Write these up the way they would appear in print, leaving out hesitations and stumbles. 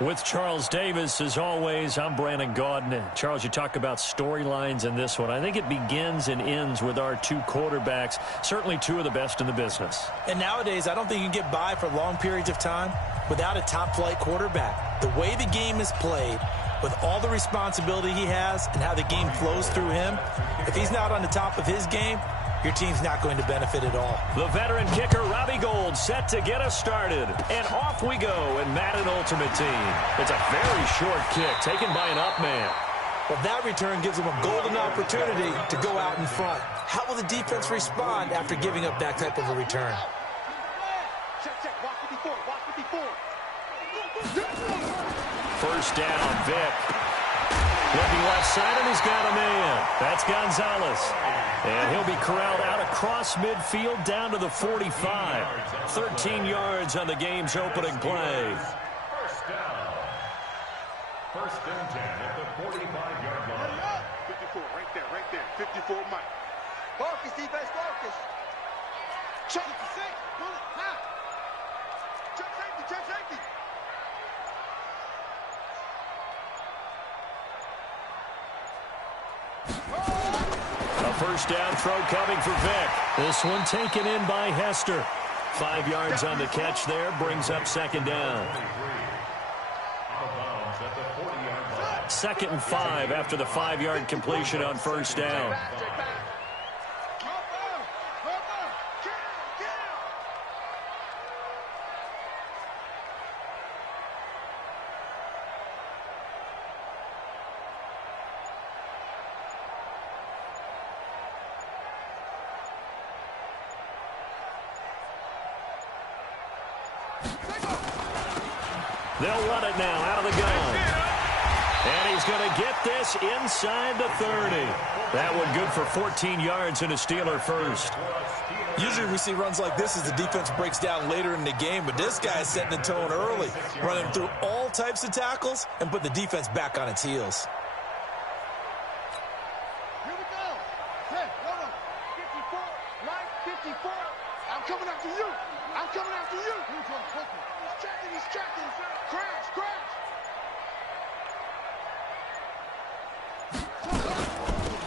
With Charles Davis, as always, I'm Brandon Gaudin. Charles, you talk about storylines in this one. I think it begins and ends with our two quarterbacks, certainly two of the best in the business. And nowadays, I don't think you can get by for long periods of time without a top-flight quarterback. The way the game is played, with all the responsibility he has and how the game flows through him, if he's not on the top of his game, your team's not going to benefit at all. The veteran kicker, Robbie Gould, set to get us started. And off we go in Madden Ultimate Team. It's a very short kick taken by an up man. Well, that return gives them a golden opportunity to go out in front. How will the defense respond after giving up that type of a return? First down, Vick. Looking left side, and he's got a man. That's Gonzalez. And he'll be corralled out across midfield down to the 45. 13 yards on the game's opening play. First down. First and 10 at the 45-yard line. 54, right there. 54, Mike. Focus, defense, focus. Check it, six. Pull it, now. Check safety. A first down throw coming for Vick. This one taken in by Hester. 5 yards on the catch there, brings up second down. Second and 5 after the 5-yard completion on first down. They'll run it now out of the gun. And he's going to get this inside the 30. That one good for 14 yards and a Steeler first. Usually we see runs like this as the defense breaks down later in the game, but this guy is setting the tone early, running through all types of tackles and put the defense back on its heels. Here we go. Hey, hold on. 54, right, 54. I'm coming after you. He's tracking. Crash.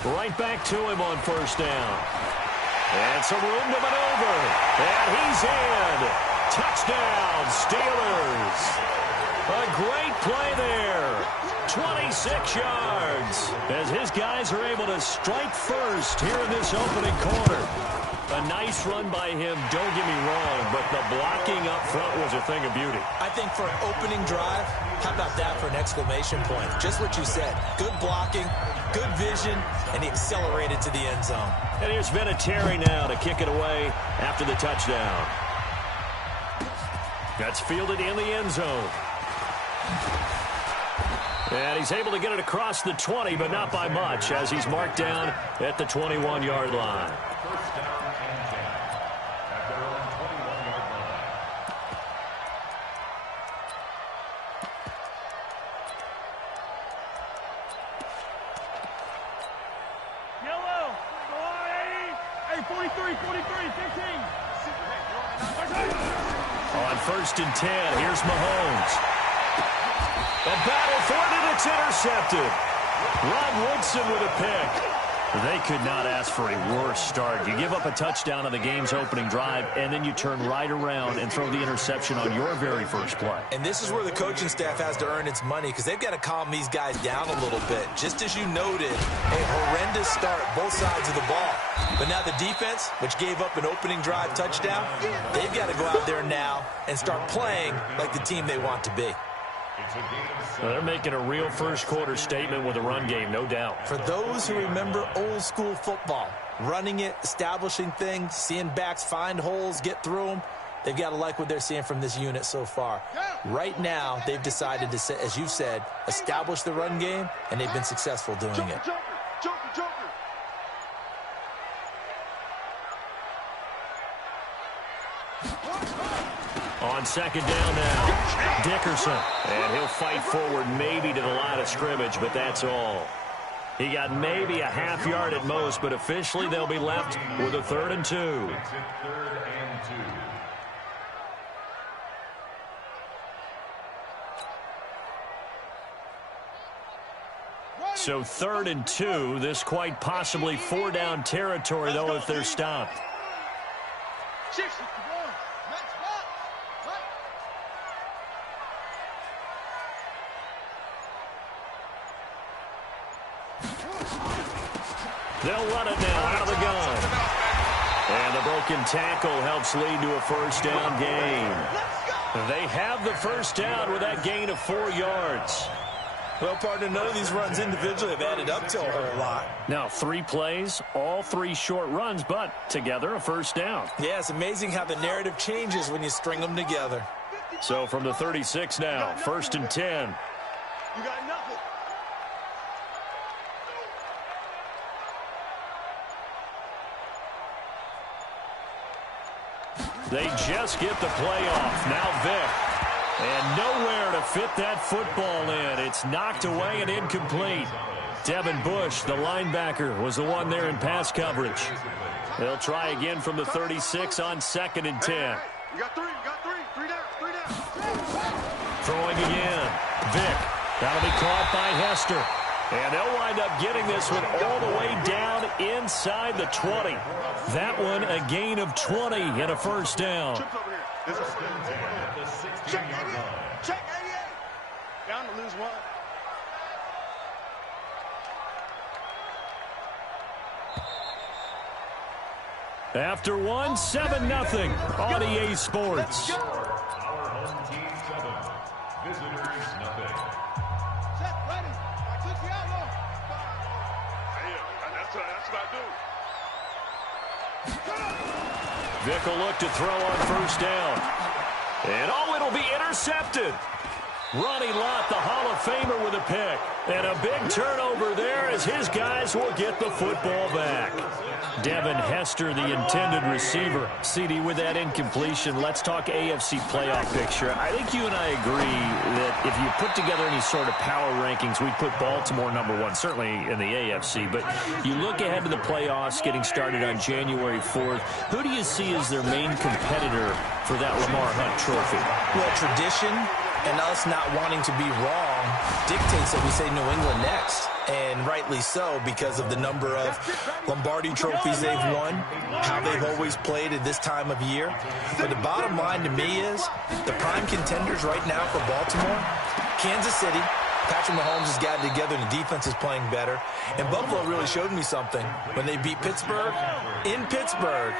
Right back to him on first down. And some room to maneuver. And he's in. Touchdown, Steelers. A great play there. 26 yards. As his guys are able to strike first here in this opening quarter. A nice run by him, don't get me wrong, but the blocking up front was a thing of beauty. I think for an opening drive, how about that for an exclamation point? Just what you said. Good blocking, good vision, and he accelerated to the end zone. And here's Vinatieri now to kick it away after the touchdown. That's fielded in the end zone. And he's able to get it across the 20, but not by much, as he's marked down at the 21-yard line. First down and 10 at their own 21-yard line. Yellow. Go on, 80. Hey, 43, 15. On first and 10, here's Mahomes. A battle for it, and it's intercepted. Ron Woodson with a pick. They could not ask for a worse start. You give up a touchdown on the game's opening drive, and then you turn right around and throw the interception on your very first play. And this is where the coaching staff has to earn its money, because they've got to calm these guys down a little bit. Just as you noted, a horrendous start, both sides of the ball. But now the defense, which gave up an opening drive touchdown, they've got to go out there now and start playing like the team they want to be. They're making a real first-quarter statement with a run game, no doubt. For those who remember old-school football, running it, establishing things, seeing backs find holes, get through them, they've got to like what they're seeing from this unit so far. Right now, they've decided to, as you said, establish the run game, and they've been successful doing it. Joker. On second down now, Dickerson. And he'll fight forward maybe to the line of scrimmage, but that's all. He got maybe a half yard at most, but officially they'll be left with a 3rd and 2. So 3rd and 2. This quite possibly 4-down territory, though, if they're stopped. They'll run it now out of the gun. And the broken tackle helps lead to a first down gain. They have the first down with that gain of 4 yards. Well, partner, none of these runs individually have added up to a whole lot. Now, 3 plays, all 3 short runs, but together a first down. Yeah, it's amazing how the narrative changes when you string them together. So from the 36 now, 1st and 10. You got nothing. They just get the play off. Now Vick. And nowhere to fit that football in. It's knocked away and incomplete. Devin Bush, the linebacker, was the one there in pass coverage. They'll try again from the 36 on 2nd and 10. You got 3, you got 3. 3 down. Throwing again. Vick. That'll be caught by Hester. And they'll wind up getting this one all the way down inside the 20. That one a gain of 20 and a first down. Check 88. Check 88. Down to lose 1. After 1, 7-0 on EA Sports. Our home team 7. Visitors nothing. Set, ready. I took the outlaw. That's what I do. Vick will look to throw on first down. And it'll be intercepted. Ronnie Lott, the Hall of Famer, with a pick. And a big turnover there as his guys will get the football back. Devin Hester, the intended receiver. CD, with that incompletion, let's talk AFC playoff picture. I think you and I agree that if you put together any sort of power rankings, we'd put Baltimore #1, certainly in the AFC. But you look ahead to the playoffs getting started on January 4th. Who do you see as their main competitor for that Lamar Hunt trophy? Well, tradition and us not wanting to be wrong dictates that we say New England next. And rightly so, because of the number of Lombardi trophies they've won, how they've always played at this time of year. But the bottom line to me is the prime contenders right now for Baltimore, Kansas City. Patrick Mahomes has gotten together and the defense is playing better. And Buffalo really showed me something when they beat Pittsburgh in Pittsburgh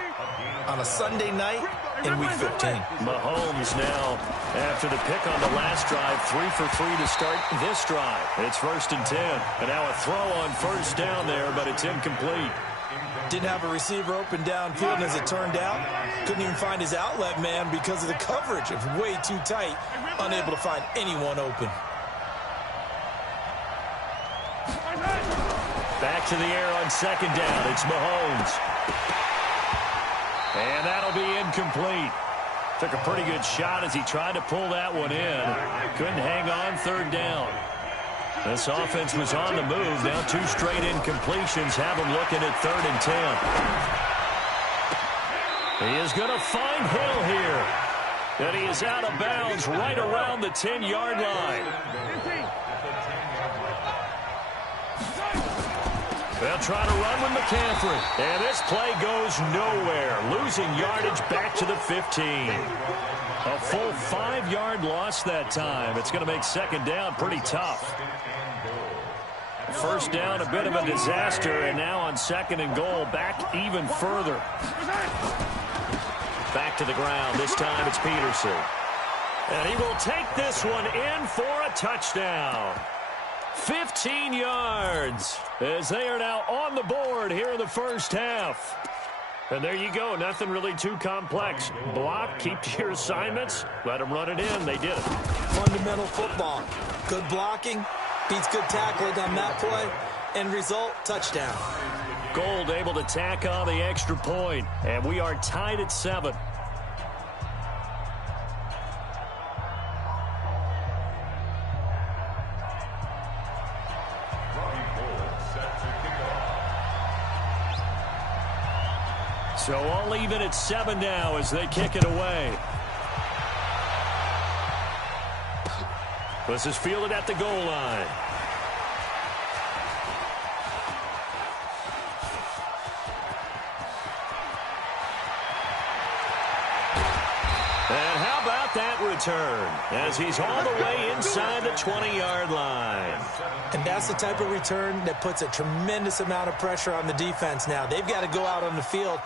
on a Sunday night in Week 15. Mahomes now, after the pick on the last drive, 3 for 3 to start this drive. It's 1st and 10. And now a throw on first down there, but it's incomplete. Didn't have a receiver open downfield, and as it turned out, couldn't even find his outlet man because of the coverage. It was way too tight, unable to find anyone open. Back to the air on 2nd down. It's Mahomes. And that'll be incomplete. Took a pretty good shot as he tried to pull that one in. Couldn't hang on 3rd down. This offense was on the move. Now 2 straight incompletions have him looking at 3rd and 10. He is going to find Hill here. And he is out of bounds right around the 10-yard line. They'll try to run with McCaffrey. And this play goes nowhere. Losing yardage back to the 15. A full 5-yard loss that time. It's going to make 2nd down pretty tough. First down, a bit of a disaster. And now on 2nd and goal, back even further. Back to the ground. This time it's Peterson. And he will take this one in for a touchdown. 15 yards as they are now on the board here in the first half. And there you go. Nothing really too complex. Block, keep to your assignments, let them run it in. They did it. Fundamental football. Good blocking beats good tackling on that play. End result, touchdown. Gold able to tack on the extra point. And we are tied at 7. So all even at 7 now as they kick it away. This is fielded at the goal line. that return as he's all the way inside the 20-yard line. And that's the type of return that puts a tremendous amount of pressure on the defense now. They've got to go out on the field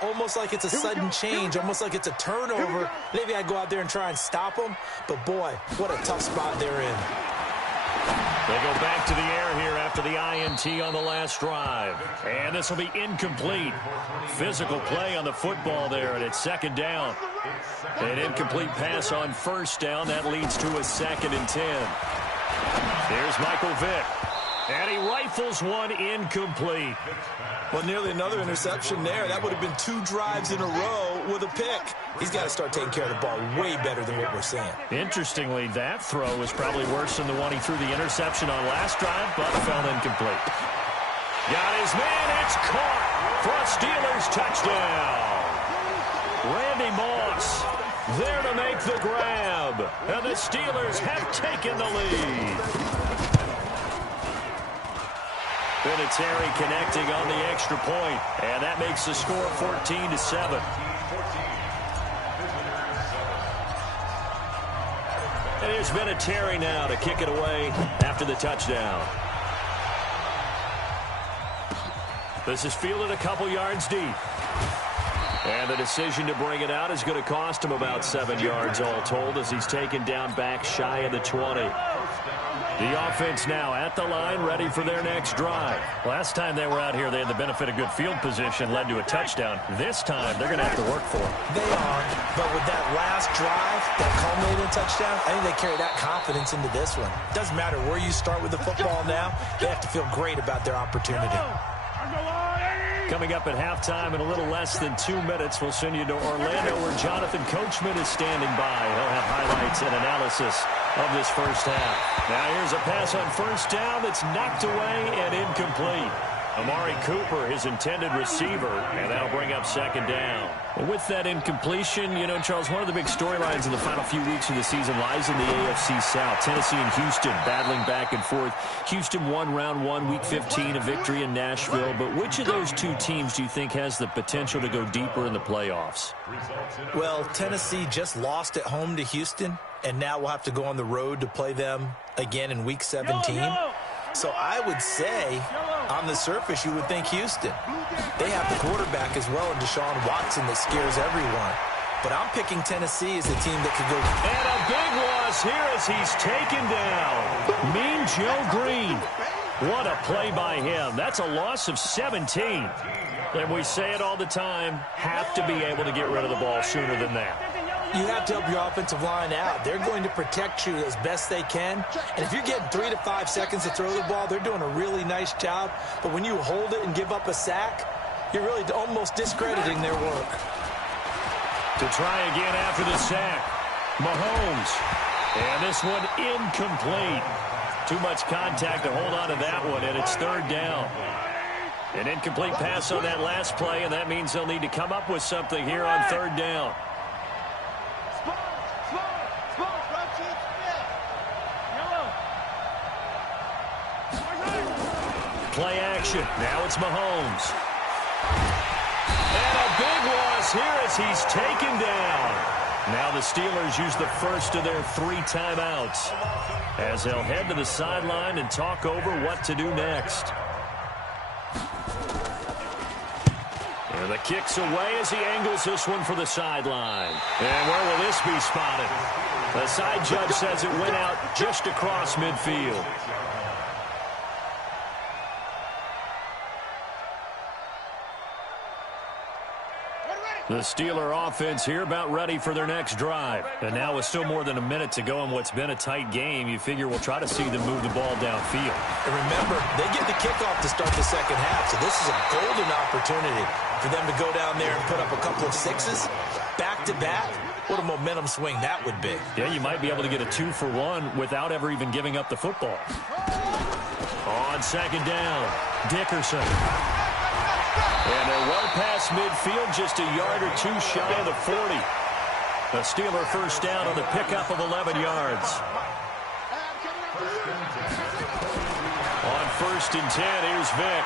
almost like it's a sudden change, almost like it's a turnover. They've got to go out there and try and stop them. But, boy, what a tough spot they're in. They go back to the air here after the INT on the last drive. And this will be incomplete. Physical play on the football there, and it's second down. An incomplete pass on first down. That leads to a 2nd and 10. Here's Michael Vick. And he rifles one incomplete. Well, nearly another interception there. That would have been 2 drives in a row with a pick. He's got to start taking care of the ball way better than what we're seeing. Interestingly, that throw was probably worse than the one he threw the interception on last drive, but fell incomplete. Got his man. It's caught for a Steelers touchdown. Randy Moss there to make the grab. And the Steelers have taken the lead. Vinatieri connecting on the extra point, and that makes the score 14-7. And here's Vinatieri now to kick it away after the touchdown. This is fielded a couple yards deep. And the decision to bring it out is going to cost him about 7 yards all told as he's taken down back shy of the 20. The offense now at the line, ready for their next drive. Last time they were out here, they had the benefit of good field position, led to a touchdown. This time, they're going to have to work for it. They are, but with that last drive, that culminating touchdown, I think they carry that confidence into this one. Doesn't matter where you start with the football now, they have to feel great about their opportunity. Coming up at halftime in a little less than 2 minutes, we'll send you to Orlando where Jonathan Coachman is standing by. He'll have highlights and analysis of this first half. Now here's a pass on first down that's knocked away and incomplete. Amari Cooper, his intended receiver, and that'll bring up second down. Well, with that incompletion, you know, Charles, one of the big storylines in the final few weeks of the season lies in the AFC South. Tennessee and Houston battling back and forth. Houston won round 1, week 15, a victory in Nashville. But which of those two teams do you think has the potential to go deeper in the playoffs? Well, Tennessee just lost at home to Houston, and now we'll have to go on the road to play them again in week 17. So I would say, on the surface, you would think Houston. They have the quarterback as well in Deshaun Watson that scares everyone. But I'm picking Tennessee as the team that could go. And a big loss here as he's taken down. Mean Joe Green. What a play by him. That's a loss of 17. And we say it all the time, have to be able to get rid of the ball sooner than that. You have to help your offensive line out. They're going to protect you as best they can. And if you're getting 3 to 5 seconds to throw the ball, they're doing a really nice job. But when you hold it and give up a sack, you're really almost discrediting their work. To try again after the sack, Mahomes. And this one incomplete. Too much contact to hold on to that one, and it's third down. An incomplete pass on that last play, and that means they'll need to come up with something here on third down. Play action. Now it's Mahomes. And a big loss here as he's taken down. Now the Steelers use the first of their 3 timeouts as they'll head to the sideline and talk over what to do next. And the kick's away as he angles this one for the sideline. And where will this be spotted? The side judge says it went out just across midfield. The Steeler offense here about ready for their next drive. And now with still more than a minute to go in what's been a tight game, you figure we'll try to see them move the ball downfield. And remember, they get the kickoff to start the second half, so this is a golden opportunity for them to go down there and put up a couple of sixes back-to-back. What a momentum swing that would be. Yeah, you might be able to get a 2-for-1 without ever even giving up the football. On second down, Dickerson. And they're well past midfield, just a yard or 2 shy of the 40. A Steeler first down on the pickup of 11 yards. On 1st and 10, here's Vick.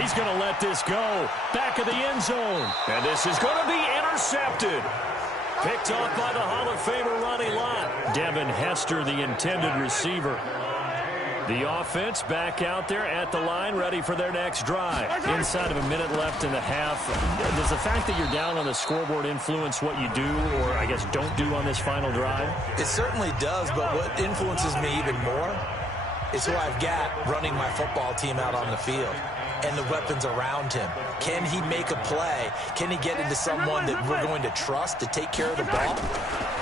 He's going to let this go. Back of the end zone. And this is going to be intercepted. Picked off by the Hall of Famer Ronnie Lott. Devin Hester, the intended receiver. The offense back out there at the line, ready for their next drive. Inside of a minute left in the half, does the fact that you're down on the scoreboard influence what you do, or I guess don't do on this final drive? It certainly does, but what influences me even more is who I've got running my football team out on the field and the weapons around him. Can he make a play? Can he get into someone that we're going to trust to take care of the ball?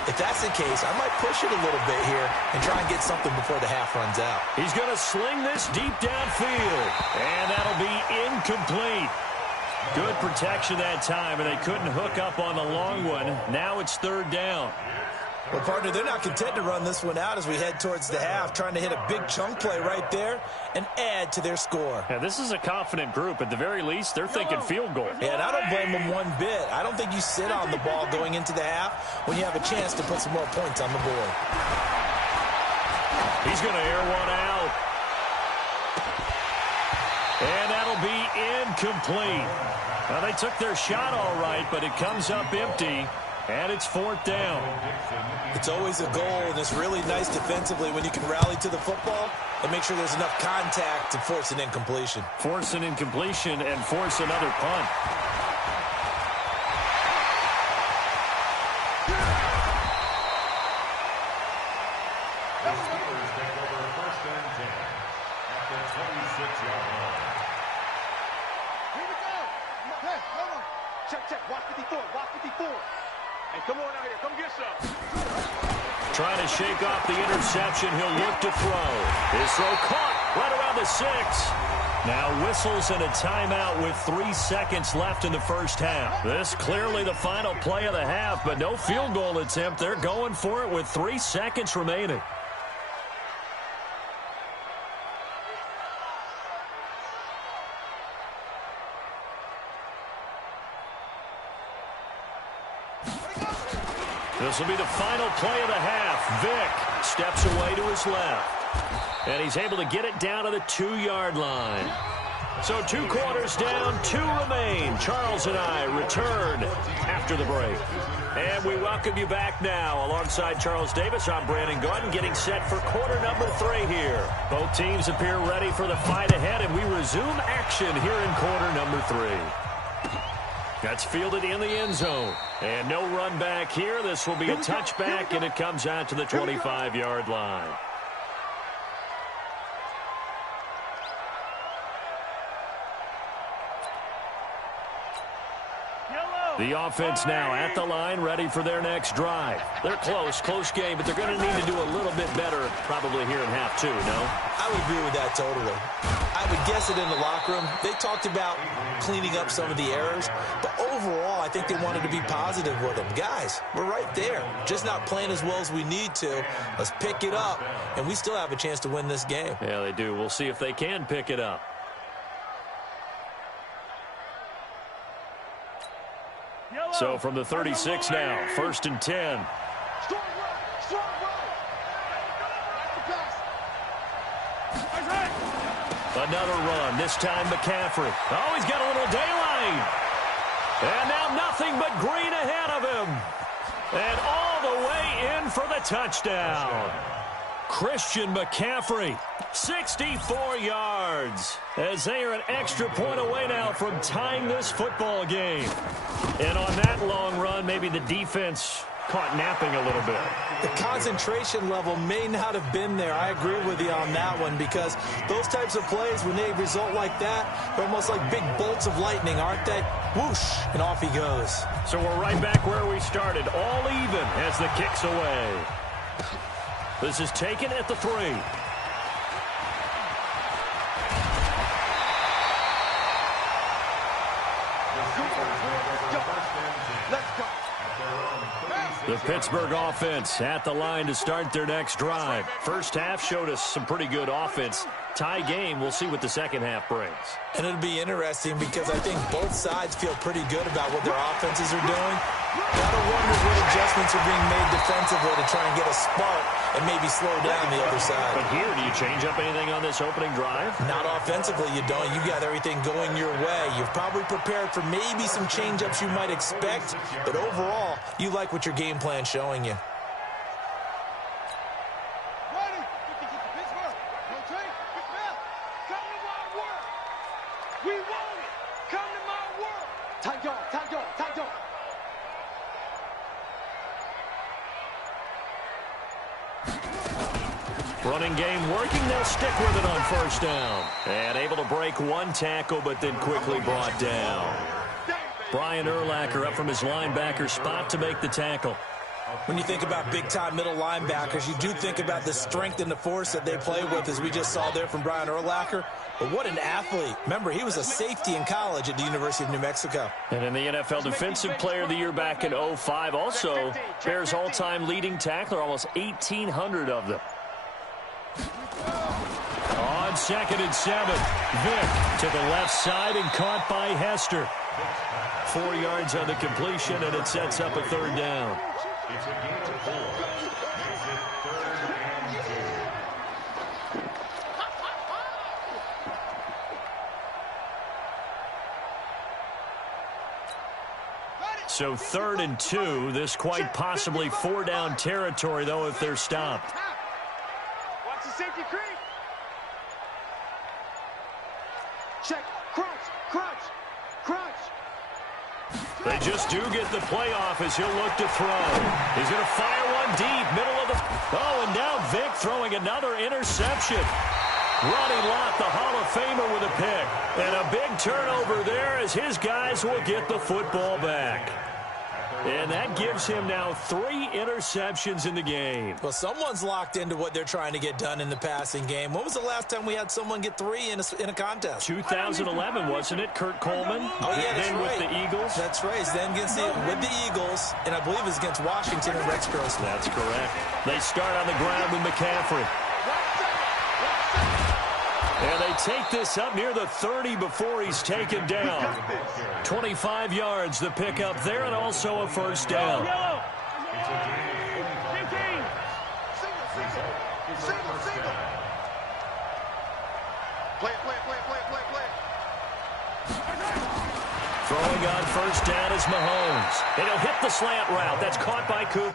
If that's the case, I might push it a little bit here and try and get something before the half runs out. He's going to sling this deep downfield, and that'll be incomplete. Good protection that time, and they couldn't hook up on the long one. Now it's third down. Well, partner, they're not content to run this one out as we head towards the half, trying to hit a big chunk play right there and add to their score. Yeah, this is a confident group. At the very least, they're thinking field goal. Yeah, and I don't blame them one bit. I don't think you sit on the ball going into the half when you have a chance to put some more points on the board. He's going to air one out. And that'll be incomplete. Well, they took their shot all right, but it comes up empty. And it's fourth down. It's always a goal, and it's really nice defensively when you can rally to the football and make sure there's enough contact to force an incompletion. Force an incompletion and force another punt. The Steelers take over first and 10 at the 26-yard line. Here we go. Hey, hold on. Check. Watch 54. Watch 54. Hey, come on out here. Come get some. Trying to shake off the interception. He'll look to throw. His throw caught right around the 6. Now whistles and a timeout with 3 seconds left in the first half. This clearly the final play of the half, but no field goal attempt. They're going for it with 3 seconds remaining. This will be the final play of the half. Vick steps away to his left. And he's able to get it down to the 2-yard line. So 2 quarters down, 2 remain. Charles and I return after the break. And we welcome you back now. Alongside Charles Davis, I'm Brandon Gordon, getting set for quarter number 3 here. Both teams appear ready for the fight ahead, and we resume action here in quarter number 3. That's fielded in the end zone. And no run back here. This will be a touchback, and it comes out to the 25-yard line. The offense now at the line, ready for their next drive. They're close game, but they're going to need to do a little bit better probably here in half 2, no? I would agree with that totally. I would guess it in the locker room. They talked about cleaning up some of the errors, but overall, I think they wanted to be positive with them. Guys, we're right there. Just not playing as well as we need to. Let's pick it up, and we still have a chance to win this game. Yeah, they do. We'll see if they can pick it up. So from the 36 now, 1st and 10. Strong run. Another run, this time McCaffrey. Oh, he's got a little daylight. And now nothing but green ahead of him. And all the way in for the touchdown. Christian McCaffrey, 64 yards, as they are an extra point away now from tying this football game. And on that long run, maybe the defense caught napping a little bit. The concentration level may not have been there. I agree with you on that one, because those types of plays, when they result like that, they're almost like big bolts of lightning, aren't they? Whoosh, and off he goes. So we're right back where we started, all even as the kick's away. This is taken at the 3. The Pittsburgh offense at the line to start their next drive. First half showed us some pretty good offense. Tie game, we'll see what the second half brings. And it'll be interesting because I think both sides feel pretty good about what their offenses are doing. Gotta wonder what adjustments are being made defensively to try and get a spark and maybe slow down the other side. But here, do you change up anything on this opening drive? Not offensively, you don't. You got everything going your way. You've probably prepared for maybe some change-ups you might expect, but overall, you like what your game plan's showing you. Ready? Pittsburgh. No trade. Pick me up. Come to my world. We want it. Come to my world. Tight dog. Tight dog. Tight dog. Running game working, they'll stick with it on first down. And able to break one tackle, but then quickly brought down. Brian Urlacher up from his linebacker spot to make the tackle. When you think about big-time middle linebackers, you do think about the strength and the force that they play with, as we just saw there from Brian Urlacher. But what an athlete. Remember, he was a safety in college at the University of New Mexico. And in the NFL Defensive Player of the Year back in 05, also Bears all-time leading tackler, almost 1,800 of them. On 2nd and 7, Vick to the left side and caught by Hester. 4 yards on the completion, and it sets up a third down. It's a gain of 4. Makes it 3rd and 2. So 3rd and 2, this quite possibly 4-down territory, though, if they're stopped. Watch the safety creep. Check. Crunch. Crunch. Crunch. They just do get the playoff as he'll look to throw. He's going to fire one deep, middle of the... Oh, and now Vick throwing another interception. Ronnie Lott, the Hall of Famer, with a pick. And a big turnover there as his guys will get the football back. And that gives him now 3 interceptions in the game. Well, someone's locked into what they're trying to get done in the passing game. When was the last time we had someone get 3 in a contest? 2011, wasn't it? Kurt Coleman? Oh, yeah, that's then right. with the Eagles? That's right. Then with the Eagles, and I believe it's against Washington and Rex Grossman. That's correct. They start on the ground with McCaffrey. And they take this up near the 30 before he's taken down. 25 yards, the pickup there, and also a first down. Yellow. 15. Single. Play it. Throwing on first down is Mahomes. And he'll hit the slant route. That's caught by Coop.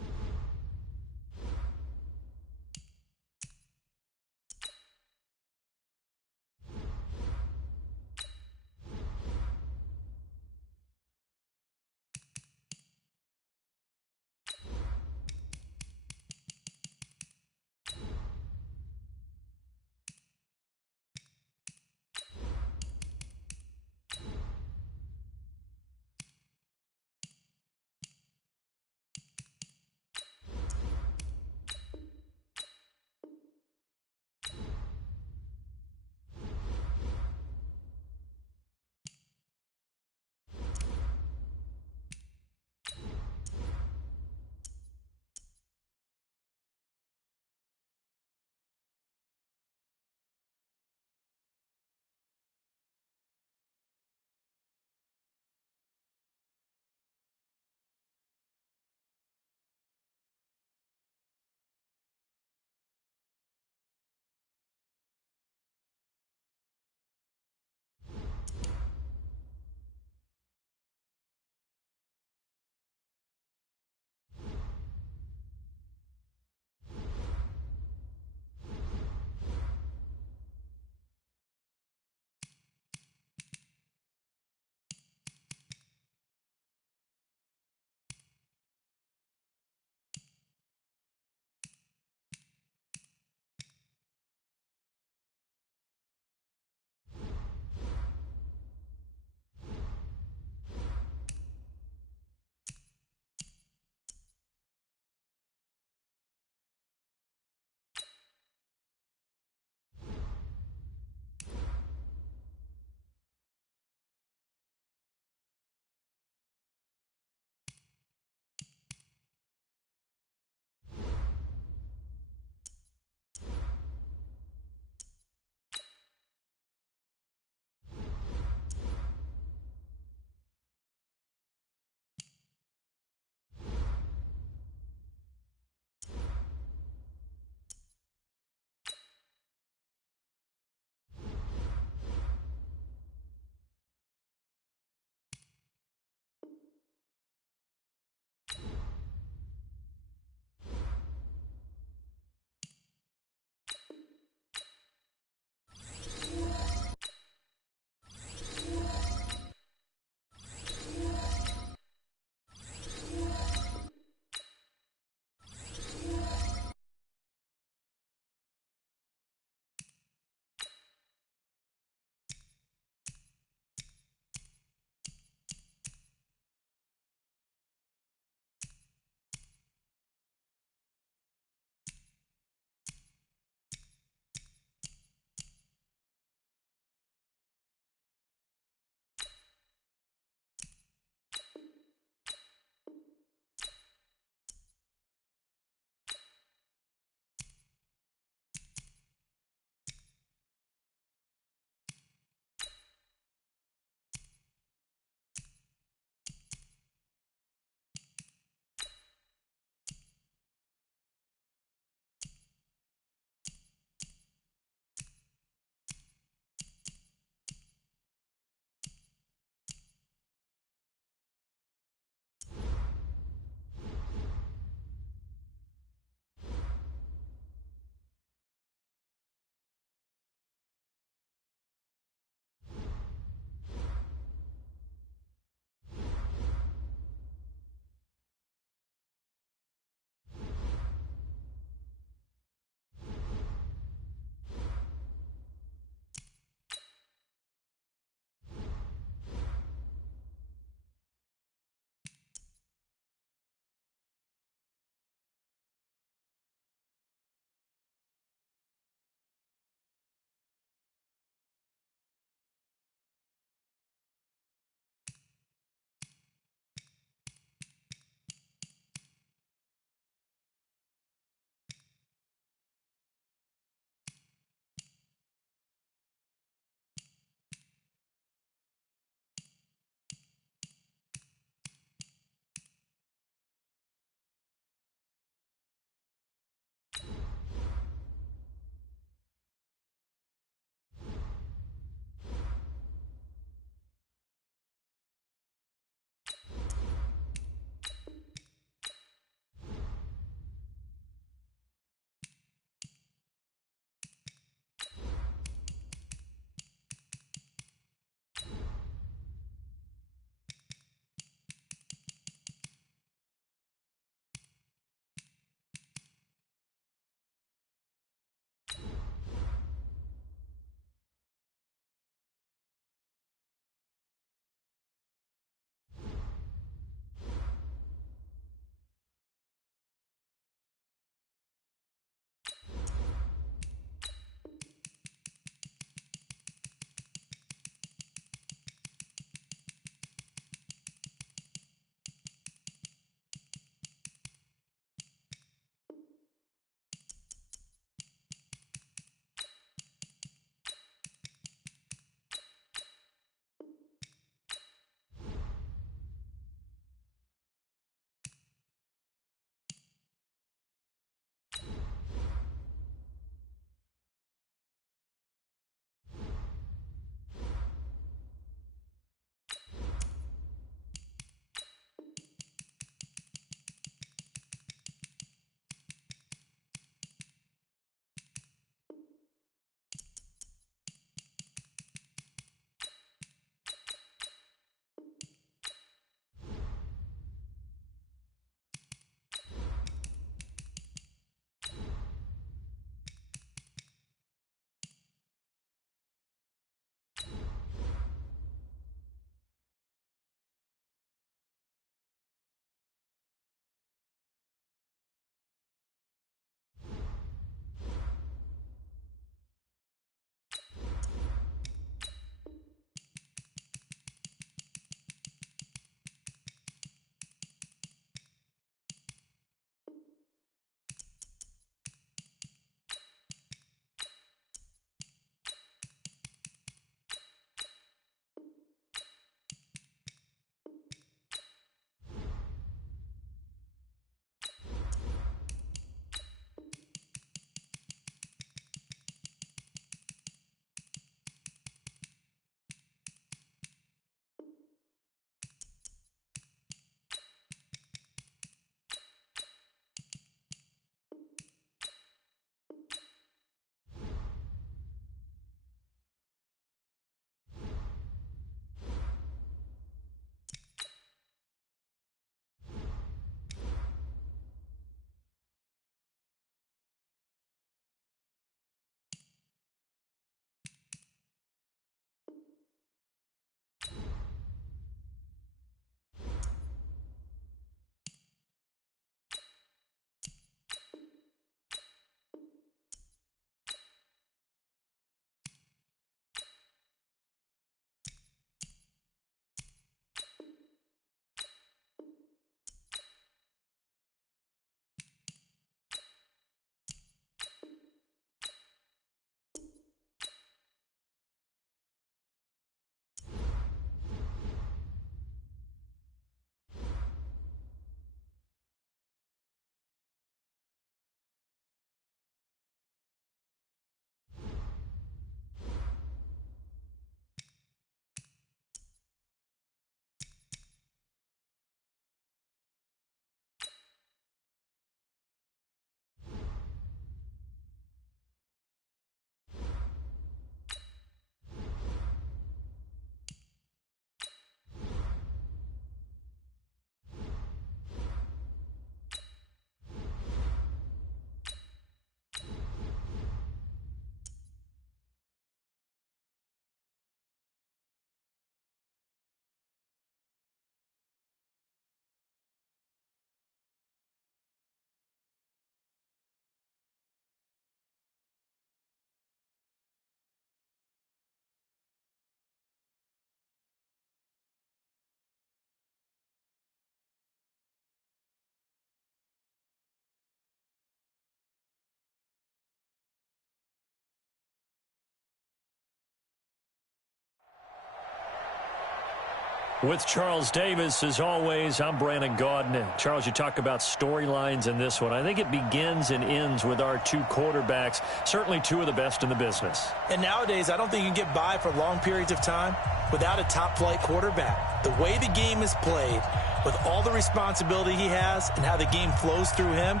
With Charles Davis, as always, I'm Brandon Gaudin. Charles, you talk about storylines in this one. I think it begins and ends with our two quarterbacks, certainly two of the best in the business. And nowadays, I don't think you can get by for long periods of time without a top-flight quarterback. The way the game is played, with all the responsibility he has and how the game flows through him,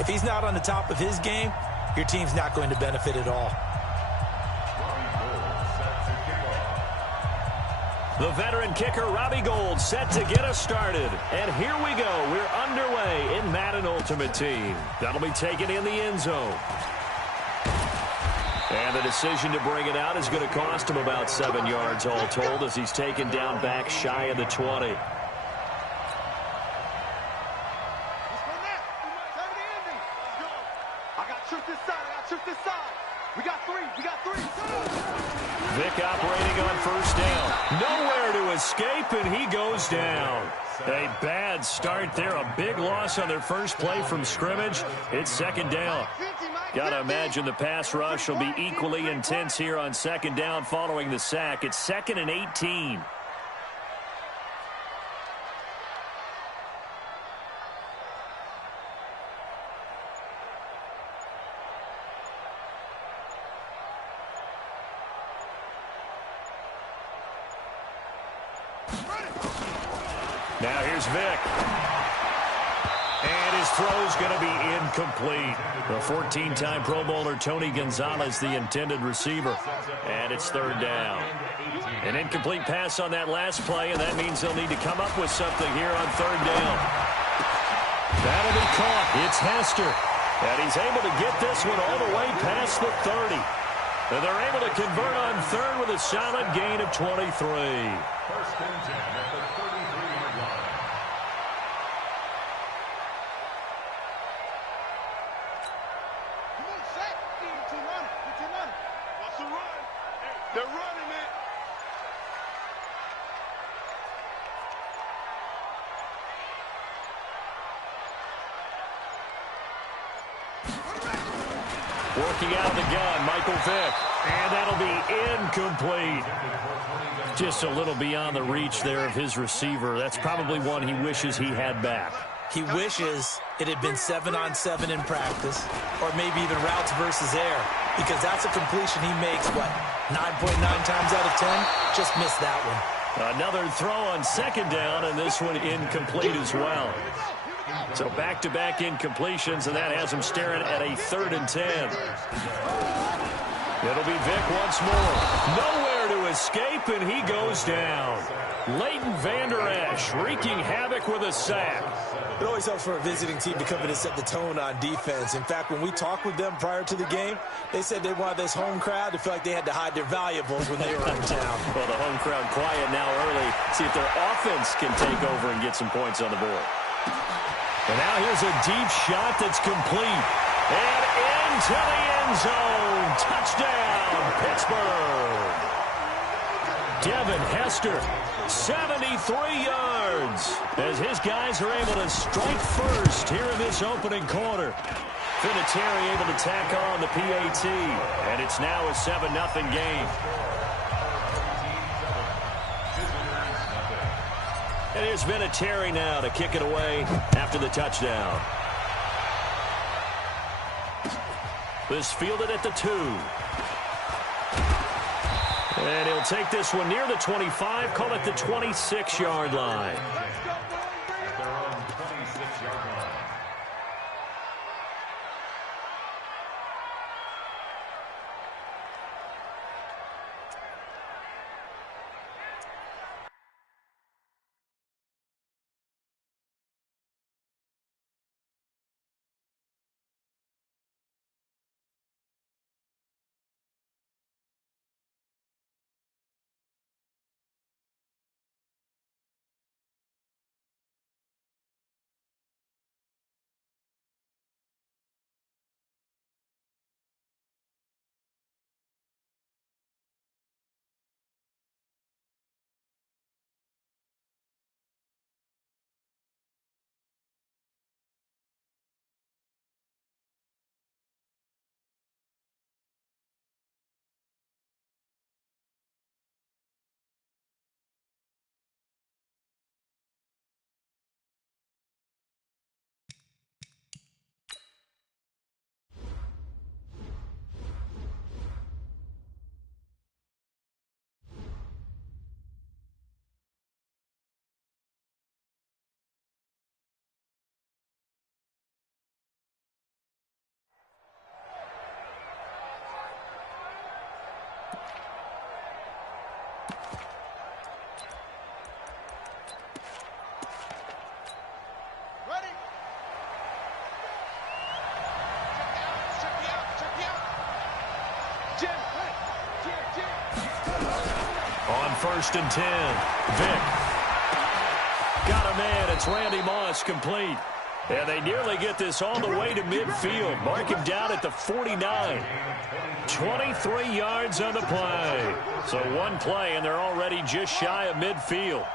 if he's not on the top of his game, your team's not going to benefit at all. The veteran kicker, Robbie Gould, set to get us started. And here we go. We're underway in Madden Ultimate Team. That'll be taken in the end zone. And the decision to bring it out is going to cost him about 7 yards all told as he's taken down back shy of the 20. Vic operating on first down. Nowhere to escape, and he goes down. A bad start there. A big loss on their first play from scrimmage. It's second down. Got to imagine the pass rush will be equally intense here on second down following the sack. It's 2nd and 18. Now here's Vic. And his throw's going to be incomplete. The 14-time Pro Bowler Tony Gonzalez, the intended receiver. And it's third down. An incomplete pass on that last play, and that means they'll need to come up with something here on third down. That'll be caught. It's Hester. And he's able to get this one all the way past the 30. And they're able to convert on third with a solid gain of 23. First and 10 at the 33-yard line. Come on, Shaq. Get your money. Get your money. That's a run. They're running it. Working out of the gun, Michael Vick. And that'll be incomplete. Just a little beyond the reach there of his receiver. That's probably one he wishes he had back. He wishes it had been 7-on-7 in practice, or maybe even routes versus air, because that's a completion he makes, 9.9 times out of 10? Just missed that one. Another throw on second down, and this one incomplete as well. So back-to-back incompletions, and that has him staring at a 3rd and 10. It'll be Vic once more. Nowhere to escape, and he goes down. Leighton Vander Esch wreaking havoc with a sack. It always helps for a visiting team to come in and set the tone on defense. In fact, when we talked with them prior to the game, they said they wanted this home crowd to feel like they had to hide their valuables when they were in town. Well, the home crowd quiet now early. See if their offense can take over and get some points on the board. And now here's a deep shot that's complete. And into the end zone. Touchdown, Pittsburgh. Devin Hester, 73 yards, as his guys are able to strike first here in this opening quarter. Vinatieri able to tack on the PAT, and it's now a 7-0 game. And here's Vinatieri now to kick it away after the touchdown. This fielded at the 2. And he'll take this one near the 25, call it the 26-yard line. first and 10. Vick. Got a man. It's Randy Moss, complete. And they nearly get this all the way to midfield. Mark him down at the 49. 23 yards on the play. So one play, and they're already just shy of midfield.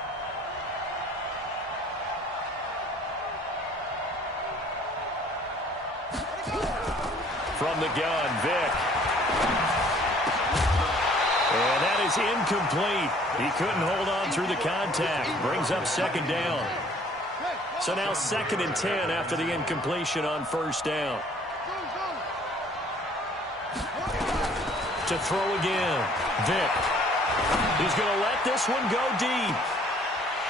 From the gun, Vick. And that is incomplete. He couldn't hold on through the contact. Brings up second down. So now second and 10 after the incompletion on first down. To throw again. Vick. He's going to let this one go deep.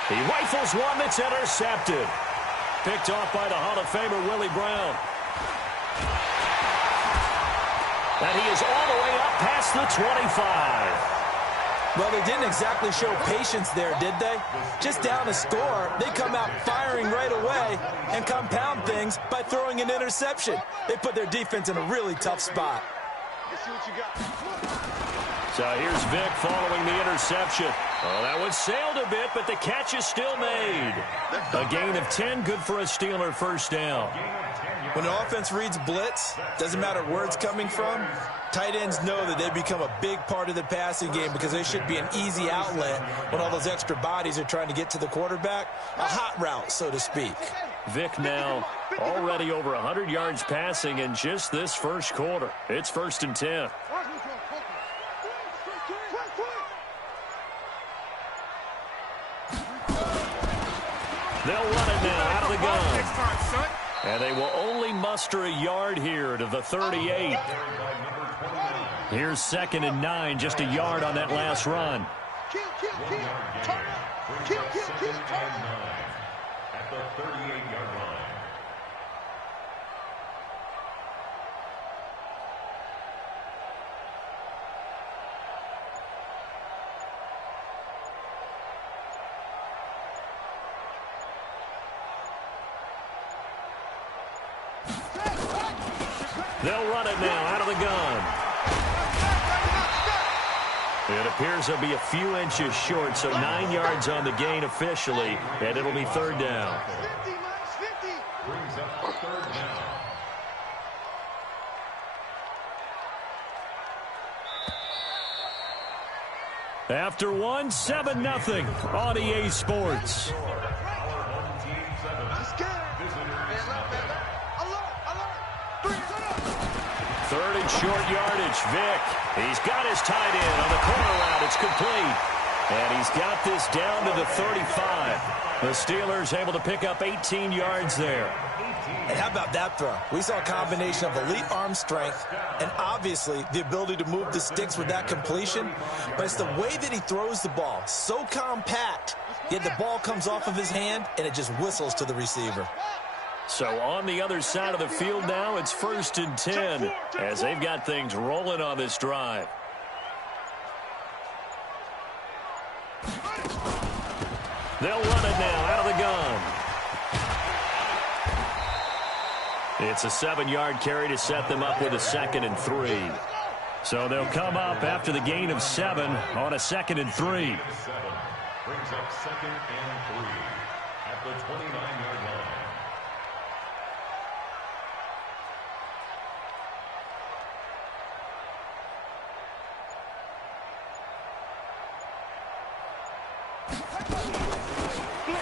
He rifles one that's intercepted. Picked off by the Hall of Famer Willie Brown. And he is all the way up past the 25. Well, they didn't exactly show patience there, did they? Just down a score, they come out firing right away and compound things by throwing an interception. They put their defense in a really tough spot. Let's see what you got. So here's Vick following the interception. Oh, that one sailed a bit, but the catch is still made. A gain of 10, good for a Steeler first down. When an offense reads blitz, doesn't matter where it's coming from, tight ends know that they become a big part of the passing game because they should be an easy outlet when all those extra bodies are trying to get to the quarterback. A hot route, so to speak. Vick now already over 100 yards passing in just this first quarter. It's first and 10. They'll run it now out of the gun. And they will only muster a yard here to the 38. Here's second and 9, just a yard on that last run. Kill, turn up. Kill, turn up. At the 38-yard line. They'll run it now out of the gun. It appears they'll be a few inches short, so 9 yards on the gain officially, and it'll be third down. 50, Max, 50. Brings up third down. After one, 7-0 on EA Sports. Third and short yardage. Vick. He's got his tight end on the corner route. It's complete. And he's got this down to the 35. The Steelers able to pick up 18 yards there. And how about that throw? We saw a combination of elite arm strength and obviously the ability to move the sticks with that completion. But it's the way that he throws the ball. So compact, yet the ball comes off of his hand and it just whistles to the receiver. So on the other side of the field now, it's first and 10 as they've got things rolling on this drive. They'll run it now out of the gun. It's a 7-yard carry to set them up with a 2nd and 3. So they'll come up after the gain of 7 on a 2nd and 3. Brings up 2nd and 3 at the 29-yard line.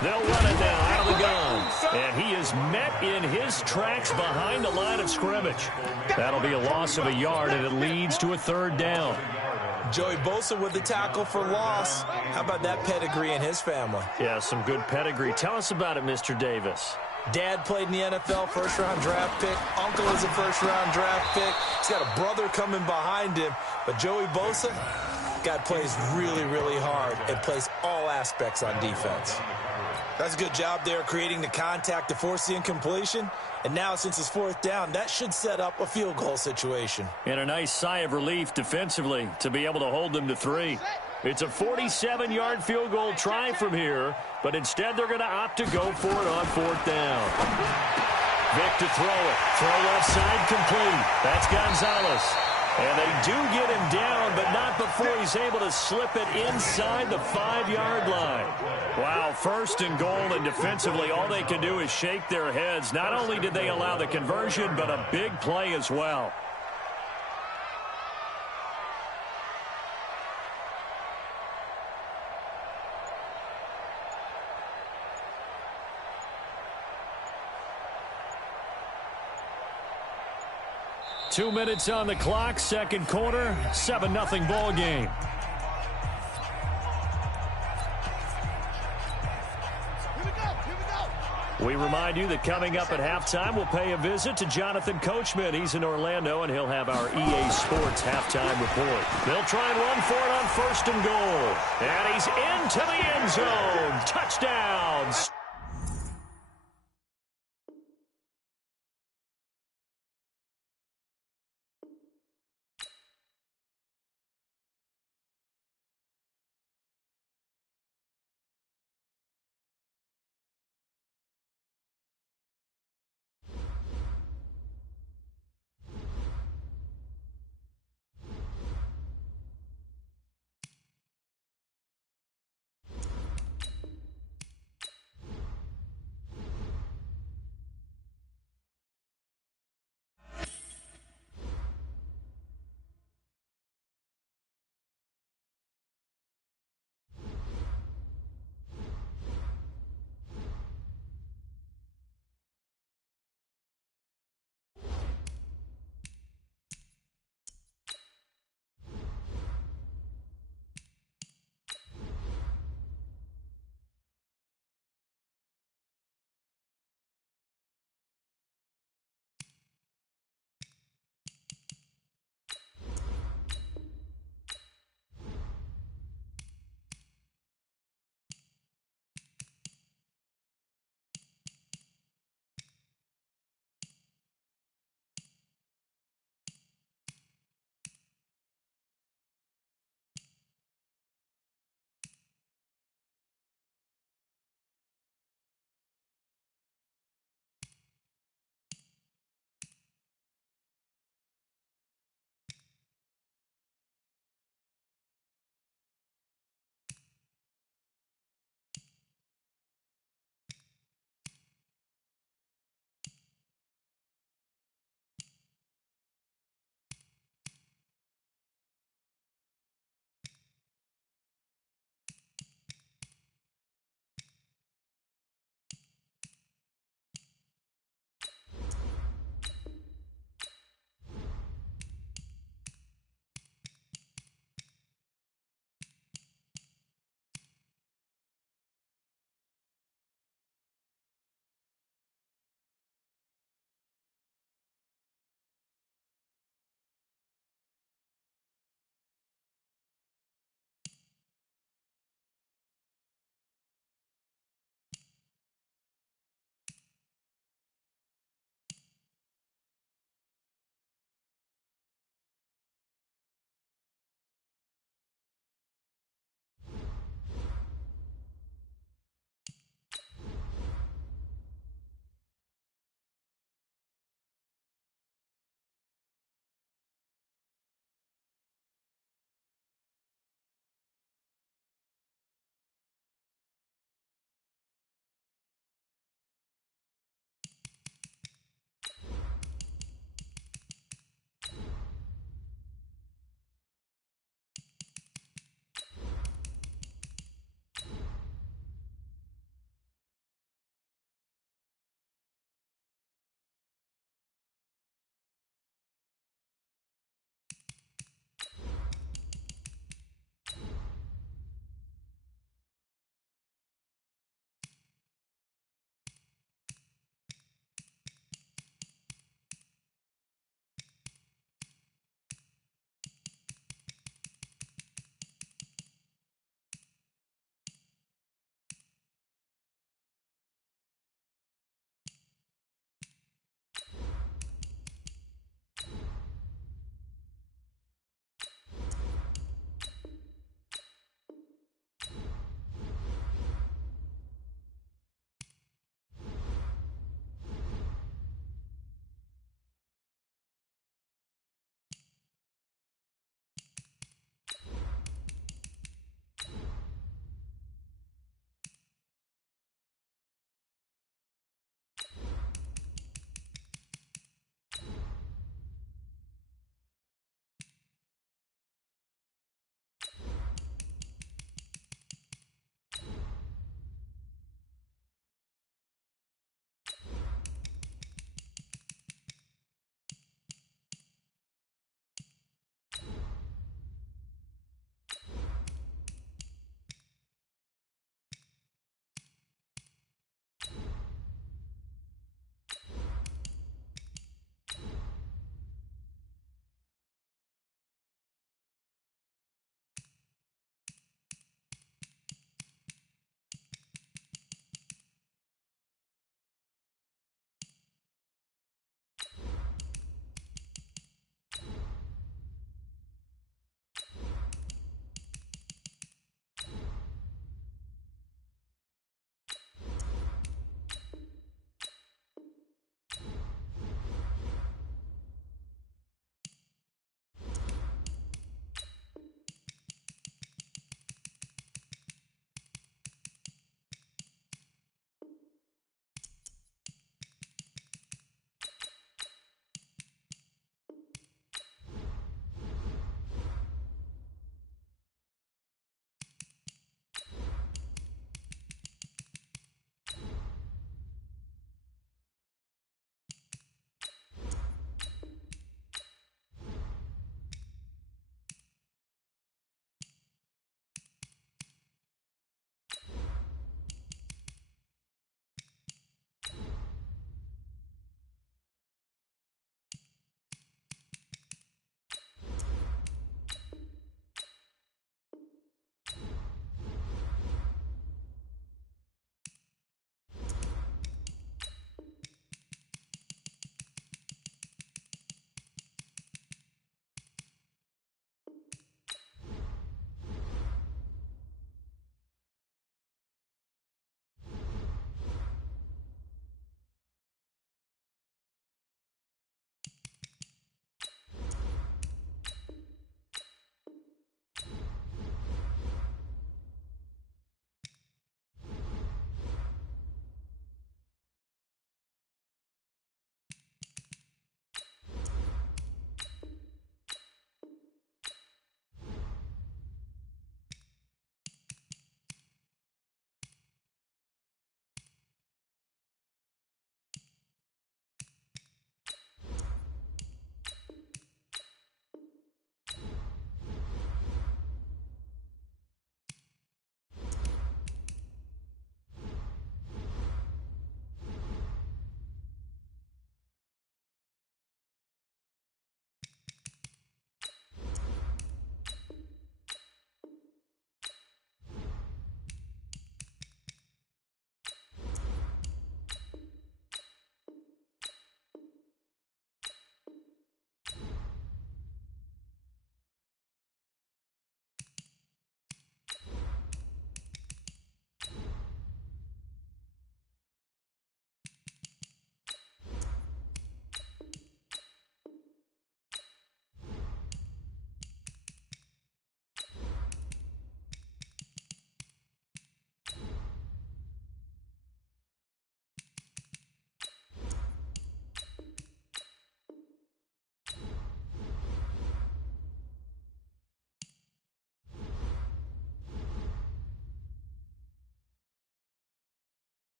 They'll run it now out of the gun. And he is met in his tracks behind the line of scrimmage. That'll be a loss of a yard, and it leads to a third down. Joey Bosa with the tackle for loss. How about that pedigree in his family? Yeah, some good pedigree. Tell us about it, Mr. Davis. Dad played in the NFL, first-round draft pick. Uncle is a first-round draft pick. He's got a brother coming behind him. But Joey Bosa, God plays really, really hard and plays all aspects on defense. That's a good job there creating the contact to force the incompletion. And now, since it's fourth down, that should set up a field goal situation. And a nice sigh of relief defensively to be able to hold them to 3. It's a 47-yard field goal try from here, but instead they're going to opt to go for it on fourth down. Vick to throw it. Throw left side complete. That's Gonzalez. And they do get him down, but not before he's able to slip it inside the 5-yard line. Wow, first and goal, and defensively, all they can do is shake their heads. Not only did they allow the conversion, but a big play as well. Two minutes on the clock, second quarter, 7-0 ball game. We remind you that coming up at halftime, we'll pay a visit to Jonathan Coachman. He's in Orlando, and he'll have our EA Sports halftime report. They'll try and run for it on first and goal. And he's into the end zone. Touchdown.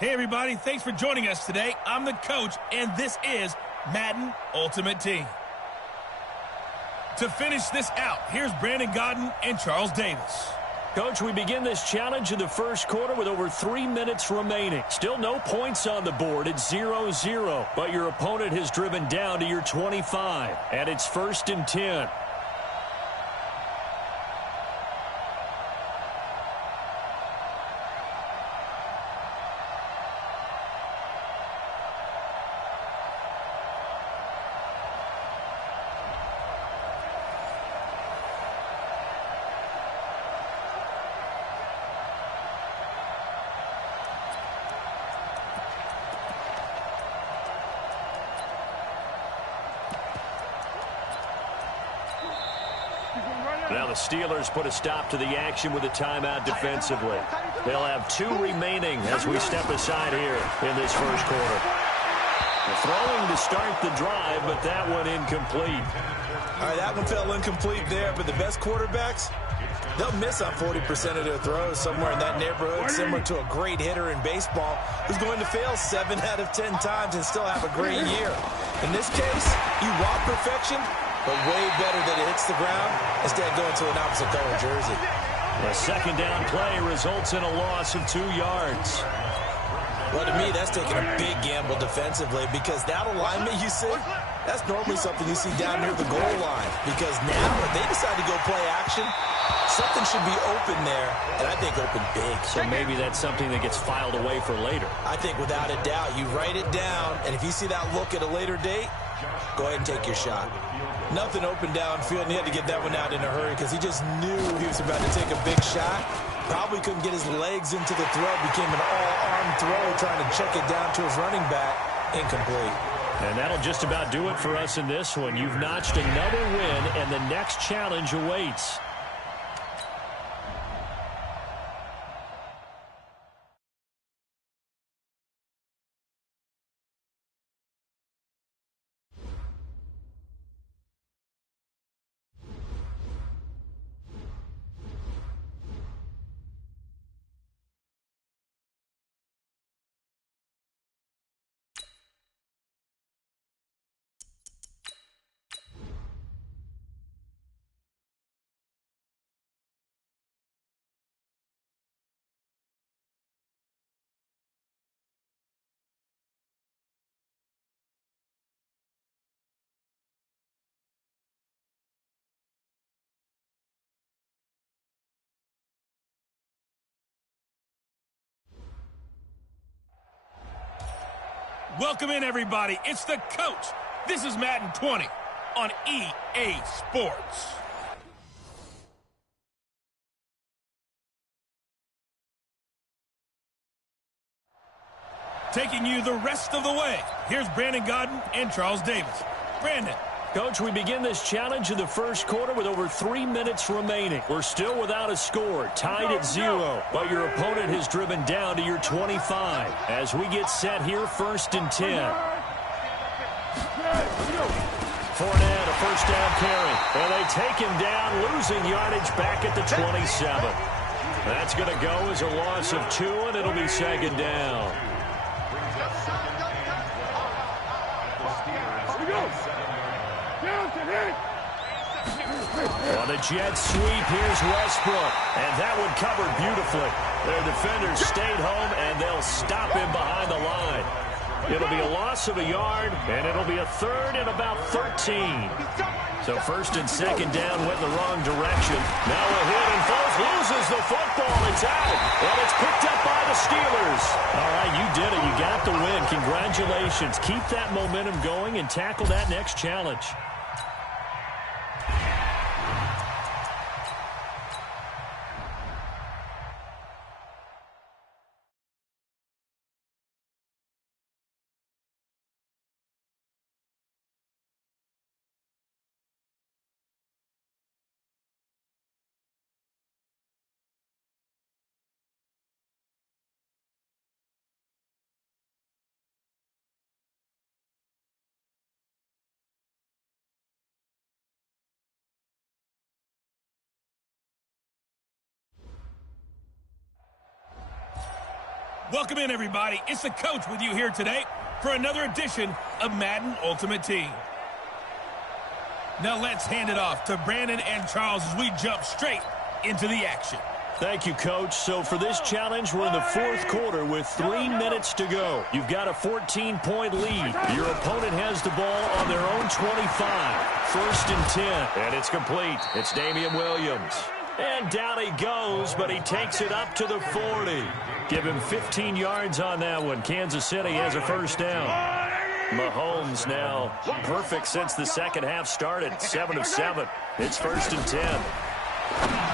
Hey, everybody. Thanks for joining us today. I'm the coach, and this is Madden Ultimate Team. To finish this out, here's Brandon Gaudin and Charles Davis. Coach, we begin this challenge in the first quarter with over 3 minutes remaining. Still no points on the board. It's 0-0, but your opponent has driven down to your 25, and it's 1st and 10. Now the Steelers put a stop to the action with a timeout defensively. They'll have 2 remaining as we step aside here in this first quarter. Throwing to start the drive, but that one incomplete. All right, that one fell incomplete there, but the best quarterbacks, they'll miss on 40% of their throws, somewhere in that neighborhood, similar to a great hitter in baseball who's going to fail 7 out of 10 times and still have a great year. In this case, you want perfection, but way better that it hits the ground instead of going to an opposite color jersey. A second down play results in a loss of 2 yards. Well, to me, that's taking a big gamble defensively because that alignment you see, that's normally something you see down near the goal line. Because now, if they decide to go play action, something should be open there, and I think open big. So maybe that's something that gets filed away for later. I think without a doubt, you write it down, and if you see that look at a later date, go ahead and take your shot. Nothing open downfield, and he had to get that one out in a hurry because he just knew he was about to take a big shot. Probably couldn't get his legs into the throw. Became an all-arm throw trying to check it down to his running back. Incomplete. And that'll just about do it for us in this one. You've notched another win, and the next challenge awaits. Welcome in, everybody. It's the coach. This is Madden 20 on EA Sports. Taking you the rest of the way, here's Brandon Gaudin and Charles Davis. Brandon. Coach, we begin this challenge in the first quarter with over 3 minutes remaining. We're still without a score, tied at 0, but your opponent has driven down to your 25 as we get set here, 1st and 10. Fournette, a first down carry, and they take him down, losing yardage back at the 27. That's going to go as a loss of 2, and it'll be 2nd down. On the jet sweep, here's Westbrook, and that one covered beautifully. Their defenders stayed home, and they'll stop him behind the line. It'll be a loss of a yard, and it'll be a 3rd and about 13. So 1st and 2nd down went in the wrong direction. Now a hit, and Foles loses the football. It's out, and it's picked up by the Steelers. All right, you did it. You got the win. Congratulations. Keep that momentum going and tackle that next challenge. Welcome in, everybody. It's the coach with you here today for another edition of Madden Ultimate Team. Now let's hand it off to Brandon and Charles as we jump straight into the action. Thank you, Coach. So for this challenge, we're in the fourth quarter with 3 minutes to go. You've got a 14-point lead. Your opponent has the ball on their own 25. First and 10, and it's complete. It's Damian Williams. And down he goes, but he takes it up to the 40. Give him 15 yards on that one. Kansas City has a first down. Mahomes now perfect since the second half started. 7 of 7. It's first and 10.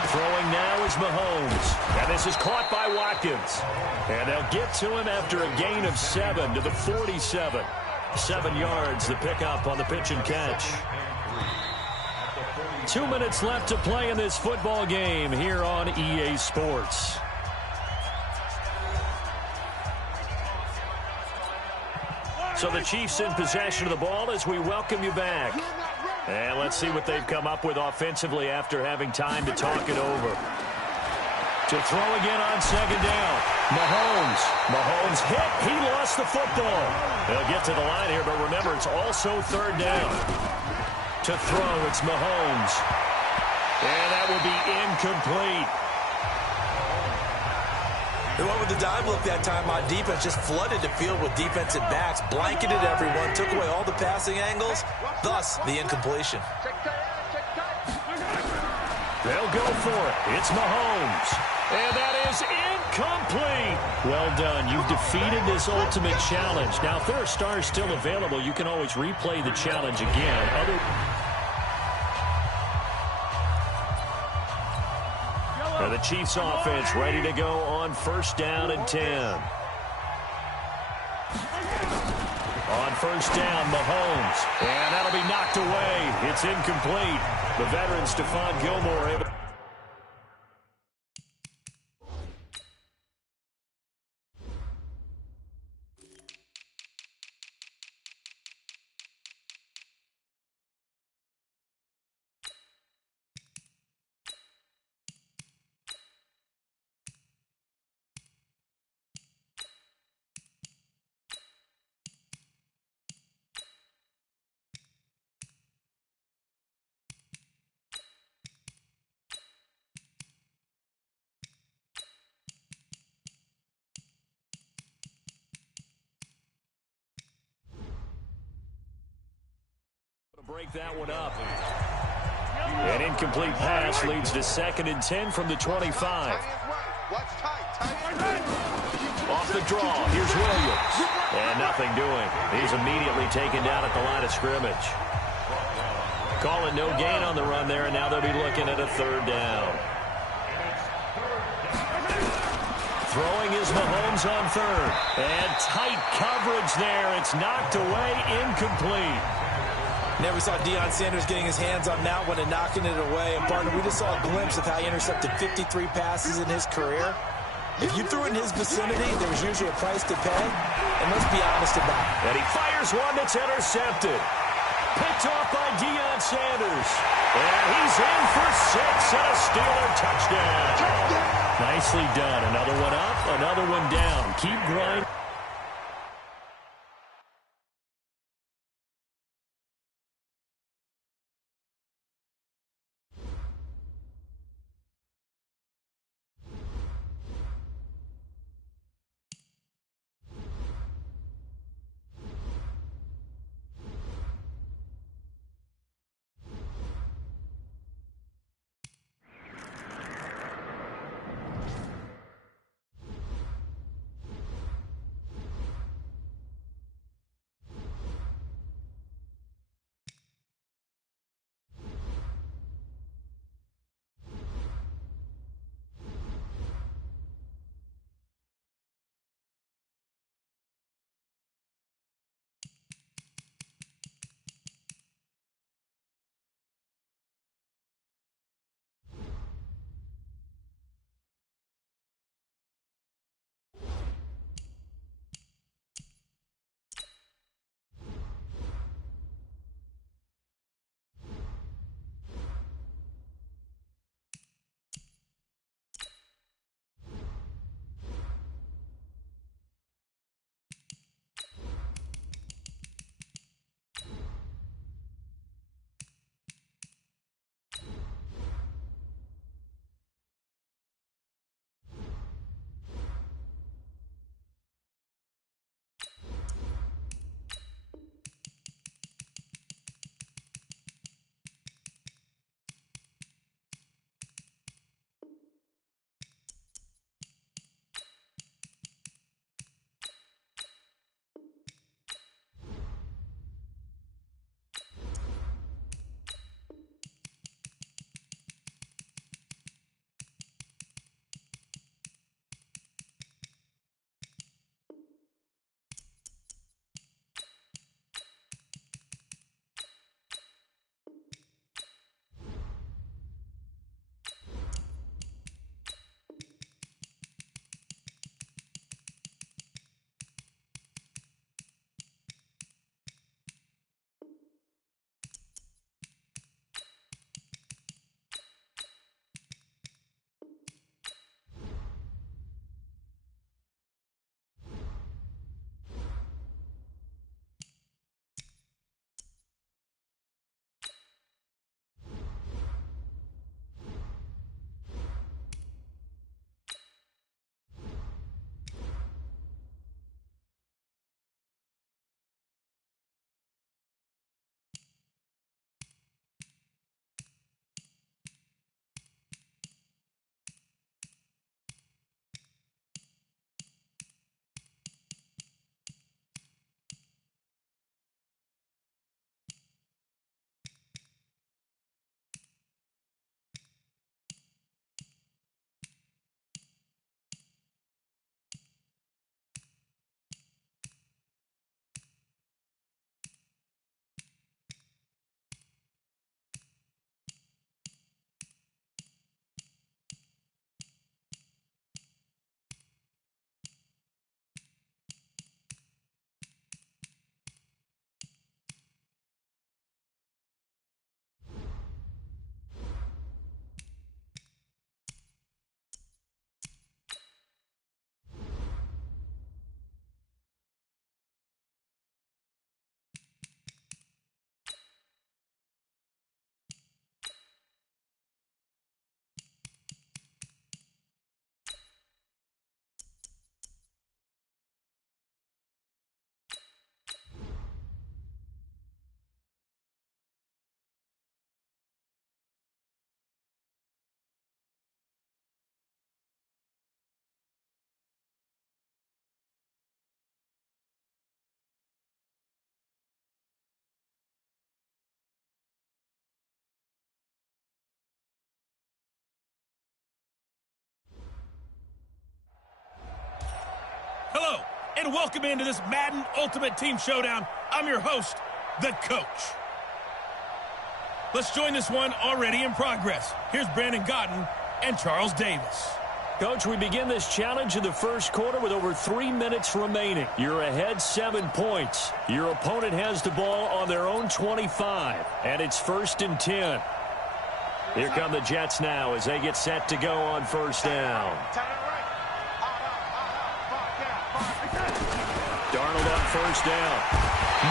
Throwing now is Mahomes. And this is caught by Watkins. And they'll get to him after a gain of 7 to the 47. 7 yards, the pickup on the pitch and catch. 2 minutes left to play in this football game here on EA Sports. So the Chiefs in possession of the ball as we welcome you back. And let's see what they've come up with offensively after having time to talk it over. To throw again on second down. Mahomes hit. He lost the football. They'll get to the line here, but remember, it's also third down. To throw, it's Mahomes. And that will be incomplete. They went with the dime look that time on defense, just flooded the field with defensive backs, blanketed everyone, took away all the passing angles, thus the incompletion. They'll go for it. It's Mahomes. And that is incomplete. Well done. You've defeated this ultimate challenge. Now, if there are stars still available, you can always replay the challenge again. The Chiefs offense ready to go on first down and 10. On first down, Mahomes. And that'll be knocked away. It's incomplete. The veteran Stephon Gilmore able. Break that one up. An incomplete pass leads to second and 10 from the 25. Off the draw, here's Williams. And nothing doing. He's immediately taken down at the line of scrimmage. Call it no gain on the run there, and now they'll be looking at a third down. Throwing is Mahomes on third. And tight coverage there. It's knocked away, incomplete. Never saw Deion Sanders getting his hands on that one and knocking it away. And, partner, we just saw a glimpse of how he intercepted 53 passes in his career. If you threw it in his vicinity, there was usually a price to pay. And let's be honest about it. And he fires one that's intercepted. Picked off by Deion Sanders. And he's in for 6 and a Steeler touchdown. Nicely done. Another one up, another one down. Keep grinding. Hello, and welcome into this Madden Ultimate Team Showdown. I'm your host, the Coach. Let's join this one already in progress. Here's Brandon Godden and Charles Davis. Coach, we begin this challenge in the first quarter with over 3 minutes remaining. You're ahead 7 points. Your opponent has the ball on their own 25, and it's 1st and 10. Here come the Jets now as they get set to go on first down. Darnold on first down.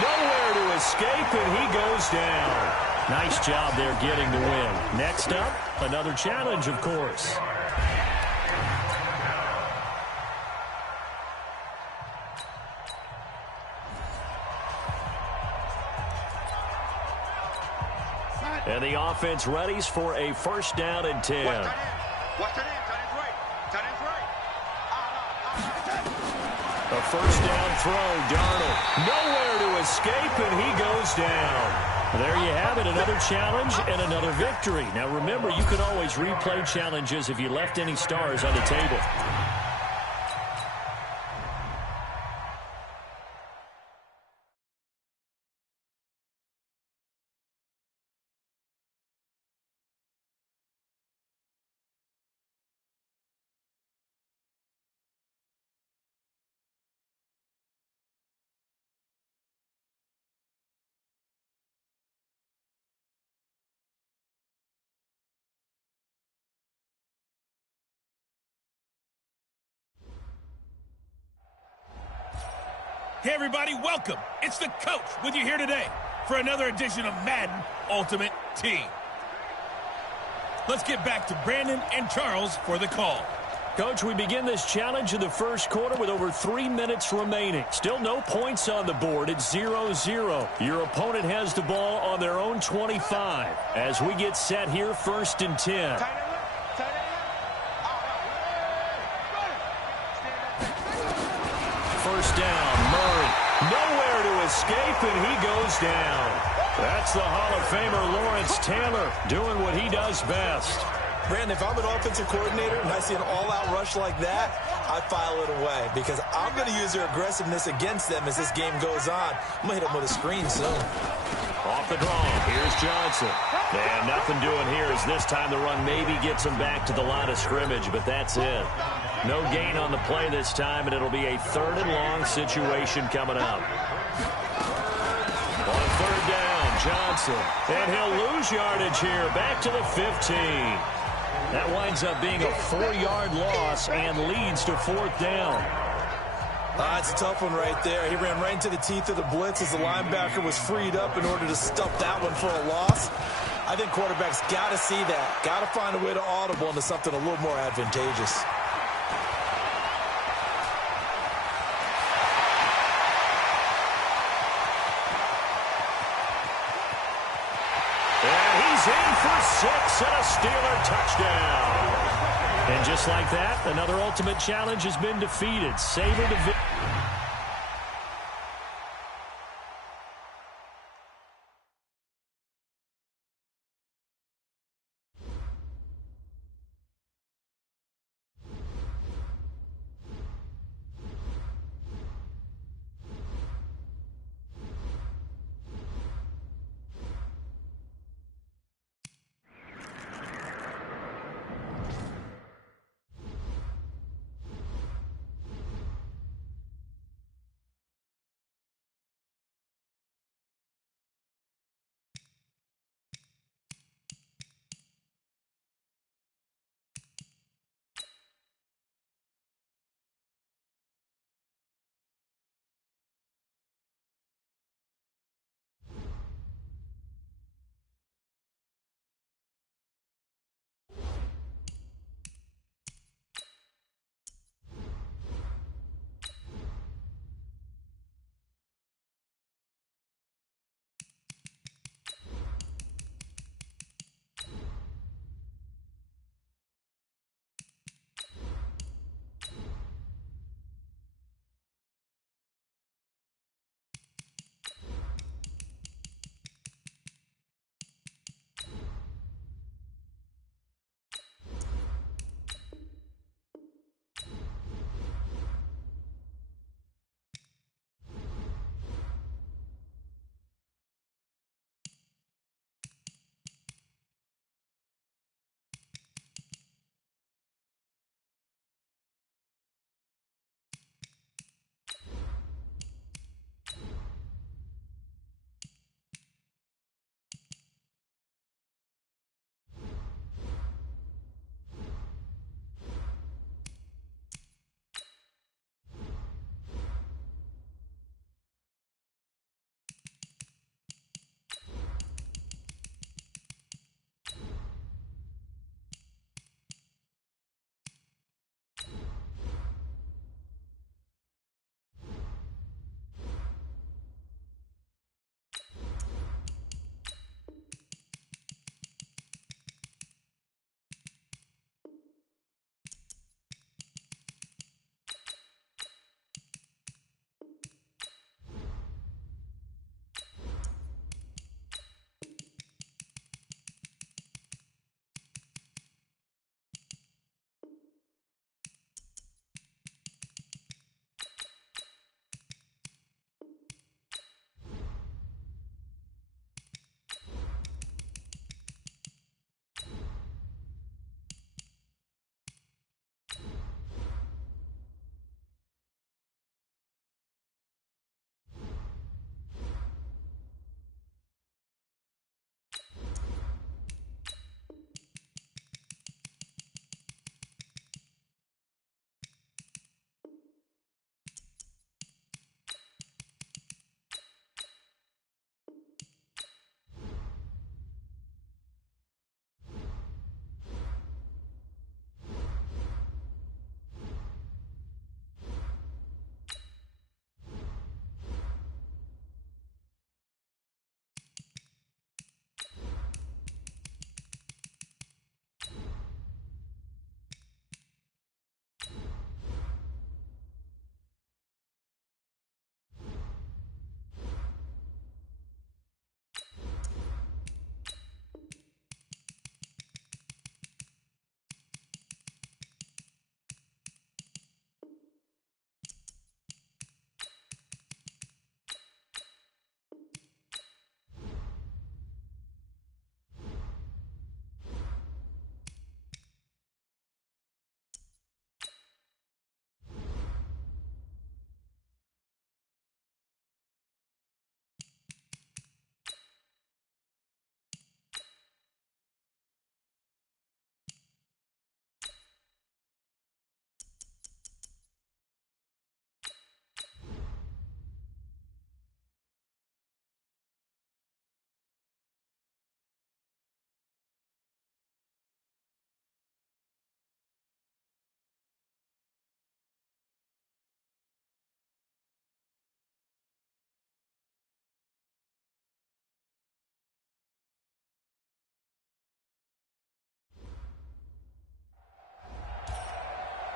Nowhere to escape, and he goes down. Nice job there getting the win. Next up, another challenge, of course. And the offense readies for a 1st down and 10. Watch that in. Tight end's right. A 1st down throw, Darnold. Nowhere to escape, and he goes down. There you have it, another challenge and another victory. Now remember, you can always replay challenges if you left any stars on the table. Hey, everybody, welcome. It's the Coach with you here today for another edition of Madden Ultimate Team. Let's get back to Brandon and Charles for the call. Coach, we begin this challenge in the first quarter with over 3 minutes remaining. Still no points on the board. It's 0-0. Your opponent has the ball on their own 25 as we get set here 1st and 10. First down, Murray. Nowhere to escape, and he goes down. That's the Hall of Famer Lawrence Taylor doing what he does best. Brandon, if I'm an offensive coordinator and I see an all-out rush like that, I file it away because I'm going to use their aggressiveness against them as this game goes on. I'm going to hit them with a screen soon. Off the draw, here's Johnson. And nothing doing here as this time the run maybe gets him back to the line of scrimmage, but that's it. No gain on the play this time, and it'll be a 3rd and long situation coming up. On 3rd down, Johnson. And he'll lose yardage here, back to the 15. That winds up being a 4-yard loss and leads to 4th down. That's a tough one right there. He ran right into the teeth of the blitz as the linebacker was freed up in order to stuff that one for a loss. I think quarterbacks got to see that. Got to find a way to audible into something a little more advantageous. And he's in for 6 and a Steeler touchdown. And just like that, another ultimate challenge has been defeated. Savor the victory.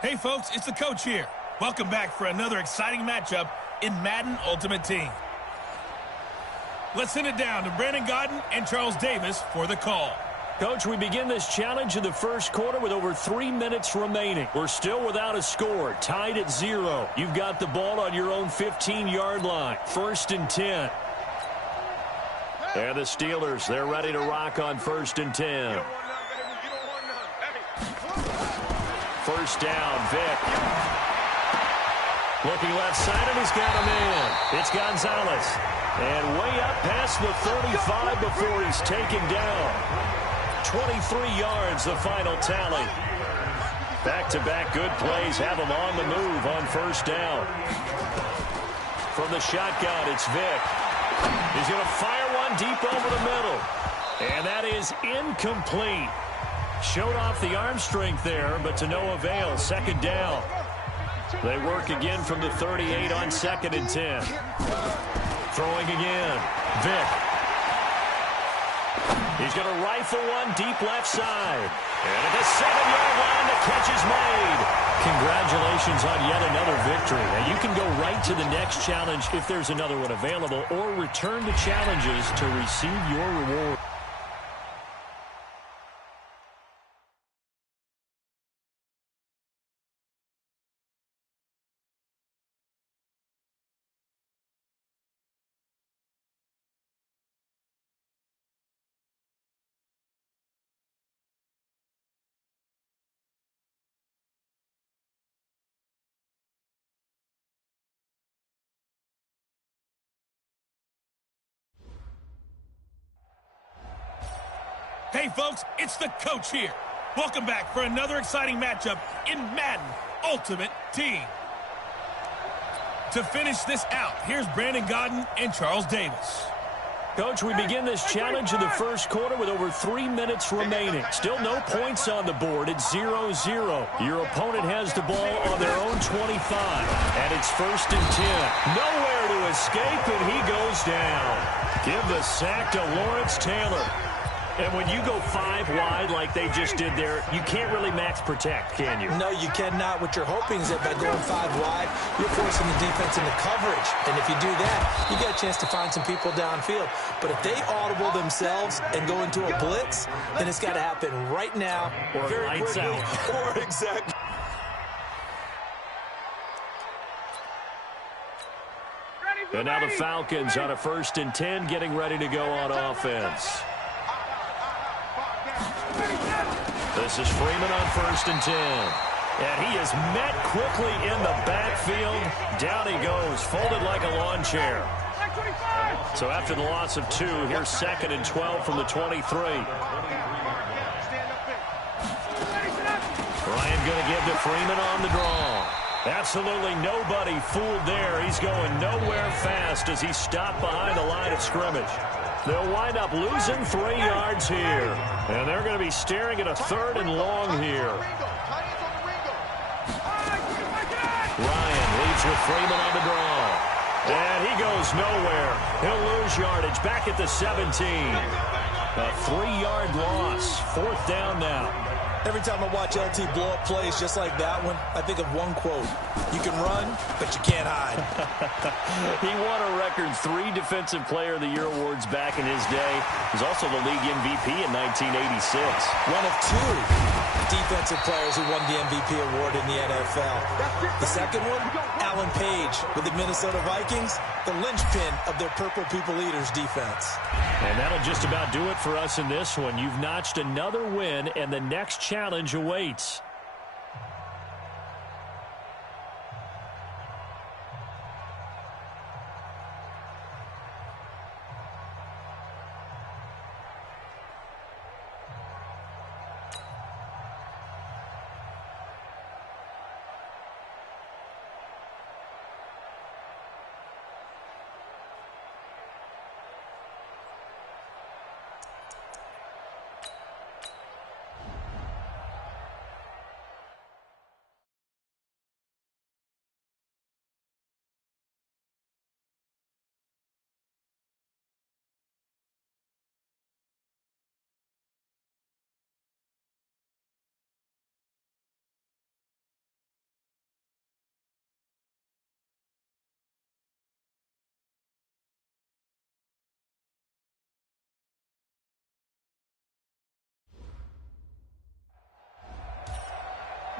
Hey, folks, it's the coach here. Welcome back for another exciting matchup in Madden Ultimate Team. Let's send it down to Brandon Gaudin and Charles Davis for the call. Coach, we begin this challenge in the first quarter with over 3 minutes remaining. We're still without a score, tied at 0. You've got the ball on your own 15-yard line, 1st and 10. And the Steelers, they're ready to rock on 1st and 10. First down, Vic. Looking left side, and he's got him in. It's Gonzalez. And way up past the 35 before he's taken down. 23 yards, the final tally. Back-to-back good plays have him on the move on 1st down. From the shotgun, it's Vic. He's going to fire one deep over the middle. And that is incomplete. Showed off the arm strength there, but to no avail. 2nd down. They work again from the 38 on 2nd and 10. Throwing again. Vic. He's going to rifle one deep left side. And at the 7-yard line, the catch is made. Congratulations on yet another victory. Now, you can go right to the next challenge if there's another one available, or return to challenges to receive your reward. Hey, folks, it's the coach here. Welcome back for another exciting matchup in Madden Ultimate Team. To finish this out, here's Brandon Gaudin and Charles Davis. Coach, we begin this challenge in the first quarter with over 3 minutes remaining. Still no points on the board. It's 0-0. Your opponent has the ball on their own 25. And it's 1st and 10. Nowhere to escape, and he goes down. Give the sack to Lawrence Taylor. And when you go 5 wide like they just did there, you can't really max protect, can you? No, you cannot. What you're hoping is that by going 5 wide, you're forcing the defense into coverage. And if you do that, you get a chance to find some people downfield. But if they audible themselves and go into a blitz, then it's got to happen right now or very lights quickly. out. Or exactly. And now the Falcons on a 1st and 10, getting ready to go on offense. This is Freeman on 1st and 10. And he is met quickly in the backfield. Down he goes, folded like a lawn chair. So after the loss of 2, here's 2nd and 12 from the 23. Ryan going to give to Freeman on the draw. Absolutely nobody fooled there. He's going nowhere fast as he stopped behind the line of scrimmage. They'll wind up losing 3 yards here. And they're going to be staring at a 3rd and long here. Ryan leads with Freeman on the draw. And he goes nowhere. He'll lose yardage back at the 17. A 3-yard loss. 4th down now. Every time I watch LT blow up plays just like that one, I think of one quote. You can run, but you can't hide. He won a record 3 Defensive Player of the Year awards back in his day. He was also the league MVP in 1986. One of 2 defensive players who won the MVP award in the NFL. The second one, Alan Page with the Minnesota Vikings, the linchpin of their Purple People Eaters defense. And that'll just about do it for us in this one. You've notched another win, and the next challenge awaits.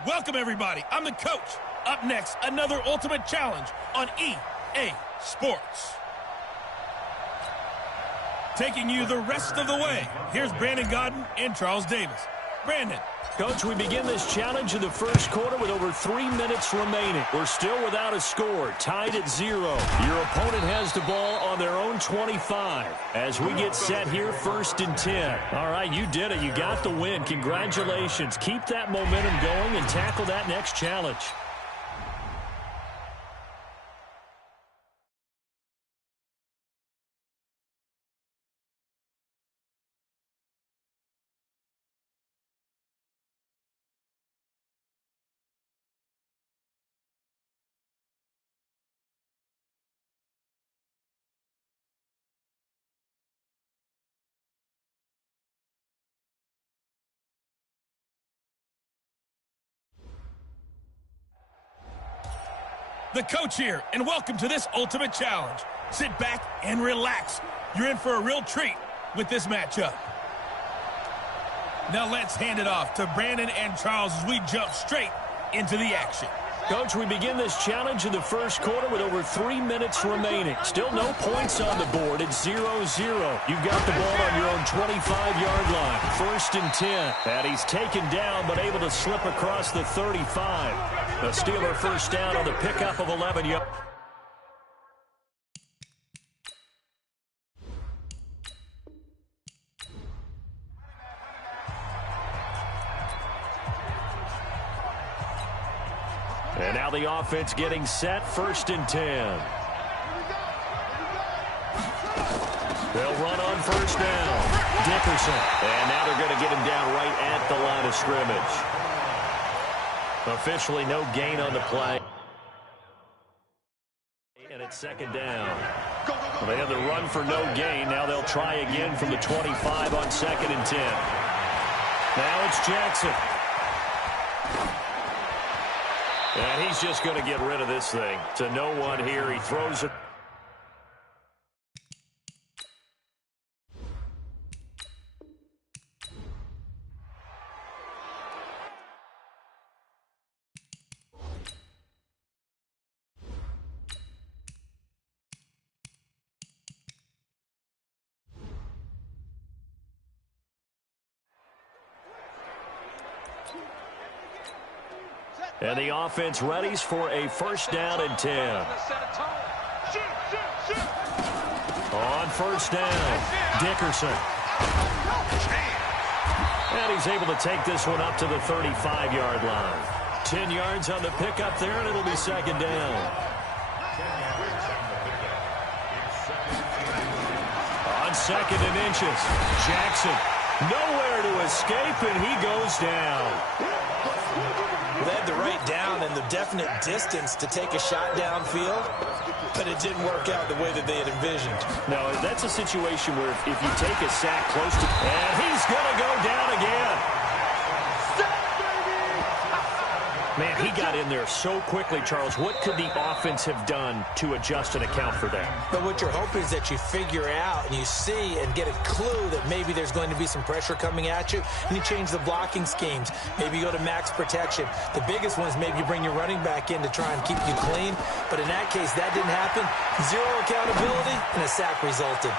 Welcome, everybody. I'm the coach. Up next, another Ultimate Challenge on EA Sports. Taking you the rest of the way, here's Brandon Godden and Charles Davis. Brandon. Coach, we begin this challenge in the first quarter with over 3 minutes remaining. We're still without a score, tied at 0. Your opponent has the ball on their own 25. As we get set here, 1st and 10. All right, you did it. You got the win. Congratulations. Keep that momentum going and tackle that next challenge. The coach here, and welcome to this Ultimate Challenge. Sit back and relax. You're in for a real treat with this matchup. Now let's hand it off to Brandon and Charles as we jump straight into the action. Coach, we begin this challenge in the first quarter with over 3 minutes remaining. Still no points on the board. It's 0-0. You've got the ball on your own 25-yard line. 1st and 10. And he's taken down but able to slip across the 35. The Steeler first down on the pickup of 11 yards. And now the offense getting set, 1st and 10. They'll run on 1st down. Dickerson. And now they're going to get him down right at the line of scrimmage. Officially no gain on the play. And it's 2nd down. Well, they had the run for no gain. Now they'll try again from the 25 on 2nd and 10. Now it's Jackson. And he's just going to get rid of this thing. To no one here. He throws it. And the offense readies for a 1st down and 10. On 1st down, Dickerson. And he's able to take this one up to the 35-yard line. 10 yards on the pickup there, and it'll be 2nd down. On 2nd and inches, Jackson. Nowhere to escape, and he goes down. They had the right down and the definite distance to take a shot downfield, but it didn't work out the way that they had envisioned. No, that's a situation where if you take a sack close to... And he's going to go down again. Man, he got in there so quickly, Charles. What could the offense have done to adjust and account for that? But what you're hoping is that you figure out and you see and get a clue that maybe there's going to be some pressure coming at you, and you change the blocking schemes. Maybe you go to max protection. The biggest one is maybe you bring your running back in to try and keep you clean. But in that case, that didn't happen. 0 accountability, and a sack resulted.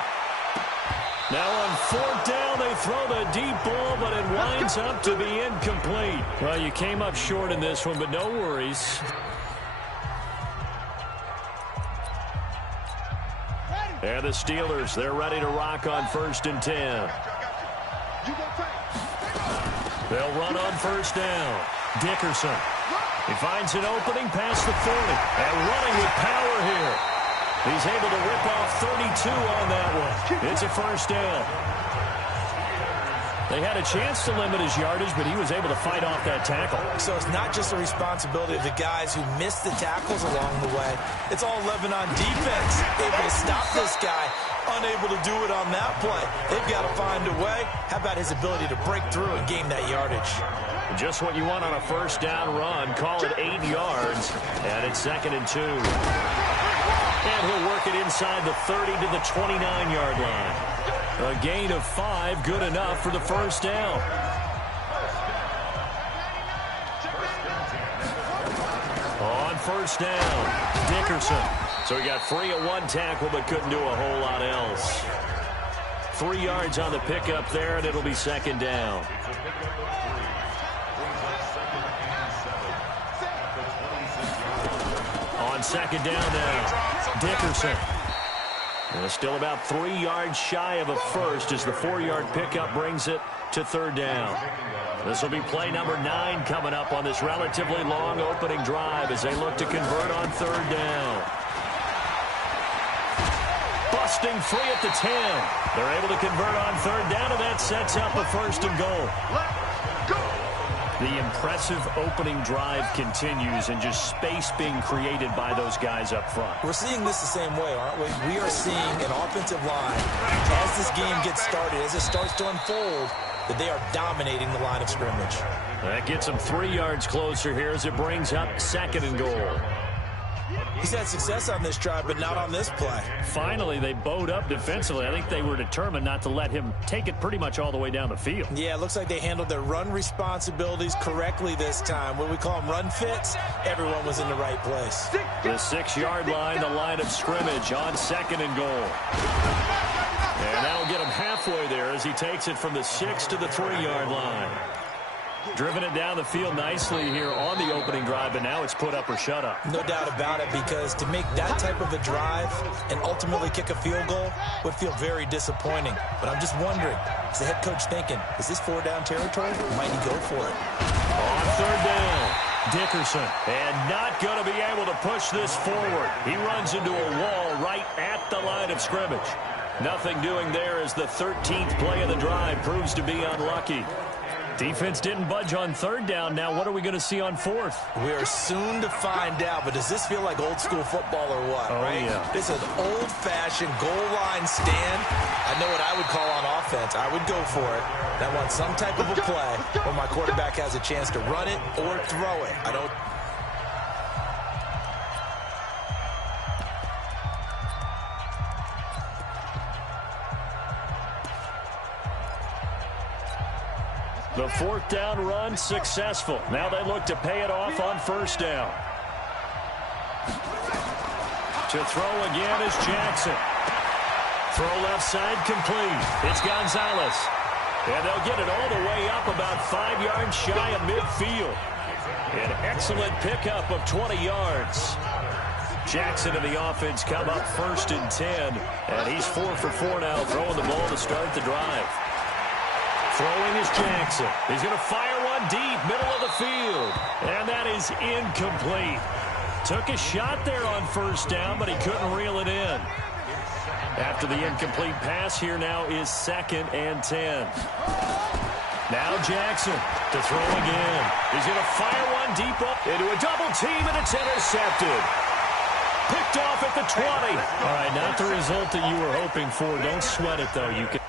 Now on 4th down, they throw the deep ball, but it winds up to be incomplete. Well, you came up short in this one, but no worries. And the Steelers, they're ready to rock on 1st and 10. They'll run on 1st down. Dickerson. He finds an opening past the 40. And running with power here. He's able to rip off 32 on that one. It's a 1st down. They had a chance to limit his yardage, but he was able to fight off that tackle. So it's not just the responsibility of the guys who missed the tackles along the way. It's all 11 on defense. Able to stop this guy, unable to do it on that play. They've got to find a way. How about his ability to break through and gain that yardage? Just what you want on a 1st down run. Call it 8 yards, and it's 2nd and 2. And he'll work it inside the 30 to the 29-yard line. A gain of 5, good enough for the 1st down. first down. Dickerson. So he got free of one tackle but couldn't do a whole lot else. 3 yards on the pickup there, and it'll be second down. On second down now, Dickerson. And still about 3 yards shy of a first as the 4-yard pickup brings it to third down. This will be play number 9 coming up on this relatively long opening drive as they look to convert on third down. Busting free at the 10. They're able to convert on third down, and that sets up a first and goal. The impressive opening drive continues and just space being created by those guys up front. We're seeing this the same way, aren't we? We are seeing an offensive line, as this game gets started, as it starts to unfold, that they are dominating the line of scrimmage. That gets them 3 yards closer here as it brings up second and goal. He's had success on this drive, but not on this play. Finally, they bowed up defensively. I think they were determined not to let him take it pretty much all the way down the field. Yeah, it looks like they handled their run responsibilities correctly this time. When we call them run fits, everyone was in the right place. The 6-yard line, the line of scrimmage on second and goal. And that'll get him halfway there as he takes it from the 6 to the 3-yard line. Driven it down the field nicely here on the opening drive, and now it's put up or shut up. No doubt about it, because to make that type of a drive and ultimately kick a field goal would feel very disappointing. But I'm just wondering, is the head coach thinking, is this 4-down territory? Might he go for it? On third down, Dickerson, and not going to be able to push this forward. He runs into a wall right at the line of scrimmage. Nothing doing there as the 13th play of the drive proves to be unlucky. Defense didn't budge on third down. Now what are we going to see on fourth? We are soon to find out, but does this feel like old school football or what? Oh, right? Yeah. This is an old-fashioned goal line stand. I know what I would call on offense. I would go for it. And I want some type of a play where my quarterback has a chance to run it or throw it. I don't... The 4th down run successful. Now they look to pay it off on first down. To throw again is Jackson. Throw left side complete. It's Gonzalez. And they'll get it all the way up about 5 yards shy of midfield. An excellent pickup of 20 yards. Jackson and the offense come up 1st and 10. And he's 4 for 4 now, throwing the ball to start the drive. Throwing is Jackson. He's going to fire one deep, middle of the field. And that is incomplete. Took a shot there on first down, but he couldn't reel it in. After the incomplete pass, here now is 2nd and 10. Now Jackson to throw again. He's going to fire one deep up into a double team, and it's intercepted. Picked off at the 20. All right, not the result that you were hoping for. Don't sweat it, though. You can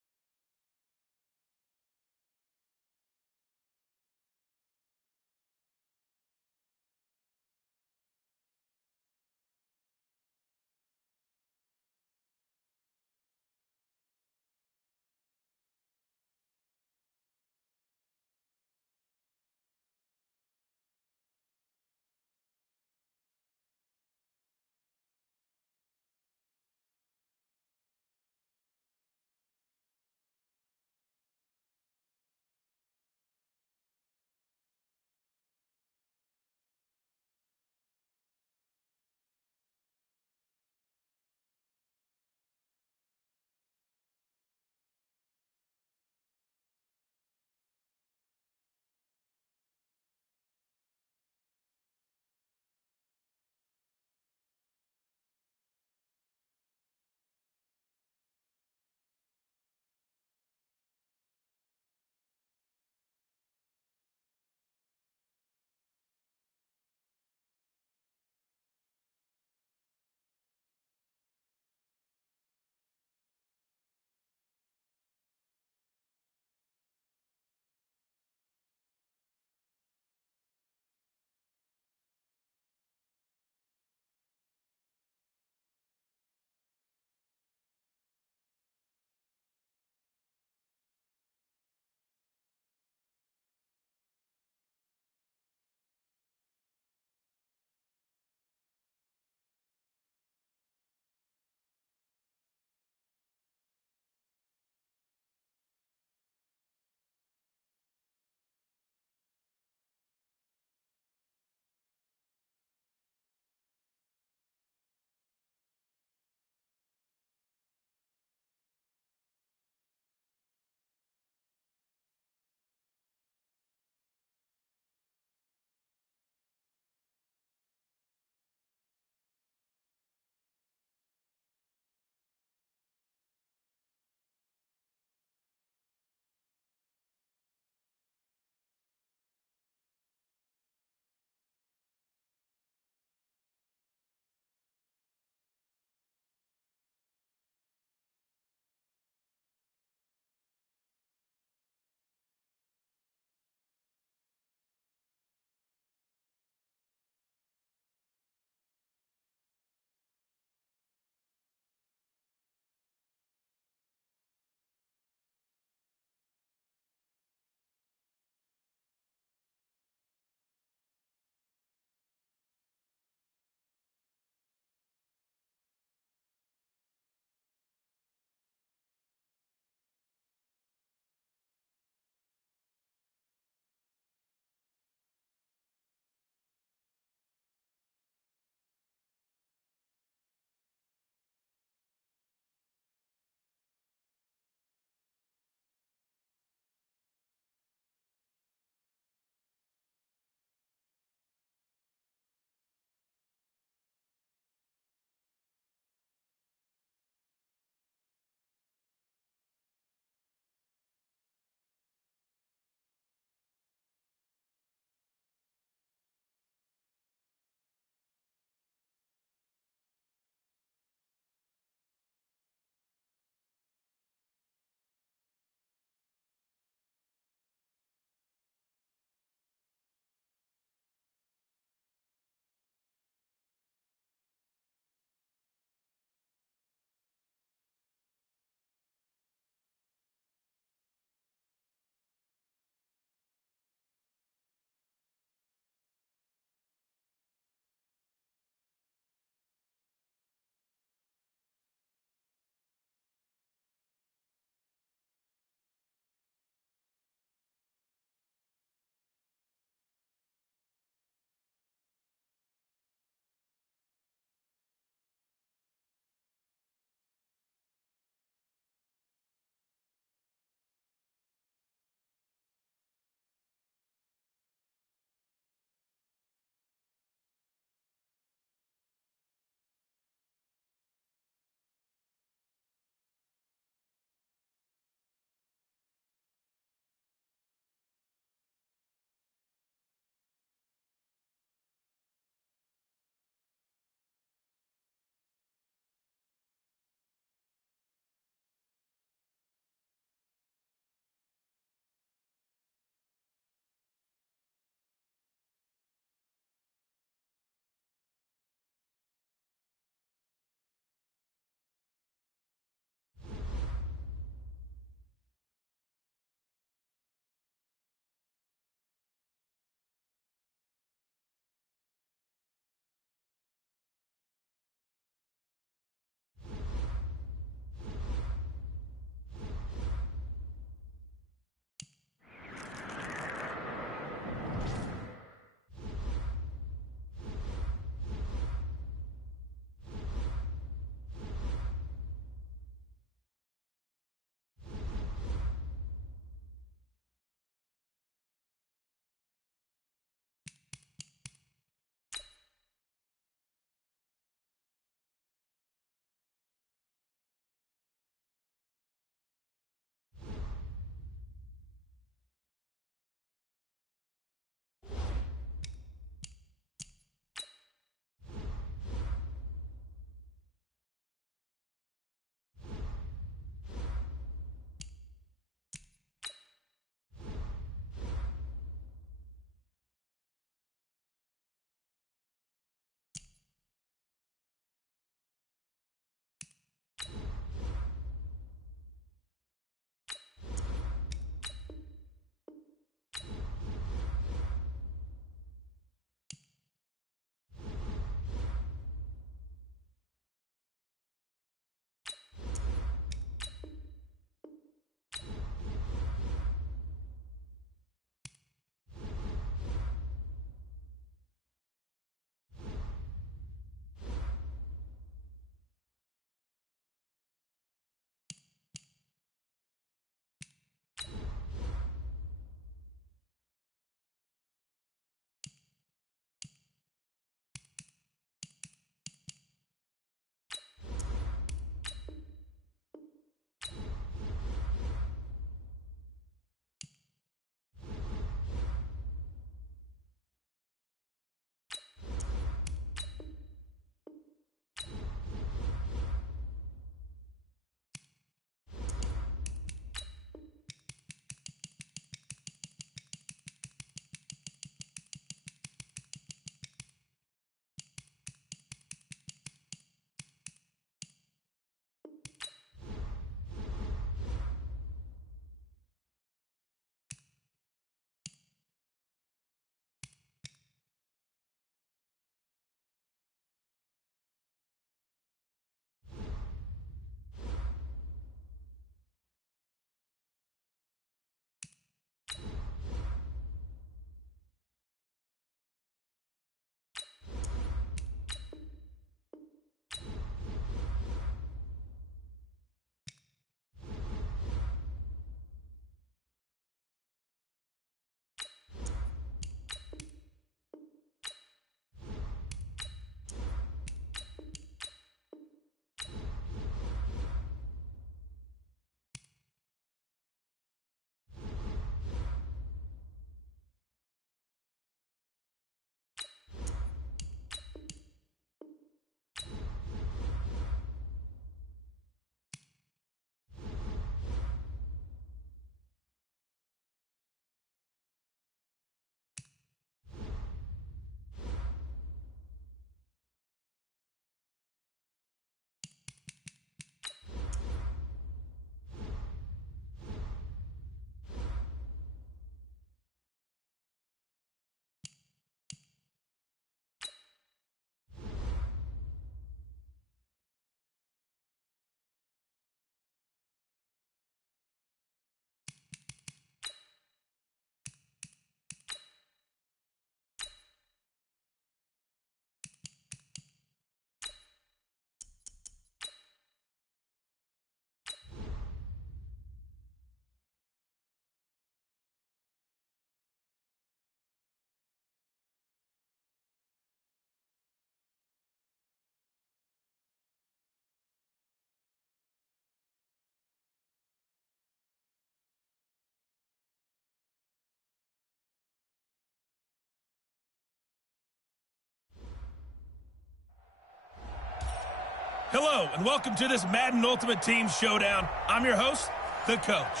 Hello, and welcome to this Madden Ultimate Team Showdown. I'm your host, the Coach.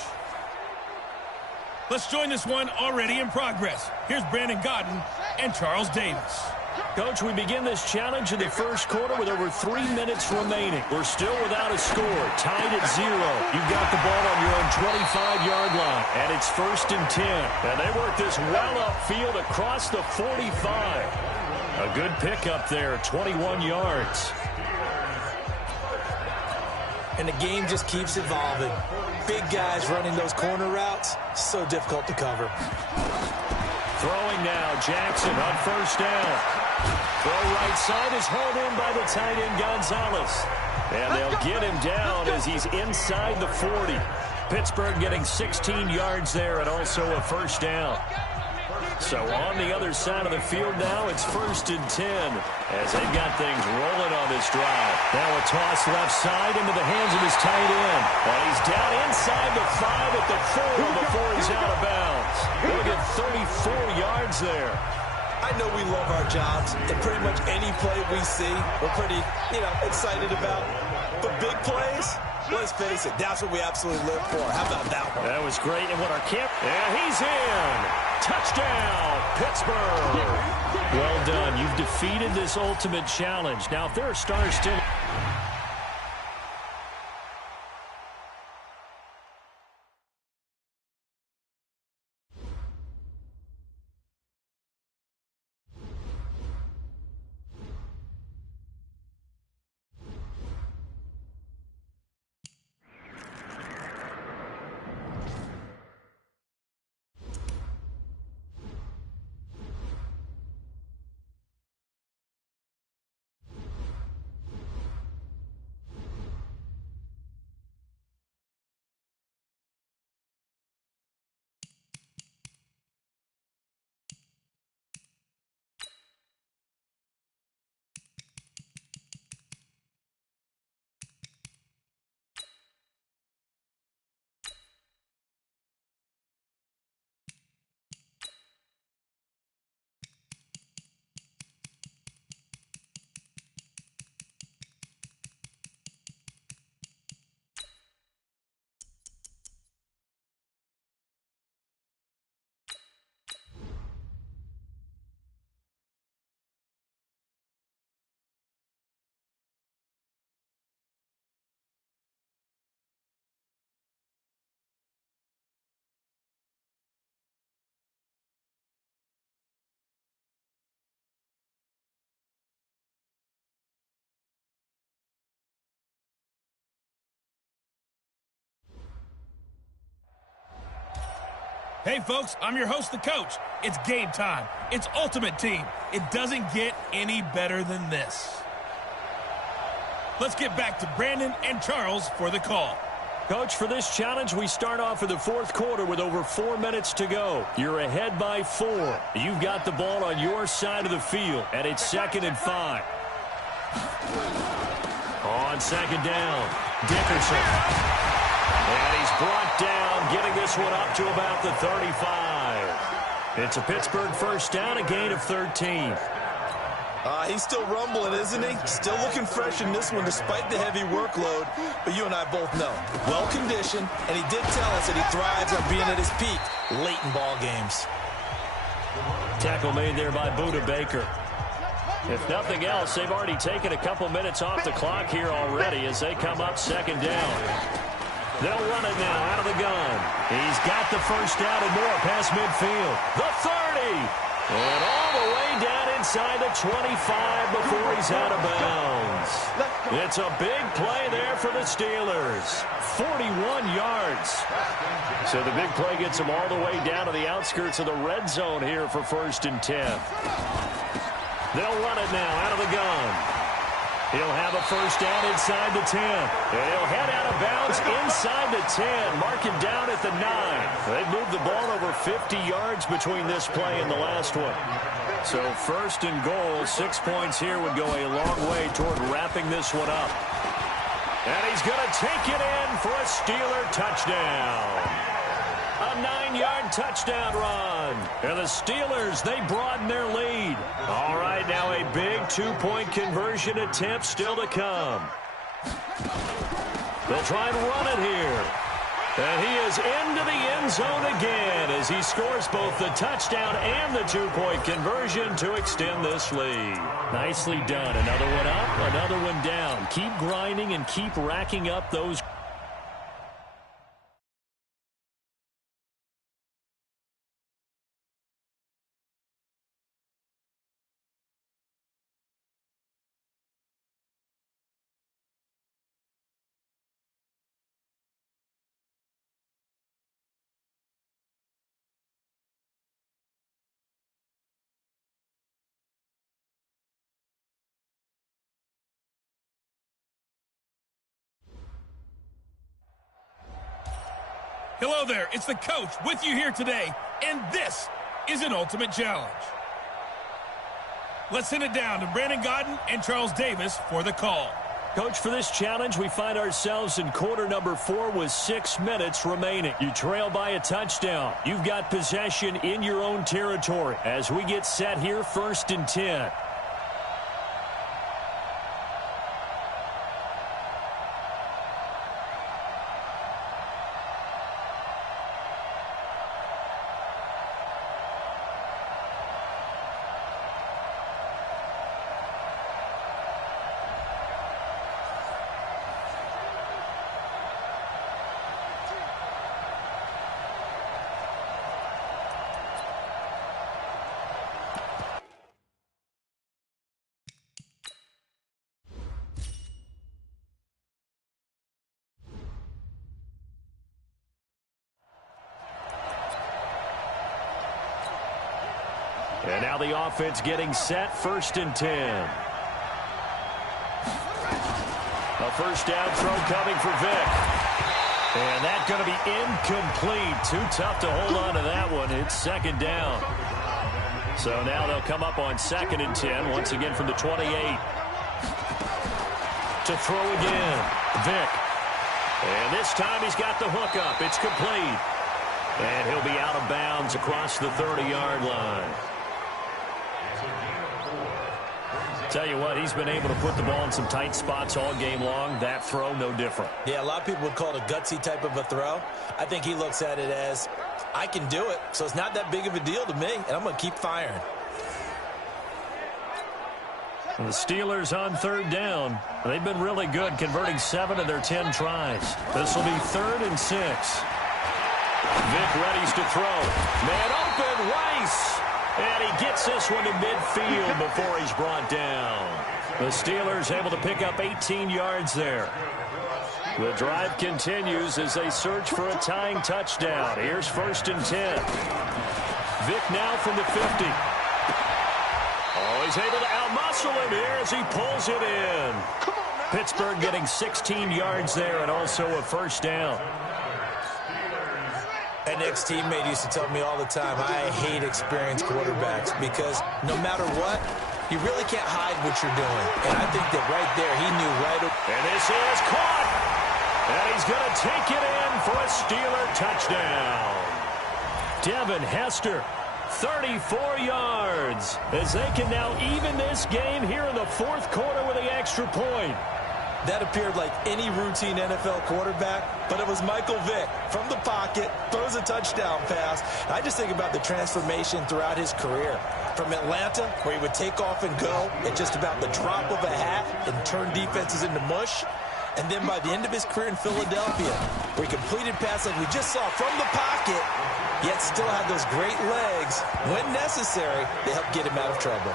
Let's join this one already in progress. Here's Brandon Godden and Charles Davis. Coach, we begin this challenge in the first quarter with over 3 minutes remaining. We're still without a score, tied at 0. You've got the ball on your own 25-yard line, and it's 1st and 10. And they work this well upfield across the 45. A good pickup there, 21 yards. And the game just keeps evolving. Big guys running those corner routes, so difficult to cover. Throwing now, Jackson on 1st down. Throw right side is hauled in by the tight end Gonzalez. And they'll get him down as he's inside the 40. Pittsburgh getting 16 yards there and also a 1st down. So on the other side of the field now, it's 1st and 10 as they've got things rolling on this drive. Now a toss left side into the hands of his tight end. And he's down inside the 5 at the 4 before he's out of bounds. He'll get 34 yards there. I know we love our jobs, and pretty much any play we see, we're pretty, excited about. But big plays, let's face it, that's what we absolutely live for. How about that one? That was great. And what our camp... And he's in. Touchdown, Pittsburgh. Well done. You've defeated this ultimate challenge. Now, if there are stars still... Hey, folks, I'm your host, the Coach. It's game time. It's Ultimate Team. It doesn't get any better than this. Let's get back to Brandon and Charles for the call. Coach, for this challenge, we start off in the 4th quarter with over 4 minutes to go. You're ahead by 4. You've got the ball on your side of the field, and it's 2nd and 5. On 2nd down, Dickerson. And he's brought down, getting this one up to about the 35. It's a Pittsburgh 1st down, a gain of 13. He's still rumbling, isn't he? Still looking fresh in this one despite the heavy workload. But you and I both know, well-conditioned, and he did tell us that he thrives on being at his peak late in ball games. Tackle made there by Buda Baker. If nothing else, they've already taken a couple minutes off the clock here already as they come up 2nd down. They'll run it now out of the gun. He's got the 1st down and more past midfield. The 30. And all the way down inside the 25 before he's out of bounds. It's a big play there for the Steelers. 41 yards. So the big play gets him all the way down to the outskirts of the red zone here for 1st and 10. They'll run it now out of the gun. He'll have a 1st down inside the 10. And he'll head out of bounds inside the 10. Mark him down at the 9. They've moved the ball over 50 yards between this play and the last one. So 1st and goal, 6 points here would go a long way toward wrapping this one up. And he's going to take it in for a Steeler touchdown. A 9-yard touchdown run. And the Steelers, they broaden their lead. All right, now a big 2-point conversion attempt still to come. They'll try and run it here. And he is into the end zone again as he scores both the touchdown and the two-point conversion to extend this lead. Nicely done. Another one up, another one down. Keep grinding and keep racking up those. Hello there, it's the coach with you here today, and this is an ultimate challenge. Let's send it down to Brandon Godden and Charles Davis for the call. Coach, for this challenge, we find ourselves in quarter number 4 with 6 minutes remaining. You trail by a touchdown. You've got possession in your own territory as we get set here, 1st and 10. And now the offense getting set, 1st and 10. A first down throw coming for Vic. And that's going to be incomplete. Too tough to hold on to that one. It's 2nd down. So now they'll come up on 2nd and 10, once again from the 28. To throw again, Vic. And this time he's got the hook up. It's complete. And he'll be out of bounds across the 30-yard line. Tell you what, he's been able to put the ball in some tight spots all game long. That throw, no different. Yeah, a lot of people would call it a gutsy type of a throw. I think he looks at it as, I can do it, so it's not that big of a deal to me, and I'm going to keep firing. And the Steelers on 3rd down. They've been really good, converting 7 of their 10 tries. This will be 3rd and 6. Vic readies to throw. Man open, Rice. And he gets this one to midfield before he's brought down. The Steelers able to pick up 18 yards there. The drive continues as they search for a tying touchdown. Here's 1st and 10. Vic now from the 50. Oh, he's able to outmuscle him here as he pulls it in. Pittsburgh getting 16 yards there and also a first down. An ex-teammate used to tell me all the time, I hate experienced quarterbacks because no matter what, you really can't hide what you're doing. And I think that right there, he knew right away. And this is caught. And he's going to take it in for a Steeler touchdown. Devin Hester, 34 yards, as they can now even this game here in the 4th quarter with the extra point. That appeared like any routine NFL quarterback, but it was Michael Vick from the pocket, throws a touchdown pass. I just think about the transformation throughout his career. From Atlanta, where he would take off and go at just about the drop of a hat and turn defenses into mush. And then by the end of his career in Philadelphia, where he completed passes like we just saw from the pocket, yet still had those great legs. When necessary, they helped get him out of trouble.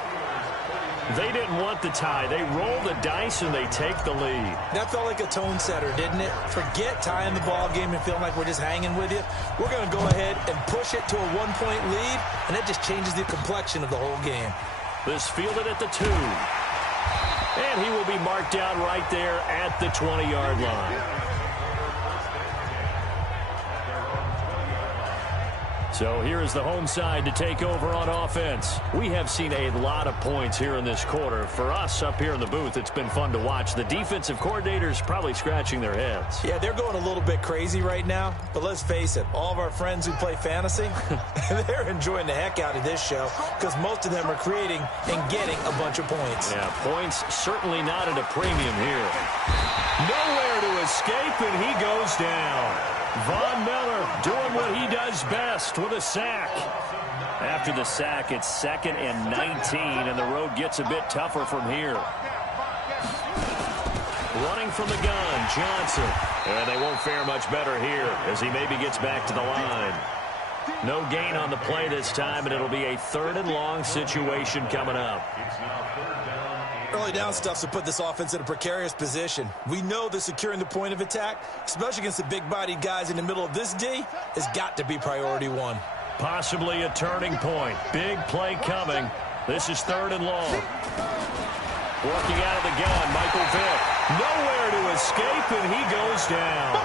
They didn't want the tie. They roll the dice and they take the lead. That felt like a tone setter, didn't it? Forget tying the ball game and feeling like we're just hanging with you. We're going to go ahead and push it to a 1-point lead, and that just changes the complexion of the whole game. This fielded at the 2. And he will be marked down right there at the 20-yard line. So here is the home side to take over on offense. We have seen a lot of points here in this quarter. For us up here in the booth, it's been fun to watch. The defensive coordinators probably scratching their heads. Yeah, they're going a little bit crazy right now. But let's face it, all of our friends who play fantasy, they're enjoying the heck out of this show because most of them are creating and getting a bunch of points. Yeah, points certainly not at a premium here. Nowhere to escape, and he goes down. Von Miller doing what he does best with a sack. After the sack, it's 2nd and 19, and the road gets a bit tougher from here. Running from the gun, Johnson. And they won't fare much better here as he maybe gets back to the line. No gain on the play this time, and it'll be a 3rd and long situation coming up. Early down stuff to put this offense in a precarious position. We know that securing the point of attack, especially against the big-bodied guys in the middle of this D, has got to be priority 1. Possibly a turning point. Big play coming. This is 3rd and long. Working out of the gun, Michael Vick. Nowhere to escape, and he goes down.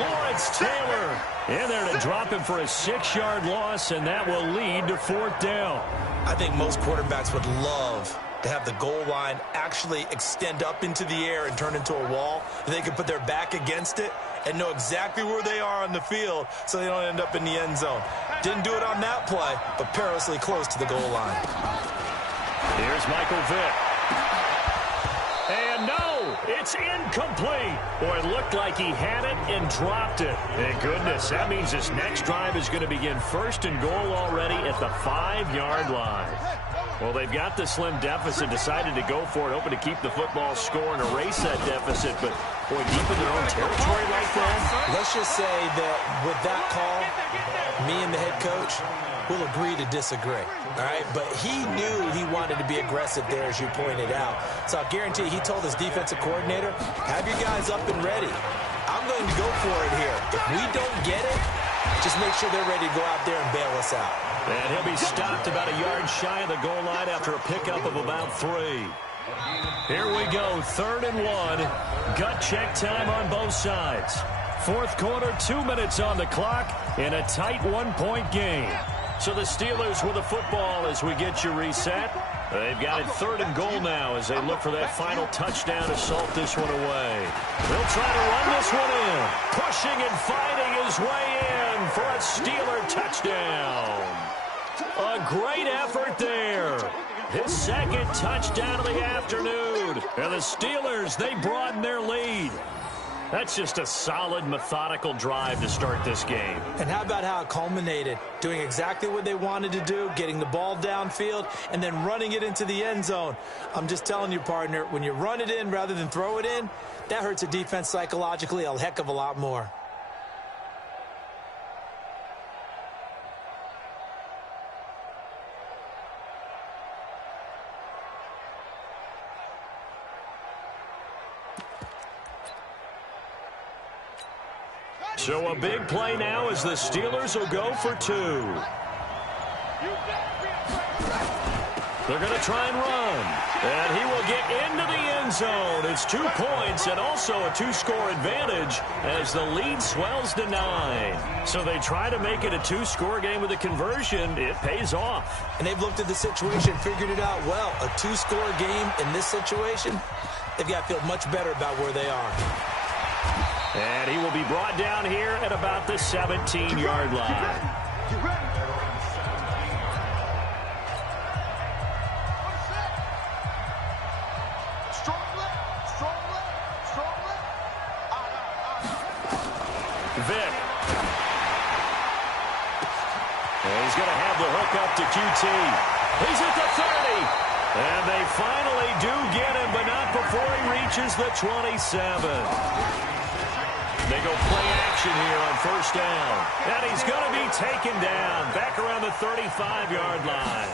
Lawrence Taylor in there to drop him for a 6-yard loss, and that will lead to 4th down. I think most quarterbacks would love to have the goal line actually extend up into the air and turn into a wall. They can put their back against it and know exactly where they are on the field so they don't end up in the end zone. Didn't do it on that play, but perilously close to the goal line. Here's Michael Vick. And no, it's incomplete. Boy, it looked like he had it and dropped it. Thank goodness, that means this next drive is going to begin 1st and goal already at the 5-yard line. Well, they've got the slim deficit, decided to go for it, hoping to keep the football score and erase that deficit. But, boy, deep in their own territory like that. Let's just say that with that call, me and the head coach will agree to disagree. All right, but he knew he wanted to be aggressive there, as you pointed out. So I guarantee he told his defensive coordinator, have your guys up and ready. I'm going to go for it here. If we don't get it, just make sure they're ready to go out there and bail us out. And he'll be stopped about a yard shy of the goal line after a pickup of about 3. Here we go, 3rd and 1. Gut check time on both sides. 4th quarter, 2 minutes on the clock in a tight 1-point game. So the Steelers with the football as we get you reset. They've got it 3rd and goal now as they look for that final touchdown to salt this one away. They'll try to run this one in. Pushing and fighting his way in for a Steeler touchdown. A great effort there. His 2nd touchdown of the afternoon. And the Steelers, they broaden their lead. That's just a solid, methodical drive to start this game. And how about how it culminated? Doing exactly what they wanted to do, getting the ball downfield, and then running it into the end zone. I'm just telling you, partner, when you run it in rather than throw it in, that hurts a defense psychologically a heck of a lot more. So a big play now as the Steelers will go for 2. They're going to try and run. And he will get into the end zone. It's 2 points and also a 2-score advantage as the lead swells to 9. So they try to make it a 2-score game with a conversion. It pays off. And they've looked at the situation, figured it out well. A 2-score game in this situation, they've got to feel much better about where they are. And he will be brought down here at about the 17-yard line. Vick. And he's going to have the hook up to QT. He's at the 30. And they finally do get him, but not before he reaches the 27. They go play action here on 1st down. And he's going to be taken down back around the 35-yard line.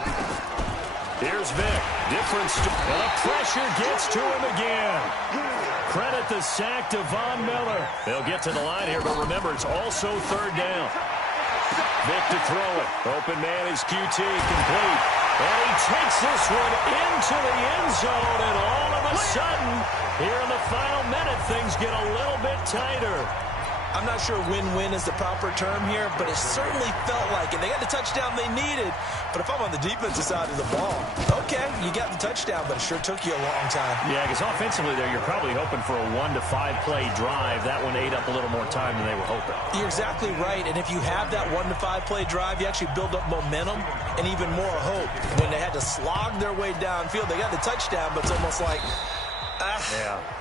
Here's Vick. Difference. And the pressure gets to him again. Credit the sack to Von Miller. They'll get to the line here, but remember, it's also 3rd down. Vick to throw it. Open man is QT, complete. And he takes this one into the end zone, and all of a sudden, here in the final minute, things get a little bit tighter. I'm not sure win-win is the proper term here, but it certainly felt like it. They got the touchdown they needed, but if I'm on the defensive side of the ball, okay, you got the touchdown, but it sure took you a long time. Yeah, because offensively there, you're probably hoping for a 1 to 5 play drive. That one ate up a little more time than they were hoping. You're exactly right, and if you have that 1 to 5 play drive, you actually build up momentum and even more hope. When they had to slog their way downfield, they got the touchdown, but it's almost like,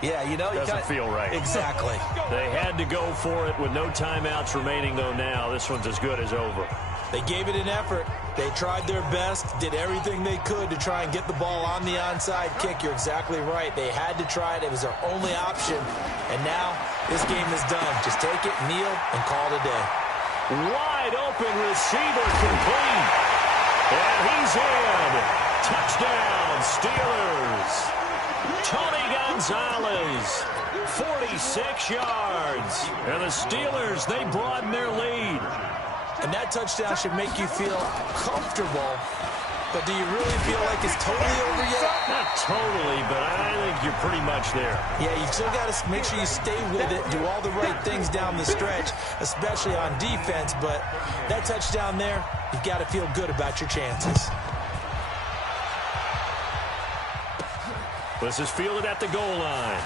yeah, you know, doesn't feel right. Exactly. They had to go for it with no timeouts remaining, though. Now this one's as good as over. They gave it an effort. They tried their best, did everything they could to try and get the ball on the onside kick. You're exactly right. They had to try it. It was their only option. And now this game is done. Just take it, kneel, and call it a day. Wide open receiver complete. And he's in. Touchdown, Steelers. Tony Gonzalez, 46 yards. And the Steelers, they broaden their lead. And that touchdown should make you feel comfortable. But do you really feel like it's totally over yet? Not totally, but I think you're pretty much there. Yeah, you still got to make sure you stay with it, do all the right things down the stretch, especially on defense. But that touchdown there, you've got to feel good about your chances. This is fielded at the goal line.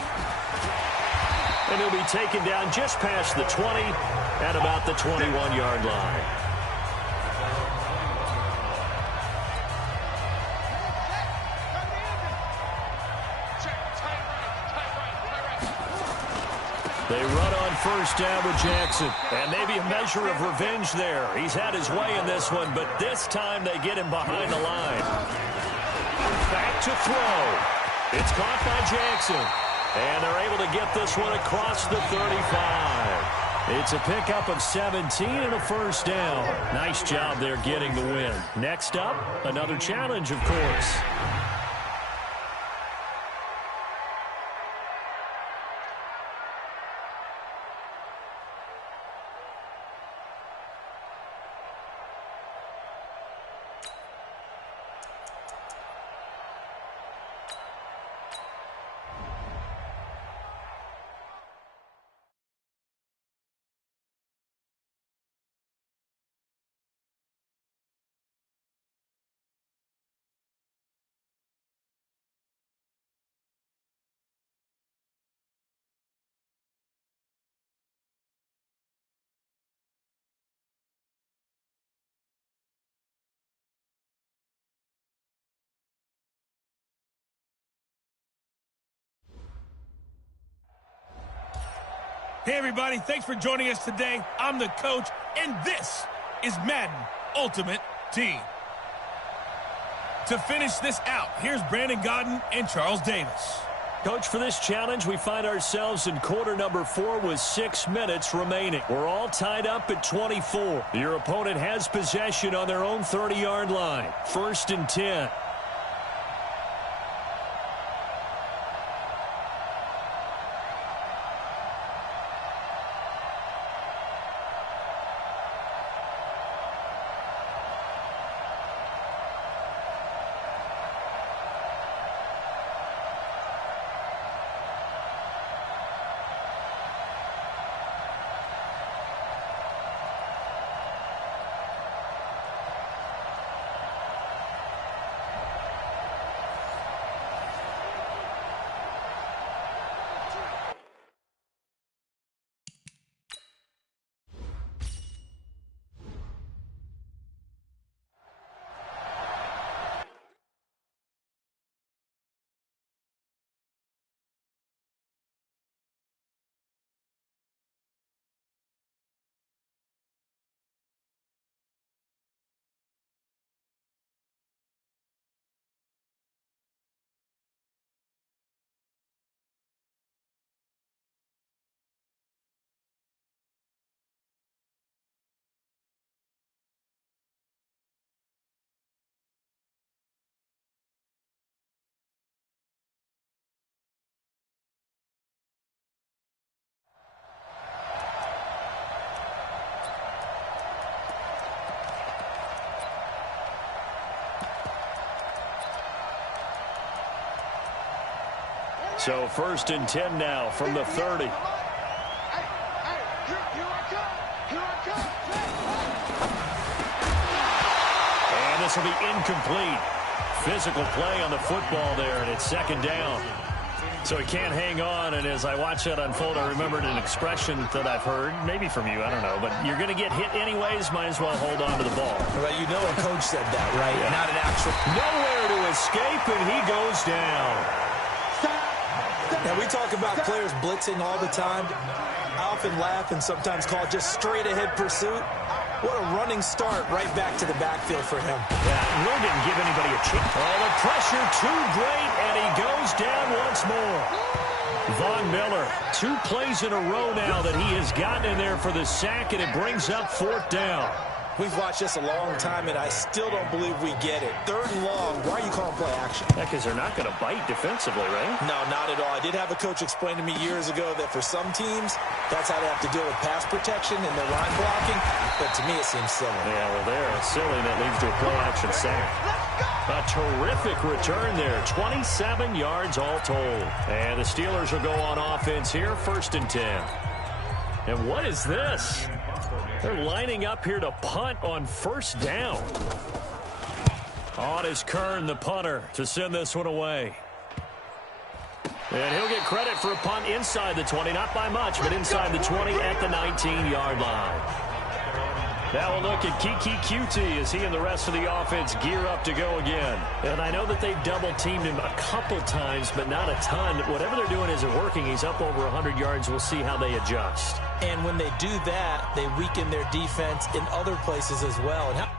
And he'll be taken down just past the 20 at about the 21-yard line. They run on first down with Jackson. And maybe a measure of revenge there. He's had his way in this one, but this time they get him behind the line. Back to throw. It's caught by Jackson. And they're able to get this one across the 35. It's a pickup of 17 and a first down. Nice job there getting the win. Next up, another challenge, of course. Hey, everybody. Thanks for joining us today. I'm the coach, and this is Madden Ultimate Team. To finish this out, here's Brandon Gaudin and Charles Davis. Coach, for this challenge, we find ourselves in quarter number 4 with 6 minutes remaining. We're all tied up at 24. Your opponent has possession on their own 30-yard line. 1st and 10. So 1st and 10 now from the 30. Hey, pass will be incomplete. Physical play on the football there, and it's second down. So he can't hang on, and as I watch that unfold, I remembered an expression that I've heard, maybe from you, I don't know, but you're going to get hit anyways, might as well hold on to the ball. Well, you know a coach said that, right? Yeah. Not an actual... Nowhere to escape, and he goes down. Now, we talk about players blitzing all the time. I often laugh and sometimes call it just straight-ahead pursuit. What a running start right back to the backfield for him. Yeah, really didn't give anybody a chance. Oh, the pressure too great, and he goes down once more. Von Miller, 2 plays in a row now that he has gotten in there for the sack, and it brings up 4th down. We've watched this a long time, and I still don't believe we get it. 3rd and long, why are you calling play action? Yeah, because they're not going to bite defensively, right? No, not at all. I did have a coach explain to me years ago that for some teams, that's how they have to deal with pass protection and their line blocking. But to me, it seems silly. Yeah, well, they're silly, and that leads to a play-action sack. A terrific return there. 27 yards all told. And the Steelers will go on offense here, 1st and 10. And what is this? They're lining up here to punt on 1st down. On is Kern, the punter, to send this one away. And he'll get credit for a punt inside the 20, not by much, but inside the 20 at the 19-yard line. Now we'll look at Kiki QT as he and the rest of the offense gear up to go again. And I know that they've double-teamed him a couple times, but not a ton. Whatever they're doing isn't working. He's up over 100 yards. We'll see how they adjust. And when they do that, they weaken their defense in other places as well. And how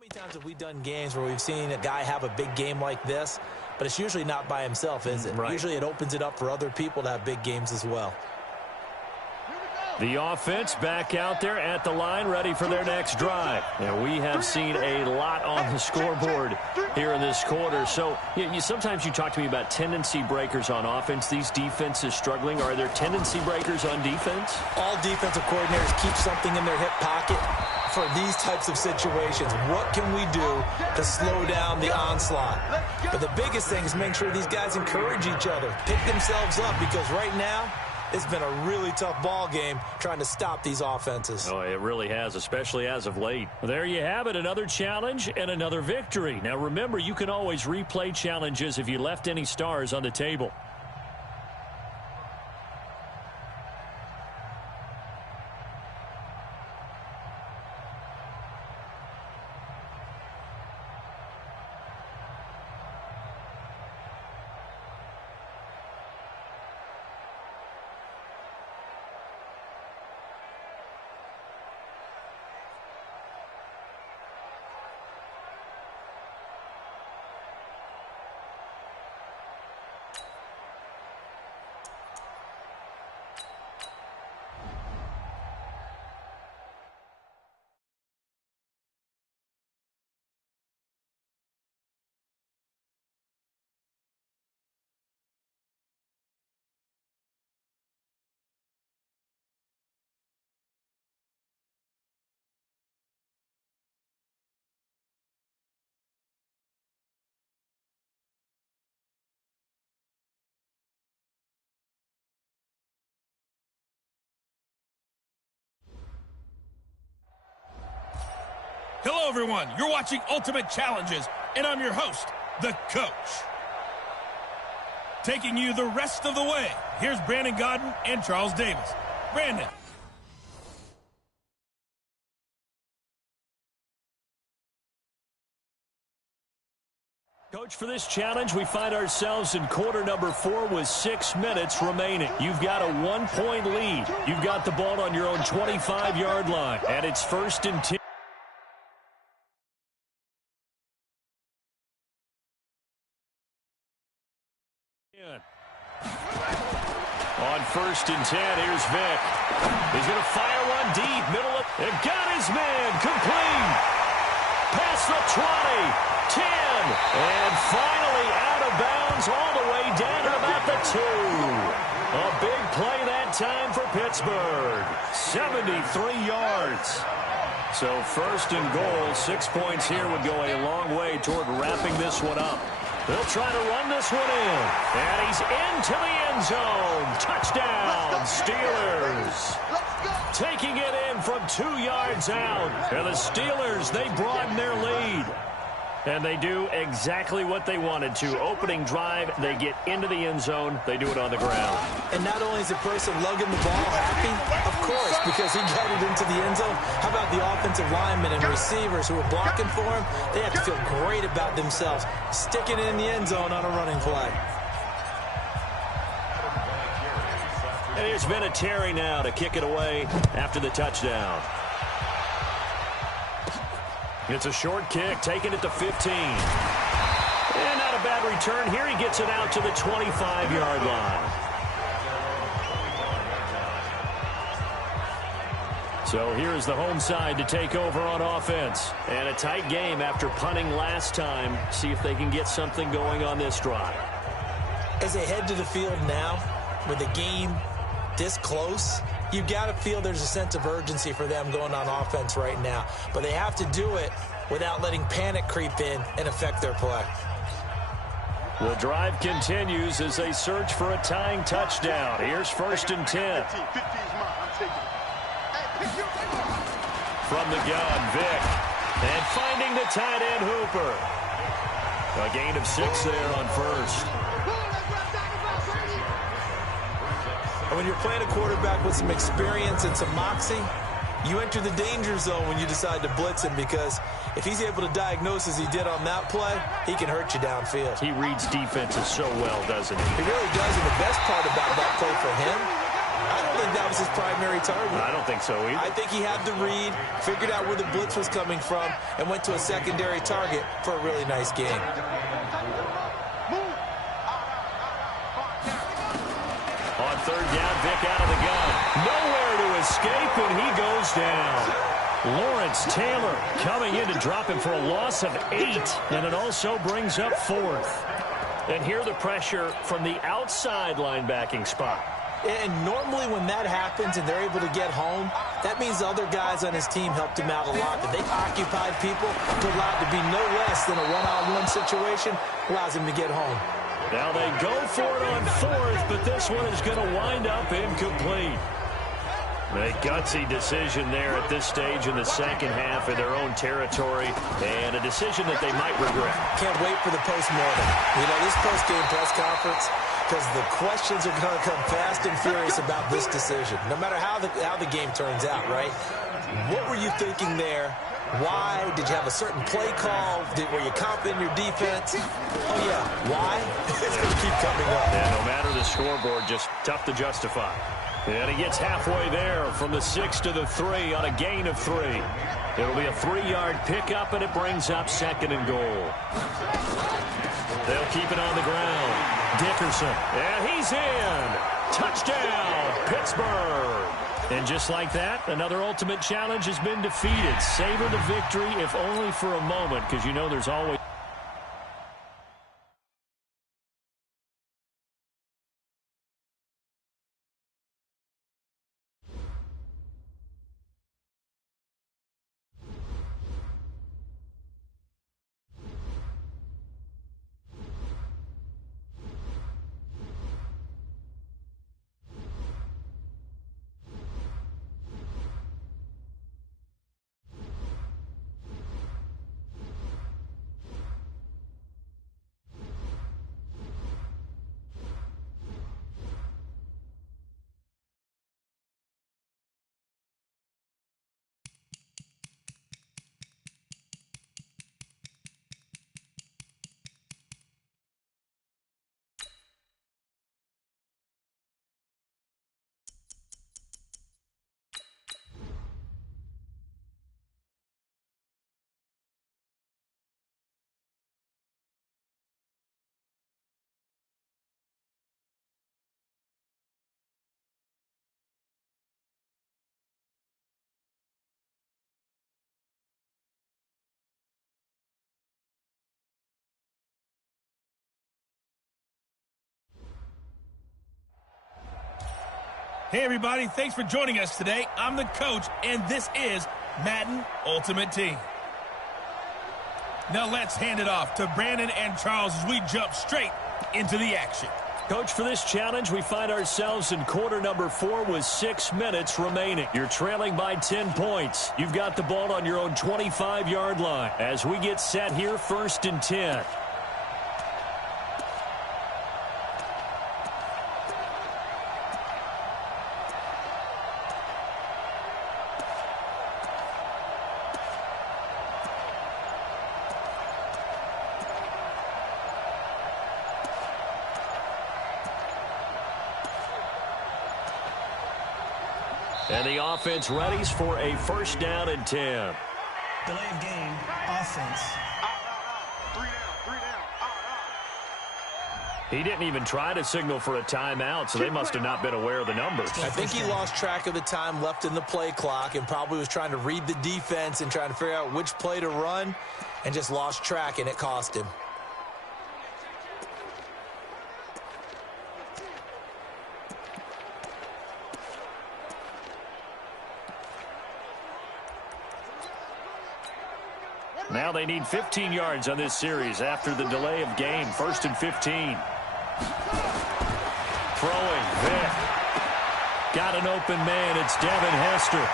many times have we done games where we've seen a guy have a big game like this, but it's usually not by himself, is it? Right. Usually it opens it up for other people to have big games as well. The offense back out there at the line, ready for their next drive. And we have seen a lot on the scoreboard here in this quarter. So sometimes you talk to me about tendency breakers on offense. These defenses struggling. Are there tendency breakers on defense? All defensive coordinators keep something in their hip pocket for these types of situations. What can we do to slow down the onslaught? But the biggest thing is making sure these guys encourage each other, pick themselves up, because right now, it's been a really tough ball game trying to stop these offenses. Oh, it really has, especially as of late. There you have it, another challenge and another victory. Now, remember, you can always replay challenges if you left any stars on the table. Hello, everyone. You're watching Ultimate Challenges, and I'm your host, the Coach. Taking you the rest of the way, here's Brandon Godden and Charles Davis. Brandon. Coach, for this challenge, we find ourselves in quarter number 4 with 6 minutes remaining. You've got a 1-point lead. You've got the ball on your own 25-yard line, and it's 1st and 10. On 1st and 10, here's Vick. He's going to fire one deep, middle of, and got his man, complete. Past the 20, 10, and finally out of bounds all the way down to about the 2. A big play that time for Pittsburgh. 73 yards. So 1st and goal, 6 points here would go a long way toward wrapping this one up. They'll try to run this one in. And he's into the end zone. Touchdown, Steelers. Let's go. taking it in from 2 yards out. And the Steelers, they broaden their lead. And they do exactly what they wanted to. Opening drive, they get into the end zone. They do it on the ground. And not only is the person lugging the ball happy, of course, because he got it into the end zone. How about the offensive linemen and receivers who are blocking for him? They have to feel great about themselves, sticking it in the end zone on a running play. And here's Vinatieri now to kick it away after the touchdown. It's a short kick, taking it to 15. And not a bad return. Here he gets it out to the 25-yard line. So here's the home side to take over on offense. And a tight game after punting last time. See if they can get something going on this drive. As they head to the field now, with the game this close, you've got to feel there's a sense of urgency for them going on offense right now. But they have to do it without letting panic creep in and affect their play. The drive continues as they search for a tying touchdown. Here's 1st and 10. From the gun, Vick. And finding the tight end, Hooper. A gain of 6 there on first. And when you're playing a quarterback with some experience and some moxie, you enter the danger zone when you decide to blitz him, because if he's able to diagnose as he did on that play, he can hurt you downfield. He reads defenses so well, doesn't he? He really does, and the best part about that play for him, I don't think that was his primary target. I don't think so either. I think he had the read, figured out where the blitz was coming from, and went to a secondary target for a really nice game. On 3rd down, Vick out of the gun. Nowhere to escape, and he goes down. Lawrence Taylor coming in to drop him for a loss of 8, and it also brings up 4th. And here the pressure from the outside linebacking spot. And normally when that happens and they're able to get home, that means the other guys on his team helped him out a lot. That they occupied people to allow it to be no less than a one-on-one situation, allows him to get home. Now they go for it on 4th, but this one is going to wind up incomplete. A gutsy decision there at this stage in the second half in their own territory, and a decision that they might regret. Can't wait for the post-mortem. You know, this post-game press conference, because the questions are going to come fast and furious about this decision, no matter how the game turns out, right? What were you thinking there? Why? Did you have a certain play call? Were you confident in your defense? Oh, yeah. Why? It's going to keep coming up. Yeah, no matter the scoreboard, just tough to justify. And he gets halfway there from the 6 to the 3 on a gain of 3. It'll be a 3-yard pickup, and it brings up 2nd and goal. They'll keep it on the ground. Dickerson, and he's in. Touchdown, Pittsburgh. And just like that, another ultimate challenge has been defeated. Savor the victory, if only for a moment, because you know there's always... Hey, everybody. Thanks for joining us today. I'm the coach, and this is Madden Ultimate Team. Now let's hand it off to Brandon and Charles as we jump straight into the action. Coach, for this challenge, we find ourselves in quarter number 4 with 6 minutes remaining. You're trailing by 10 points. You've got the ball on your own 25-yard line as we get set here, 1st and 10. And the offense readies for a 1st down and 10. Delay of game, offense. He didn't even try to signal for a timeout, so they must have not been aware of the numbers. I think he lost track of the time left in the play clock and probably was trying to read the defense and trying to figure out which play to run and just lost track, and it cost him. Now they need 15 yards on this series after the delay of game. 1st and 15. Throwing. Vic. Got an open man. It's Devin Hester.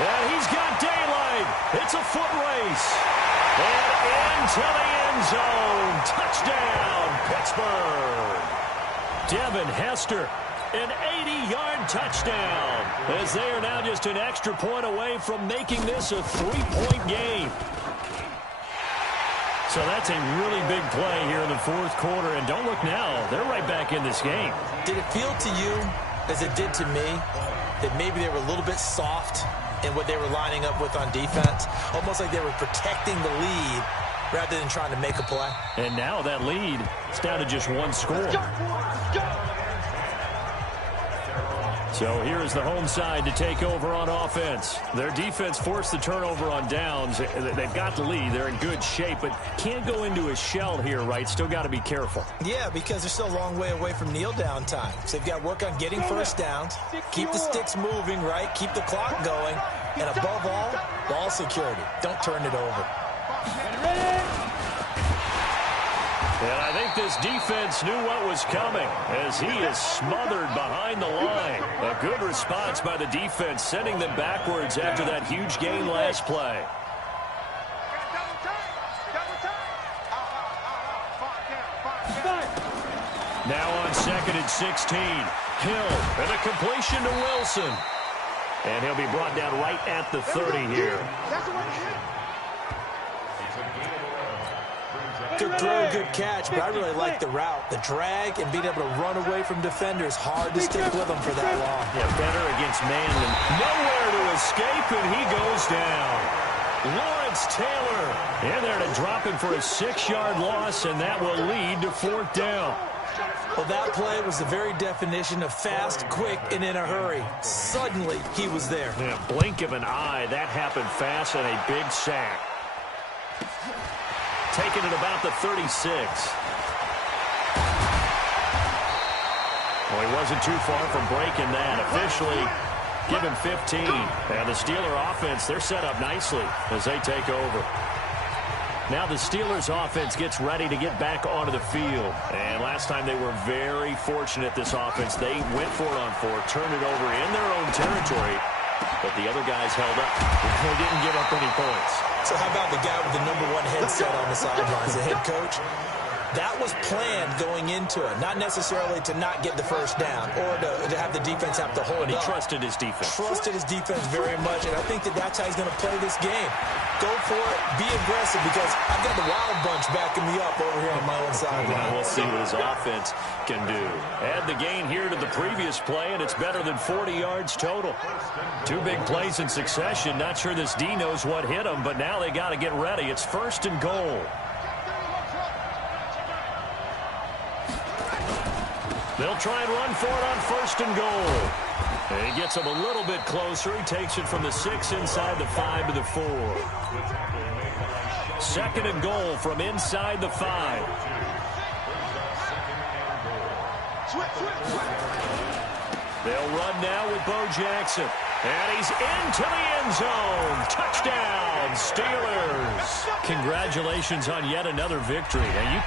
And he's got daylight. It's a foot race. And into the end zone. Touchdown, Pittsburgh. Devin Hester. An 80-yard touchdown, as they are now just an extra point away from making this a 3-point game. So that's a really big play here in the 4th quarter, and don't look now, they're right back in this game. Did it feel to you, as it did to me, that maybe they were a little bit soft in what they were lining up with on defense? Almost like they were protecting the lead rather than trying to make a play. And now that lead is down to just 1 score. Let's go. So here is the home side to take over on offense. Their defense forced the turnover on downs. They've got the lead. They're in good shape, but can't go into a shell here, right? Still got to be careful. Yeah, because they're still a long way away from kneel down time. So they've got to work on getting 1st downs, keep the sticks moving, right? Keep the clock going, and above all, ball security. Don't turn it over. And I think this defense knew what was coming as he is smothered behind the line. A good response by the defense, sending them backwards after that huge gain last play. Now on 2nd and 16. Hill and a completion to Wilson. And he'll be brought down right at the 30 here. Good throw, good catch, but I really like the route. The drag and being able to run away from defenders, hard to stick with them for that long. Yeah, better against man than nowhere to escape, and he goes down. Lawrence Taylor in there to drop him for a 6-yard loss, and that will lead to 4th down. Well, that play was the very definition of fast, quick, and in a hurry. Suddenly, he was there. Yeah, blink of an eye, that happened fast, and a big sack. Taken at about the 36. Well, he wasn't too far from breaking that. Officially, give him 15. And the Steeler offense, they're set up nicely as they take over. Now the Steelers offense gets ready to get back onto the field. And last time they were very fortunate, this offense. They went for it on 4, turned it over in their own territory. But the other guys held up. They didn't give up any points. So how about the guy with the #1 headset on the sidelines, the head coach? That was planned going into it, not necessarily to not get the 1st down or to have the defense have to hold But he up. trusted his defense. Trusted his defense very much, and I think that that's how he's going to play this game. Go for it, be aggressive, because I've got the Wild Bunch backing me up over here on my own sideline. Now we'll see what his offense can do. Add the gain here to the previous play, and it's better than 40 yards total. 2 big plays in succession. Not sure this D knows what hit him, but now they got to get ready. It's 1st and goal. They'll try and run for it on 1st and goal. And he gets him a little bit closer. He takes it from the 6 inside the 5 to the 4. 2nd and goal from inside the 5. They'll run now with Bo Jackson. And he's into the end zone. Touchdown, Steelers. Congratulations on yet another victory. And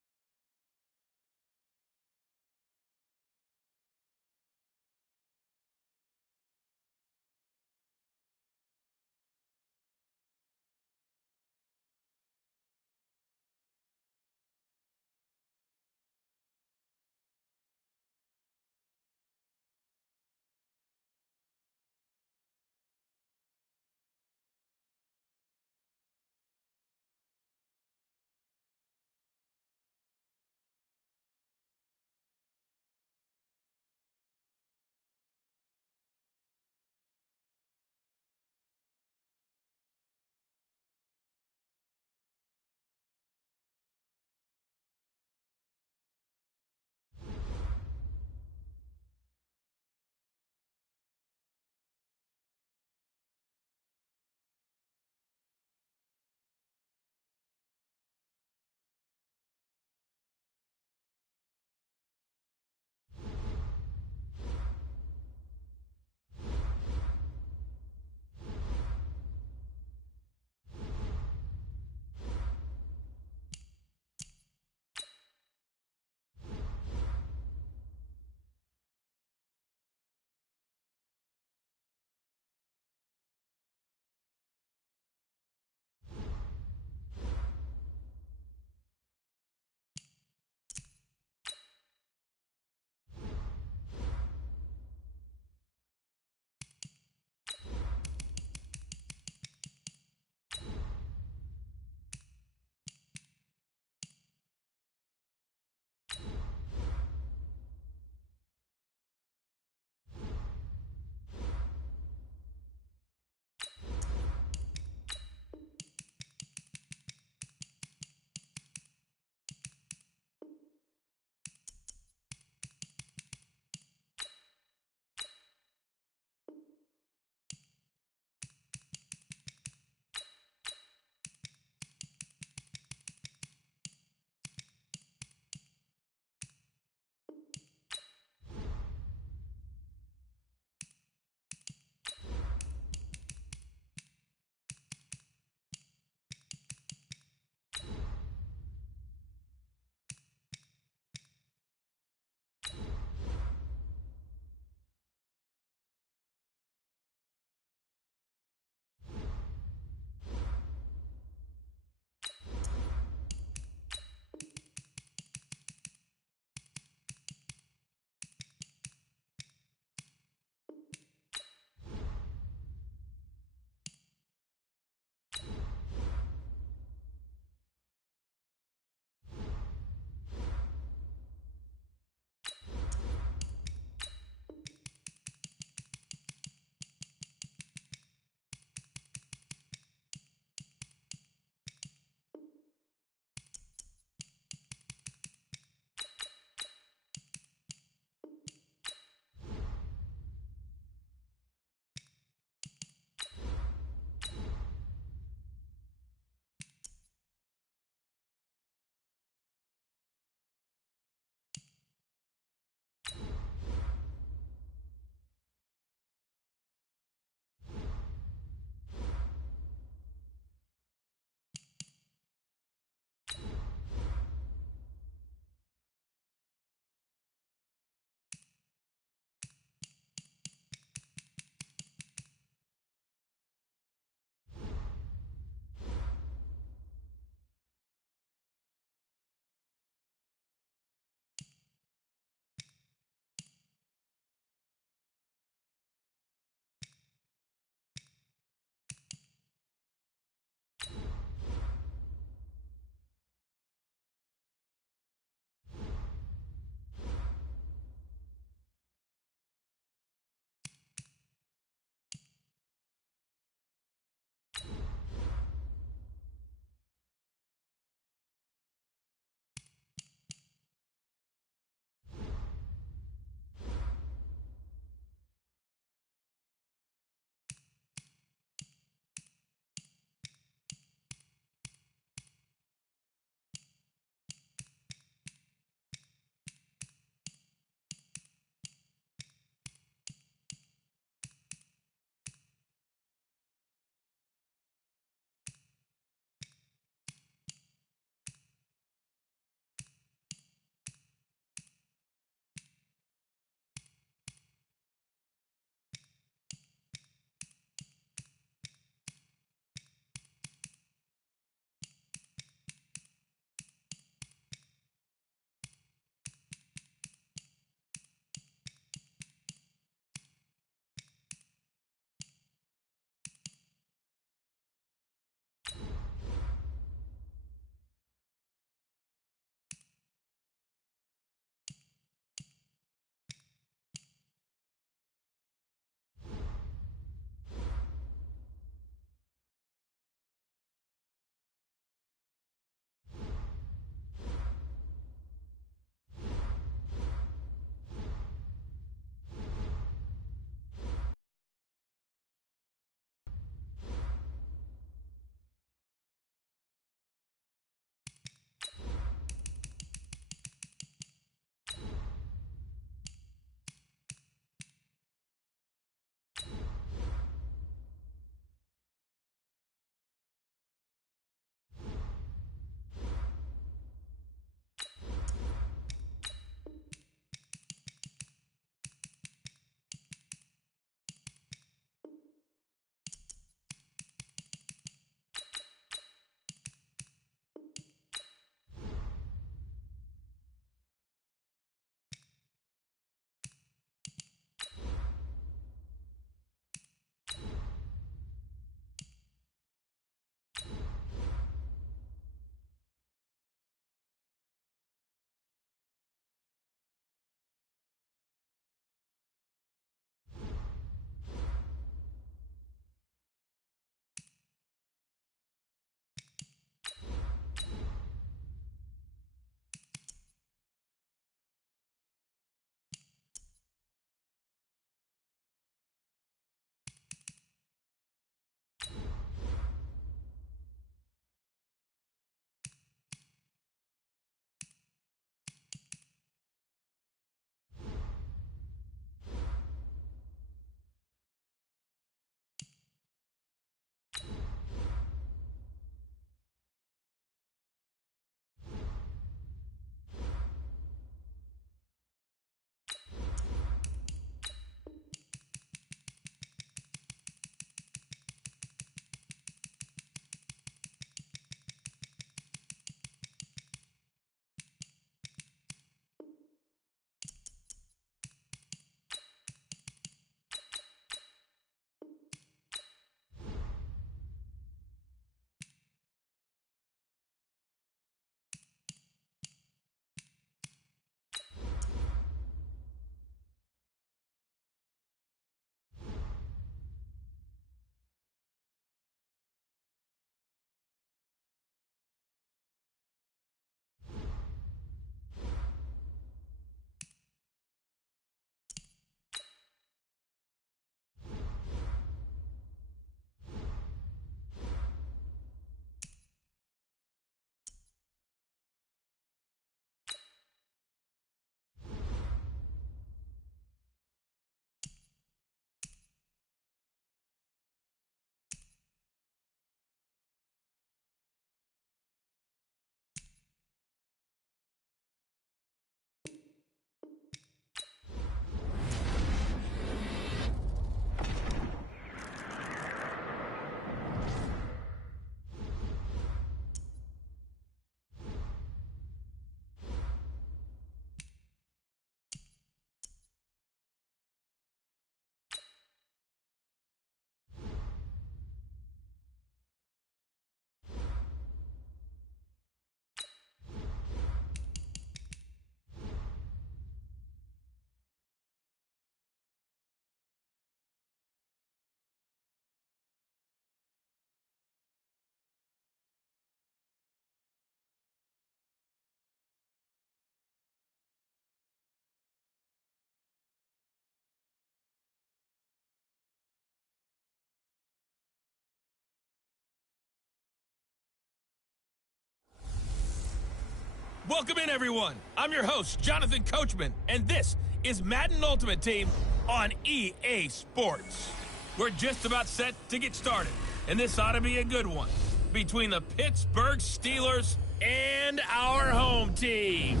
Welcome in, everyone. I'm your host, Jonathan Coachman, and this is Madden Ultimate Team on EA Sports. We're just about set to get started, and this ought to be a good one between the Pittsburgh Steelers and our home team.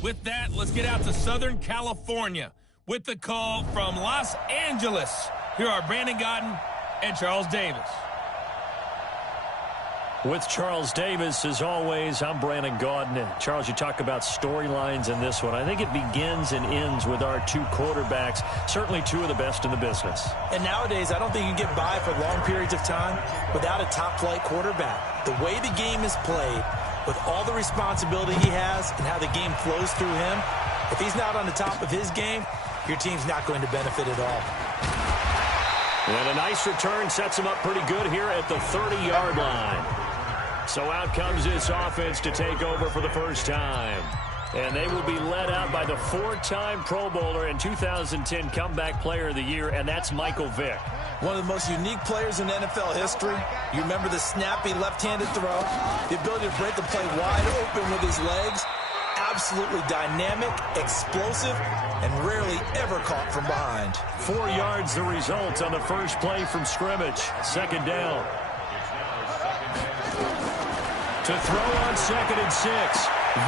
With that, let's get out to Southern California with the call from Los Angeles. Here are Brandon Gaudin and Charles Davis. With Charles Davis, as always, I'm Brandon Gaudin. And Charles, you talk about storylines in this one. I think it begins and ends with our two quarterbacks, certainly two of the best in the business. And nowadays, I don't think you can get by for long periods of time without a top-flight quarterback. The way the game is played, with all the responsibility he has and how the game flows through him, if he's not on the top of his game, your team's not going to benefit at all. And a nice return sets him up pretty good here at the 30-yard line. So out comes this offense to take over for the first time. And they will be led out by the four-time Pro Bowler and 2010 Comeback Player of the Year, and that's Michael Vick. One of the most unique players in NFL history. You remember the snappy left-handed throw, the ability to break the play wide open with his legs. Absolutely dynamic, explosive, and rarely ever caught from behind. 4 yards the result on the first play from scrimmage. Second down. To throw on 2nd and 6.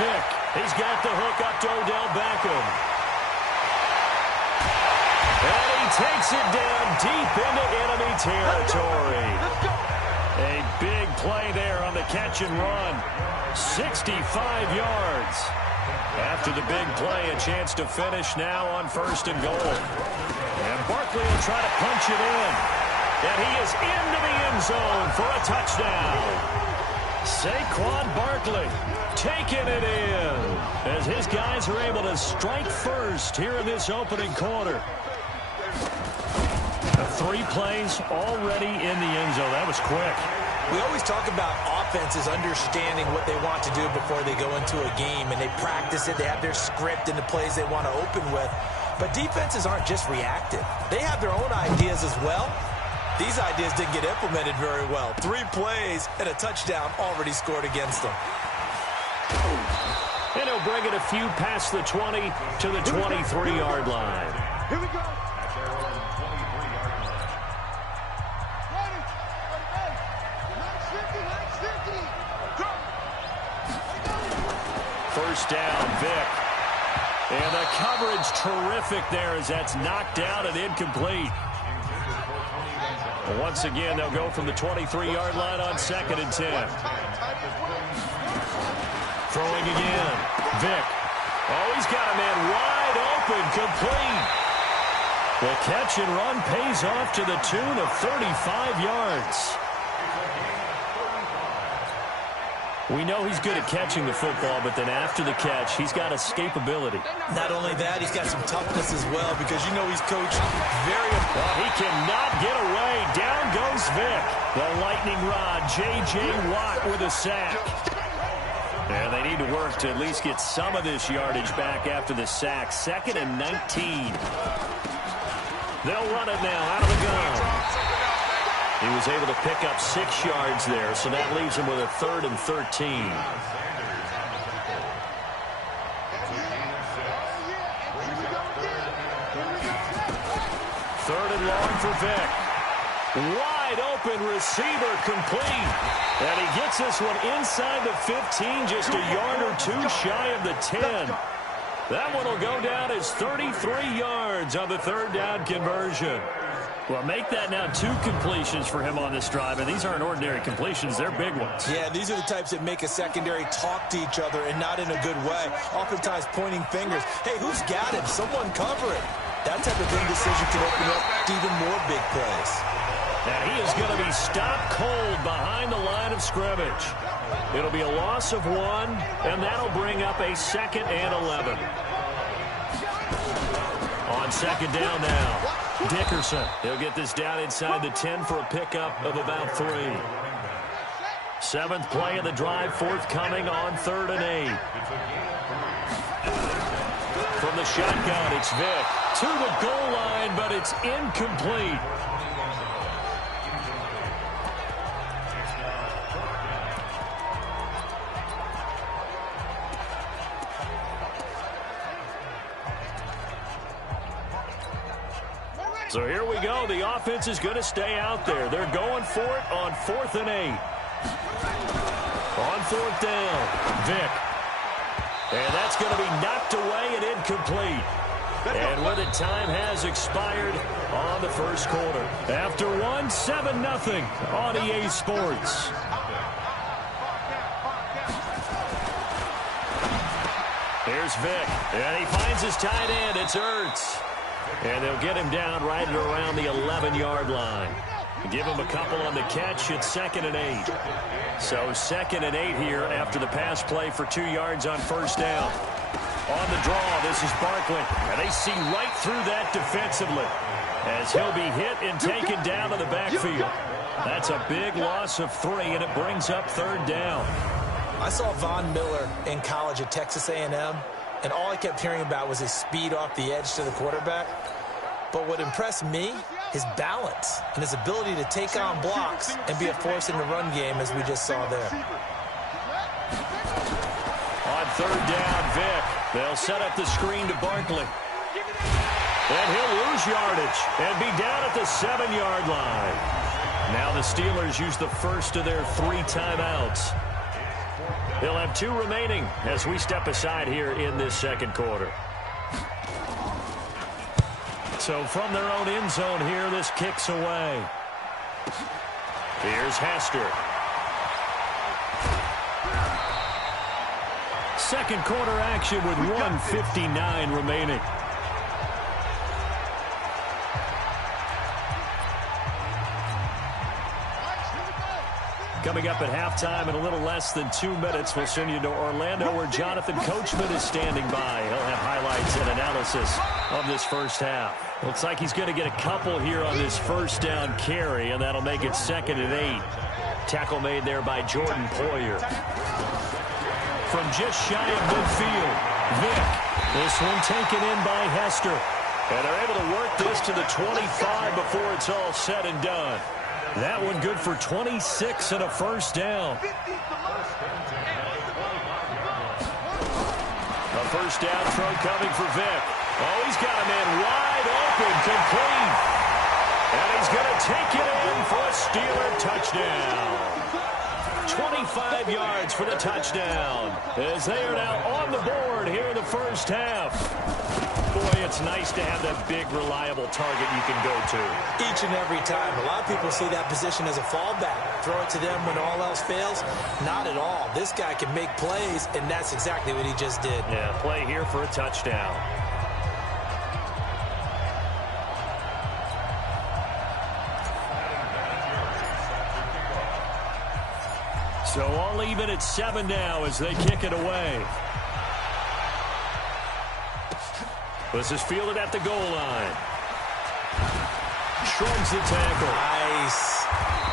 Vick, he's got the hook up to Odell Beckham. And he takes it down deep into enemy territory. A big play there on the catch and run. 65 yards. After the big play, a chance to finish now on 1st and goal. And Barkley will try to punch it in. And he is into the end zone for a touchdown. Saquon Barkley taking it in as his guys are able to strike first here in this opening quarter. 3 plays already in the end zone. That was quick. We always talk about offenses understanding what they want to do before they go into a game, and they practice it. They have their script and the plays they want to open with. But defenses aren't just reactive. They have their own ideas as well. These ideas didn't get implemented very well. 3 plays and a touchdown already scored against them. And he'll bring it a few past the 20 to the 23-yard line. Here we go. First down, Vick. And the coverage terrific there as that's knocked down and incomplete. Once again, they'll go from the 23-yard line on 2nd and 10. Throwing again. Vick. Oh, he's got a man wide open, complete. The catch and run pays off to the tune of 35 yards. We know he's good at catching the football, but then after the catch, he's got escapability. Not only that, he's got some toughness as well, because you know he's coached very well. He cannot get away. Down goes Vick. The lightning rod, J.J. Watt with a sack. And they need to work to at least get some of this yardage back after the sack. 2nd and 19. They'll run it now out of the gun. He was able to pick up 6 yards there, so that leaves him with a 3rd and 13. 3rd and long for Vick. Wide open receiver complete. And he gets this one inside the 15, just a yard or 2 shy of the 10. That one will go down as 33 yards on the 3rd down conversion. Well, make that now 2 completions for him on this drive, and these aren't ordinary completions. They're big ones. Yeah, these are the types that make a secondary talk to each other, and not in a good way. Oftentimes pointing fingers. Hey, who's got him? Someone cover it. That type of indecision can open up to even more big plays. And he is going to be stopped cold behind the line of scrimmage. It'll be a loss of 1, and that'll bring up a 2nd and 11. On 2nd down now. Dickerson, he'll get this down inside the 10 for a pickup of about 3. 7th play of the drive forthcoming on 3rd and 8. From the shotgun, it's Vick to the goal line, but it's incomplete. So here we go. The offense is going to stay out there. They're going for it on 4th and 8. On 4th down, Vick. And that's going to be knocked away and incomplete. And with it, time has expired on the first quarter. After one, 7-0 on EA Sports. Here's Vick, and he finds his tight end. It's Ertz. And they'll get him down right at around the 11-yard line. Give him a couple on the catch. It's 2nd and 8. So 2nd and 8 here after the pass play for 2 yards on first down. On the draw, this is Barkley. And they see right through that defensively as he'll be hit and taken down to the backfield. That's a big loss of 3, and it brings up 3rd down. I saw Von Miller in college at Texas A&M, and all I kept hearing about was his speed off the edge to the quarterback. But what impressed me, his balance and his ability to take on blocks and be a force in the run game, as we just saw there. On 3rd down, Vick. They'll set up the screen to Barkley. And he'll lose yardage and be down at the 7-yard line. Now the Steelers use the first of their 3 timeouts. They'll have 2 remaining as we step aside here in this second quarter. So from their own end zone here, this kicks away. Here's Hester. Second quarter action with 1:59 remaining. Coming up at halftime in a little less than 2 minutes, we'll send you to Orlando where Jonathan Coachman is standing by. He'll have highlights and analysis of this first half. Looks like he's going to get a couple here on this first down carry, and that'll make it 2nd and 8. Tackle made there by Jordan Poyer. From just shy of midfield, Vick. This one taken in by Hester. And they're able to work this to the 25 before it's all said and done. That one good for 26 and a first down. A first down throw coming for Vick. Oh, he's got a man wide open, complete. And he's going to take it in for a Steeler touchdown. 25 yards for the touchdown as they are now on the board here in the first half. Boy, it's nice to have that big, reliable target you can go to. Each and every time. A lot of people see that position as a fallback. Throw it to them when all else fails. Not at all. This guy can make plays, and that's exactly what he just did. Yeah, play here for a touchdown. So all even at 7 now as they kick it away. This is fielded at the goal line. Shrugs the tackle. Nice.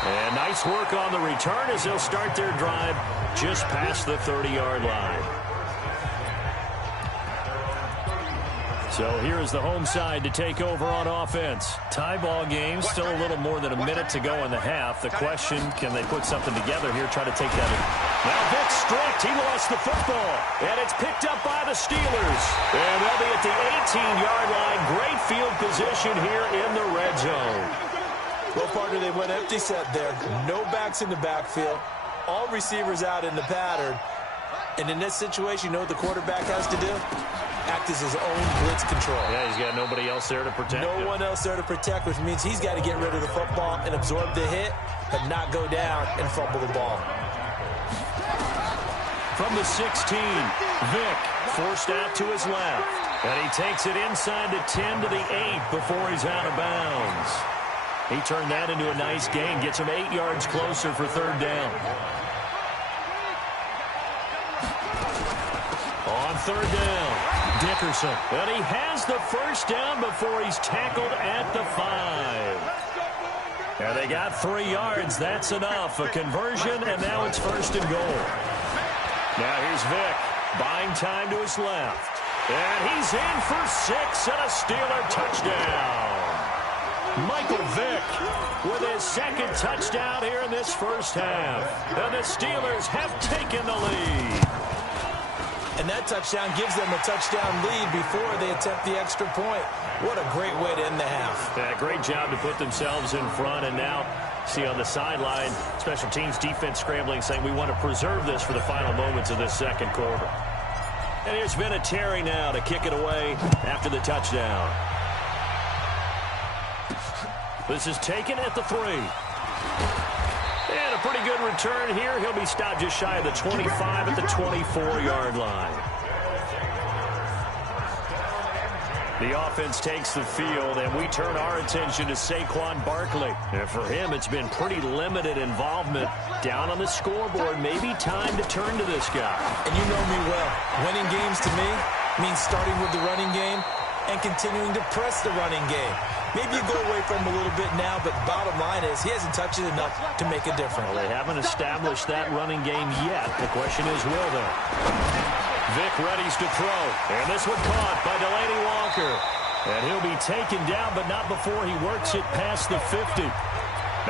And nice work on the return as they'll start their drive just past the 30-yard line. So here is the home side to take over on offense. Tie ball game, still a little more than a minute to go in the half. The question, can they put something together here, try to take that in? Now Vick stripped. He lost the football. And it's picked up by the Steelers. And they'll be at the 18-yard line. Great field position here in the red zone. Well, partner, they went empty set there. No backs in the backfield. All receivers out in the pattern. And in this situation, you know what the quarterback has to do? Act as his own blitz control. Yeah, he's got nobody else there to protect him. No one else there to protect, which means he's got to get rid of the football and absorb the hit, but not go down and fumble the ball. From the 16, Vick forced out to his left. And he takes it inside the 10 to the 8 before he's out of bounds. He turned that into a nice gain, gets him 8 yards closer for 3rd down. On 3rd down, Dickerson. And he has the first down before he's tackled at the 5. And they got 3 yards. That's enough. A conversion, and now it's 1st and goal. Now here's Vick, buying time to his left. And he's in for 6 and a Steeler touchdown. Michael Vick with his 2nd touchdown here in this first half. And the Steelers have taken the lead. And that touchdown gives them a touchdown lead before they attempt the extra point. What a great way to end the half. Yeah, great job to put themselves in front. And now, see on the sideline, special teams defense scrambling, saying we want to preserve this for the final moments of this second quarter. And here's Vinatieri now to kick it away after the touchdown. This is taken at the 3. And a pretty good return here. He'll be stopped just shy of the 25 at the 24-yard line. The offense takes the field, and we turn our attention to Saquon Barkley. And for him, it's been pretty limited involvement. Down on the scoreboard, maybe time to turn to this guy. And you know me well. Winning games to me means starting with the running game and continuing to press the running game. Maybe you go away from him a little bit now, but bottom line is he hasn't touched it enough to make a difference. Well, they haven't established that running game yet. The question is, will they? Vic readies to throw. And this one caught by Delaney Walker. And he'll be taken down, but not before he works it past the 50.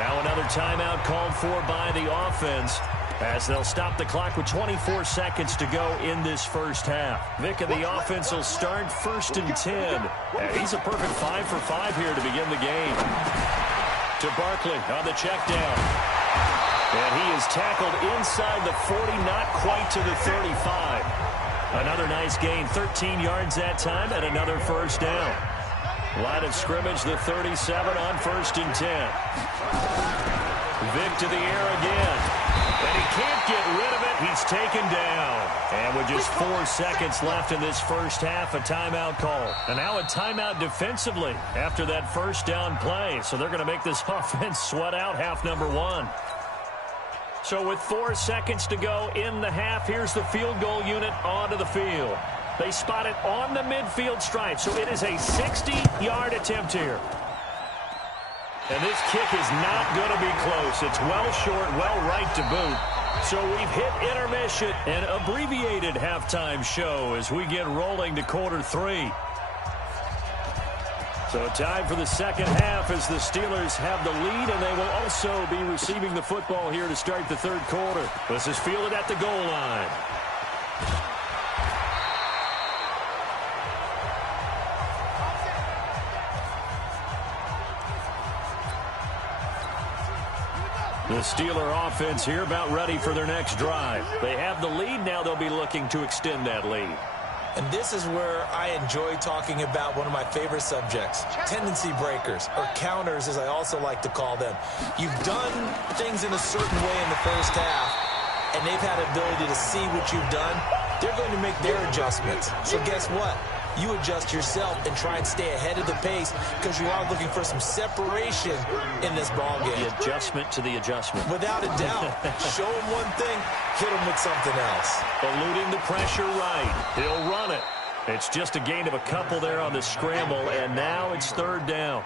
Now another timeout called for by the offense, as they'll stop the clock with 24 seconds to go in this first half. Vic and the offense will start 1st and 10. And he's a perfect 5 for 5 here to begin the game. To Barkley on the check down. And he is tackled inside the 40, not quite to the 35. Another nice gain, 13 yards that time, and another first down. Line of scrimmage, the 37 on 1st and 10. Vic to the air again. And he can't get rid of it. He's taken down. And with just 4 seconds left in this first half, a timeout call. And now a timeout defensively after that first down play. So they're going to make this offense sweat out half number 1. So with 4 seconds to go in the half, here's the field goal unit onto the field. They spot it on the midfield stripe, so it is a 60-yard attempt here. And this kick is not going to be close. It's well short, well right to boot. So we've hit intermission, an abbreviated halftime show as we get rolling to quarter 3. So time for the second half as the Steelers have the lead, and they will also be receiving the football here to start the third quarter. This is fielded at the goal line. The Steeler offense here about ready for their next drive. They have the lead now. They'll be looking to extend that lead. And this is where I enjoy talking about one of my favorite subjects, tendency breakers, or counters as I also like to call them. You've done things in a certain way in the first half, and they've had the ability to see what you've done. They're going to make their adjustments. So guess what? You adjust yourself and try and stay ahead of the pace because you are looking for some separation in this ball game. The adjustment to the adjustment. Without a doubt. Show him one thing, hit him with something else. Eluding the pressure right. He'll run it. It's just a gain of a couple there on the scramble, and now it's 3rd down.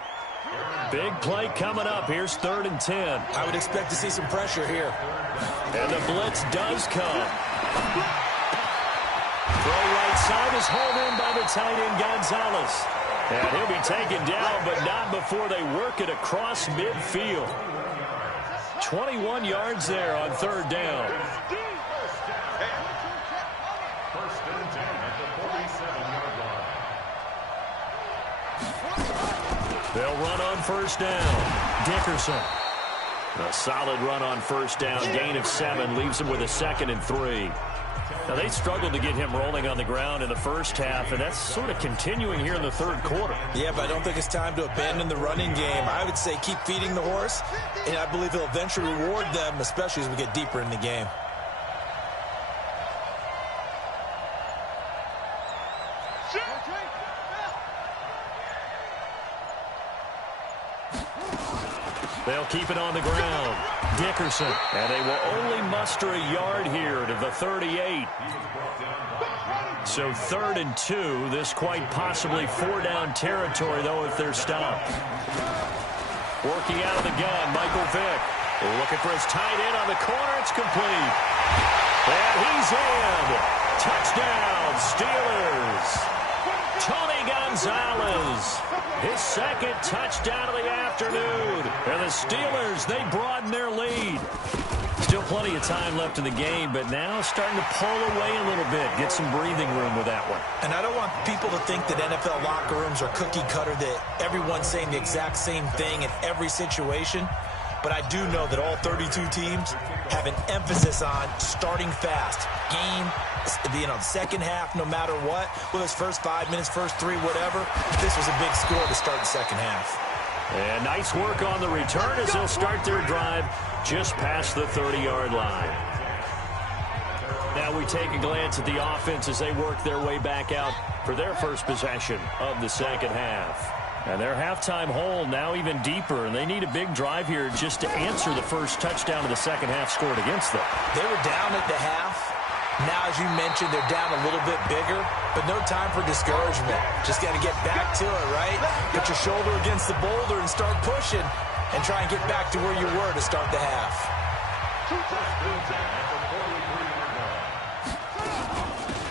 Big play coming up. Here's 3rd and 10. I would expect to see some pressure here. And the blitz does come. Throw right side is hauled in by the tight end, Gonzalez. And he'll be taken down, but not before they work it across midfield. 21 yards there on 3rd down. First and 10 at the 47-yard line. They'll run on 1st down. Dickerson. A solid run on 1st down. Gain of 7 leaves him with a 2nd and 3. Now, they struggled to get him rolling on the ground in the first half, and that's sort of continuing here in the third quarter. Yeah, but I don't think it's time to abandon the running game. I would say keep feeding the horse, and I believe he'll eventually reward them, especially as we get deeper in the game. They'll keep it on the ground. Dickerson. And they will only muster a yard here to the 38. So 3rd and 2. This quite possibly 4-down territory, though, if they're stopped. Working out of the gun, Michael Vick. Looking for his tight end on the corner. It's complete. And he's in. Touchdown, Steelers. Tony Gonzalez, his 2nd touchdown of the afternoon. And the Steelers, they broaden their lead. Still plenty of time left in the game, but now starting to pull away a little bit. Get some breathing room with that one. And I don't want people to think that NFL locker rooms are cookie cutter, that everyone's saying the exact same thing in every situation. But I do know that all 32 teams have an emphasis on starting fast. Second half, no matter what. Whether it's first 5 minutes, first 3, whatever. This was a big score to start the second half. And nice work on the return as they'll start their drive just past the 30-yard line. Now we take a glance at the offense as they work their way back out for their first possession of the second half. And their halftime hole now even deeper, and they need a big drive here just to answer the first touchdown of the second half scored against them. They were down at the half. Now, as you mentioned, they're down a little bit bigger, but no time for discouragement. Just got to get back to it, right? Put your shoulder against the boulder and start pushing and try and get back to where you were to start the half.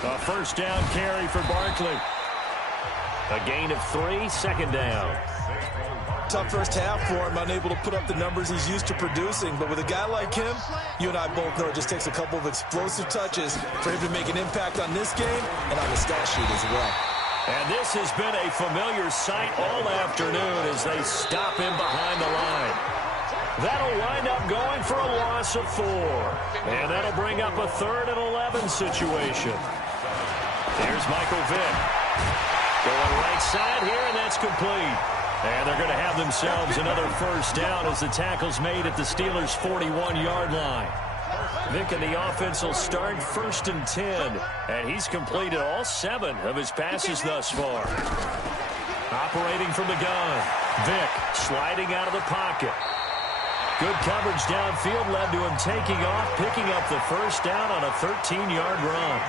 A first down carry for Barkley. A gain of 3, second down. Tough first half for him, unable to put up the numbers he's used to producing. But with a guy like him, you and I both know it just takes a couple of explosive touches for him to make an impact on this game and on the stat sheet as well. And this has been a familiar sight all afternoon as they stop him behind the line. That'll wind up going for a loss of 4. And that'll bring up a 3rd and 11 situation. Here's Michael Vick. Going right side here, and that's complete. And they're going to have themselves another first down as the tackle's made at the Steelers' 41-yard line. Vick and the offense will start 1st and 10. And he's completed all 7 of his passes thus far. Operating from the gun. Vick sliding out of the pocket. Good coverage downfield led to him taking off, picking up the first down on a 13-yard run.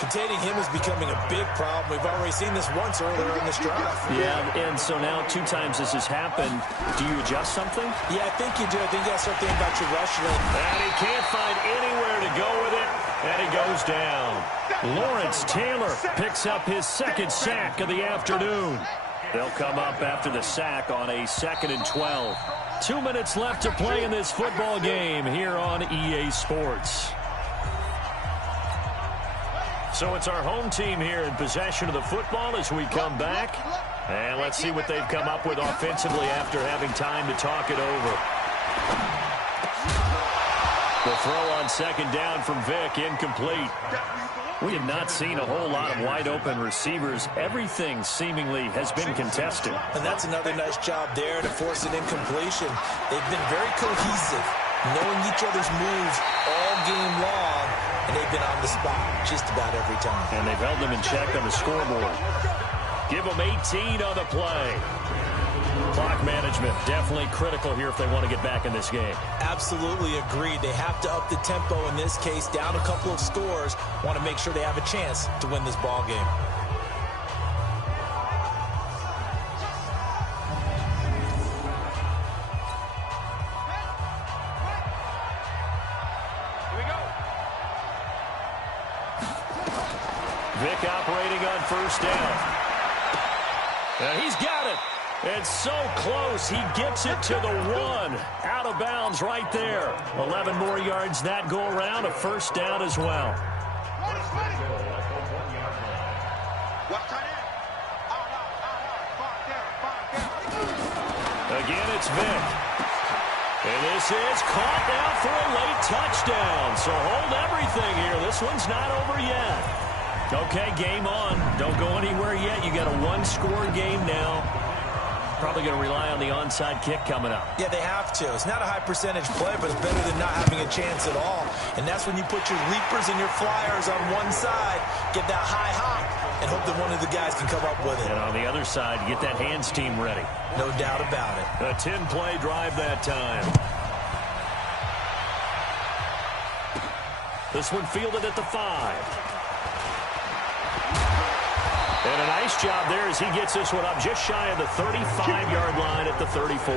Containing him is becoming a big problem. We've already seen this once earlier in this drive. Yeah, and so now 2 times this has happened. Do you adjust something? Yeah, I think you do. I think you got to start thinking about your rush lane. And he can't find anywhere to go with it, and he goes down. Lawrence Taylor picks up his 2nd sack of the afternoon. They'll come up after the sack on a 2nd and 12. 2 minutes left to play in this football game here on EA Sports. So it's our home team here in possession of the football as we come back. And let's see what they've come up with offensively after having time to talk it over. The throw on 2nd down from Vick, incomplete. We have not seen a whole lot of wide-open receivers. Everything seemingly has been contested. And that's another nice job there to force an incompletion. They've been very cohesive, knowing each other's moves all game long. And they've been on the spot just about every time. And they've held them in check on the scoreboard. Give them 18 on the play. Clock management definitely critical here if they want to get back in this game. Absolutely agreed. They have to up the tempo in this case, down a couple of scores. Want to make sure they have a chance to win this ball game. Vick operating on 1st down. And he's got it. It's so close. He gets it to the 1. Out of bounds right there. 11 more yards that go around. A 1st down as well. Again, it's Vick. And this is caught now for a late touchdown. So hold everything here. This one's not over yet. Okay, game on. Don't go anywhere yet. You got a 1-score game now. Probably going to rely on the onside kick coming up. Yeah, they have to. It's not a high percentage play, but it's better than not having a chance at all. And that's when you put your leapers and your flyers on one side, get that high hop, and hope that one of the guys can come up with it. And on the other side, get that hands team ready. No doubt about it. A 10-play drive that time. This one fielded at the 5. And a nice job there as he gets this one up just shy of the 35-yard line at the 34.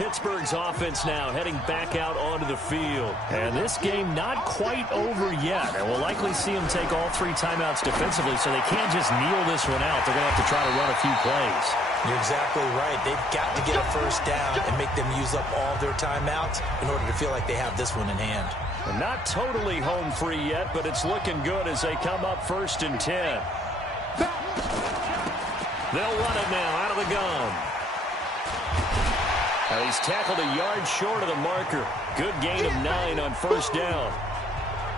Pittsburgh's offense now heading back out onto the field. And this game not quite over yet. And we'll likely see them take all 3 timeouts defensively, so they can't just kneel this one out. They're going to have to try to run a few plays. You're exactly right. They've got to get a first down and make them use up all their timeouts in order to feel like they have this one in hand. And not totally home free yet, but it's looking good as they come up 1st and 10. They'll run it now out of the gun. Now he's tackled a yard short of the marker. Good gain of 9 on 1st down.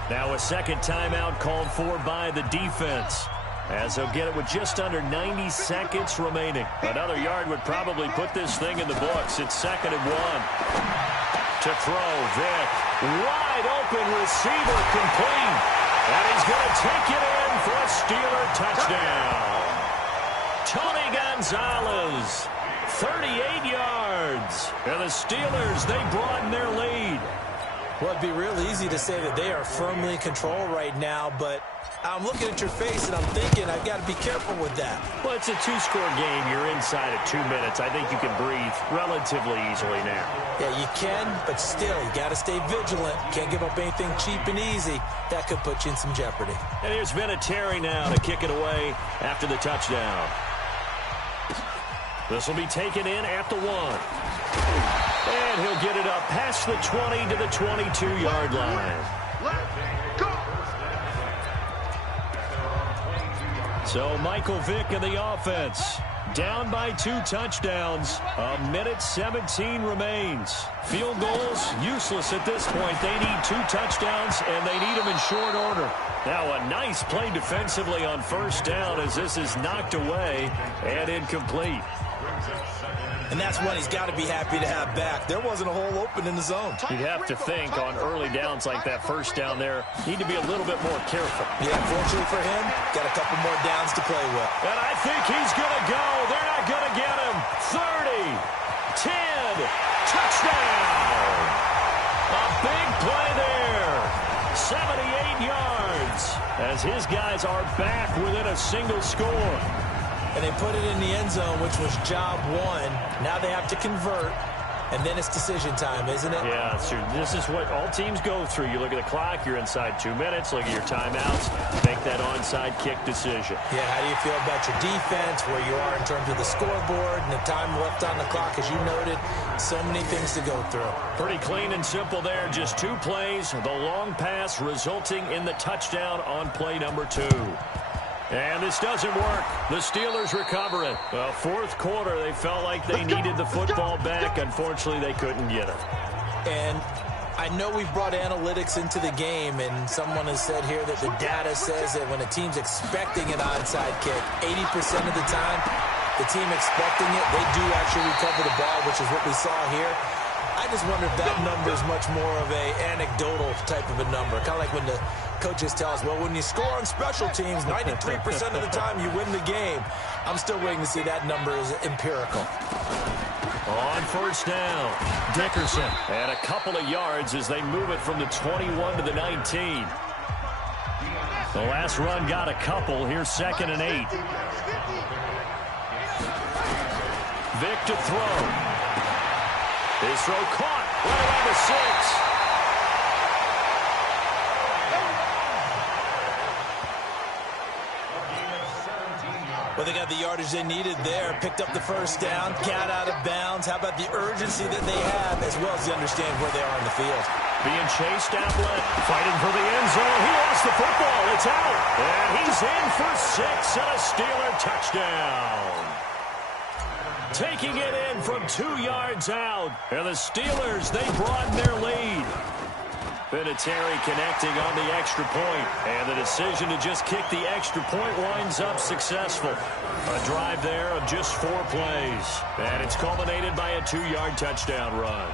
Now a second timeout called for by the defense, as they'll get it with just under 90 seconds remaining. Another yard would probably put this thing in the books. It's 2nd and 1. To throw, Vic. Wide open receiver complete. And he's going to take it in for a Steeler touchdown. Tony Gonzalez, 38 yards. And the Steelers, they broaden their lead. Well, it'd be real easy to say that they are firmly in control right now, but I'm looking at your face and I'm thinking I've got to be careful with that. Well, it's a 2-score game. You're inside of 2 minutes. I think you can breathe relatively easily now. Yeah, you can, but still, you got to stay vigilant. Can't give up anything cheap and easy. That could put you in some jeopardy. And here's Vinatieri now to kick it away after the touchdown. This will be taken in at the 1. And he'll get it up past the 20 to the 22-yard line. So Michael Vick in the offense. Down by 2 touchdowns. 1:17 remains. Field goals, useless at this point. They need 2 touchdowns, and they need them in short order. Now a nice play defensively on 1st down as this is knocked away and incomplete. And that's one he's got to be happy to have back. There wasn't a hole open in the zone. You'd have to think on early downs like that 1st down there, need to be a little bit more careful. Yeah, fortunately for him, got a couple more downs to play with. And I think he's going to go. They're not going to get him. 30, 10, touchdown. A big play there. 78 yards as his guys are back within a single score. And they put it in the end zone, which was job 1. Now they have to convert, and then it's decision time, isn't it? Yeah, sure. This is what all teams go through. You look at the clock, you're inside 2 minutes, look at your timeouts, make that onside kick decision. Yeah, how do you feel about your defense, where you are in terms of the scoreboard, and the time left on the clock, as you noted? So many things to go through. Pretty clean and simple there. Just 2 plays, the long pass resulting in the touchdown on play number 2. And this doesn't work. The Steelers recover it. Well, 4th quarter, they felt like they needed the football back. Unfortunately, they couldn't get it. And I know we've brought analytics into the game, and someone has said here that the data says that when a team's expecting an onside kick, 80% of the time, the team expecting it, they do actually recover the ball, which is what we saw here. I just wonder if that number is much more of a anecdotal type of a number. Kind of like when the coaches tell us, well, when you score on special teams, 93% of the time you win the game. I'm still waiting to see that number is empirical. On 1st down, Dickerson. And a couple of yards as they move it from the 21 to the 19. The last run got a couple. Here's 2nd and 8. Vic to throw. His throw caught right around the 6. Well, they got the yardage they needed there, picked up the 1st down, got out of bounds. How about the urgency that they have, as well as they understand where they are in the field? Being chased, Ablett, fighting for the end zone. He lost the football. It's out. And he's in for 6 and a Steeler touchdown. Taking it in from 2 yards out. And the Steelers, they broaden their lead. Vinatieri connecting on the extra point. And the decision to just kick the extra point winds up successful. A drive there of just 4 plays. And it's culminated by a 2-yard touchdown run.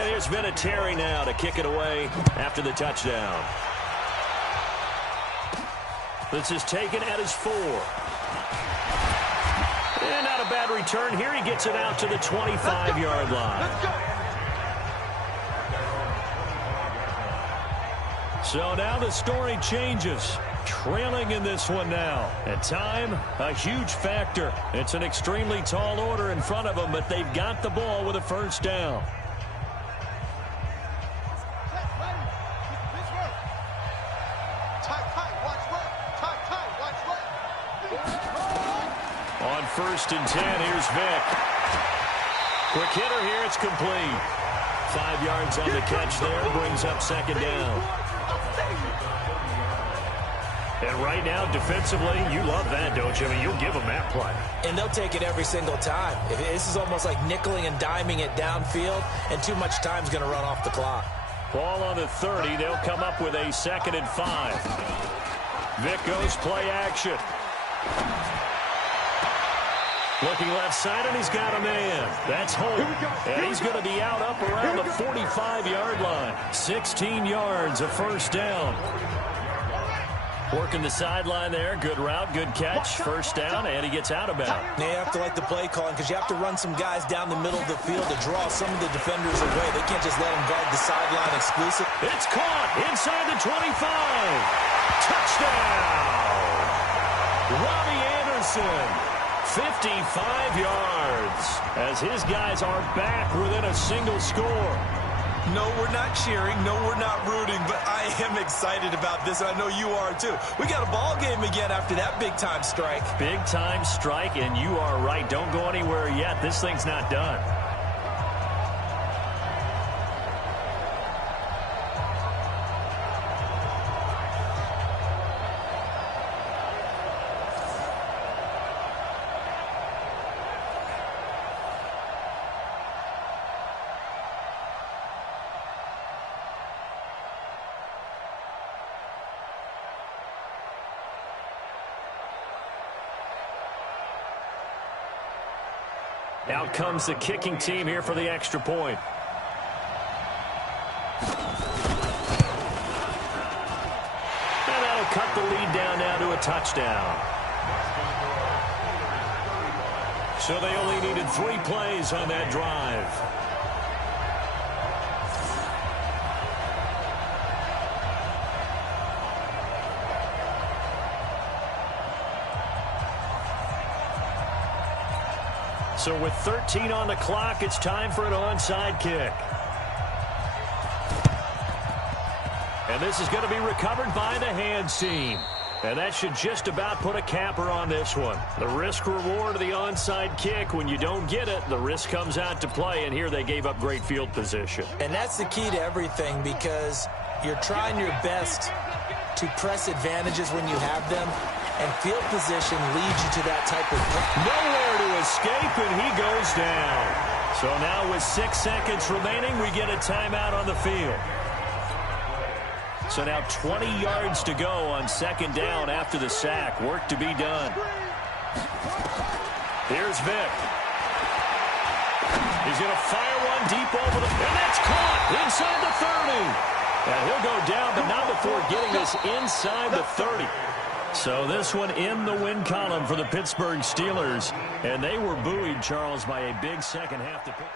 And here's Vinatieri now to kick it away after the touchdown. This is taken at his 4. And not a bad return here. He gets it out to the 25-yard line. Let's go. So now the story changes. Trailing in this one now. At time, a huge factor. It's an extremely tall order in front of them, but they've got the ball with a 1st down. On 1st and 10. Here's Vick. Quick hitter here. It's complete. 5 yards on the catch there. Brings up 2nd down. And right now, defensively, you love that, don't you? I mean, you'll give them that play. And they'll take it every single time. This is almost like nickeling and diming it downfield, and too much time's going to run off the clock. Ball on the 30. They'll come up with a 2nd and 5. Vick goes play action. Looking left side, and he's got a man. That's Holt. And he's going to be out up around the 45-yard line. 16 yards, a 1st down. Working the sideline there. Good route, good catch. 1st down, and he gets out of bounds. Now you have to like the play calling because you have to run some guys down the middle of the field to draw some of the defenders away. They can't just let them guard the sideline exclusive. It's caught inside the 25. Touchdown! Robbie Anderson. 55 yards as his guys are back within a single score. No, we're not cheering. No, we're not rooting, but I am excited about this, and I know you are too. We got a ball game again after that big-time strike. Big-time strike, and you are right. Don't go anywhere yet. This thing's not done. Out comes the kicking team here for the extra point. And that'll cut the lead down now to a touchdown. So they only needed 3 plays on that drive. So with 13 on the clock, it's time for an onside kick. And this is going to be recovered by the hands team. And that should just about put a capper on this one. The risk-reward of the onside kick, when you don't get it, the risk comes out to play, and here they gave up great field position. And that's the key to everything because you're trying your best to press advantages when you have them, and field position leads you to that type of play. Nowhere to escape, and he goes down. So now with 6 seconds remaining, we get a timeout on the field. So now 20 yards to go on 2nd down after the sack. Work to be done. Here's Vick. He's going to fire one deep over the... And that's caught inside the 30. And he'll go down, but not before getting this inside the 30. So this one in the win column for the Pittsburgh Steelers. And they were buoyed, Charles, by a big second half to pick.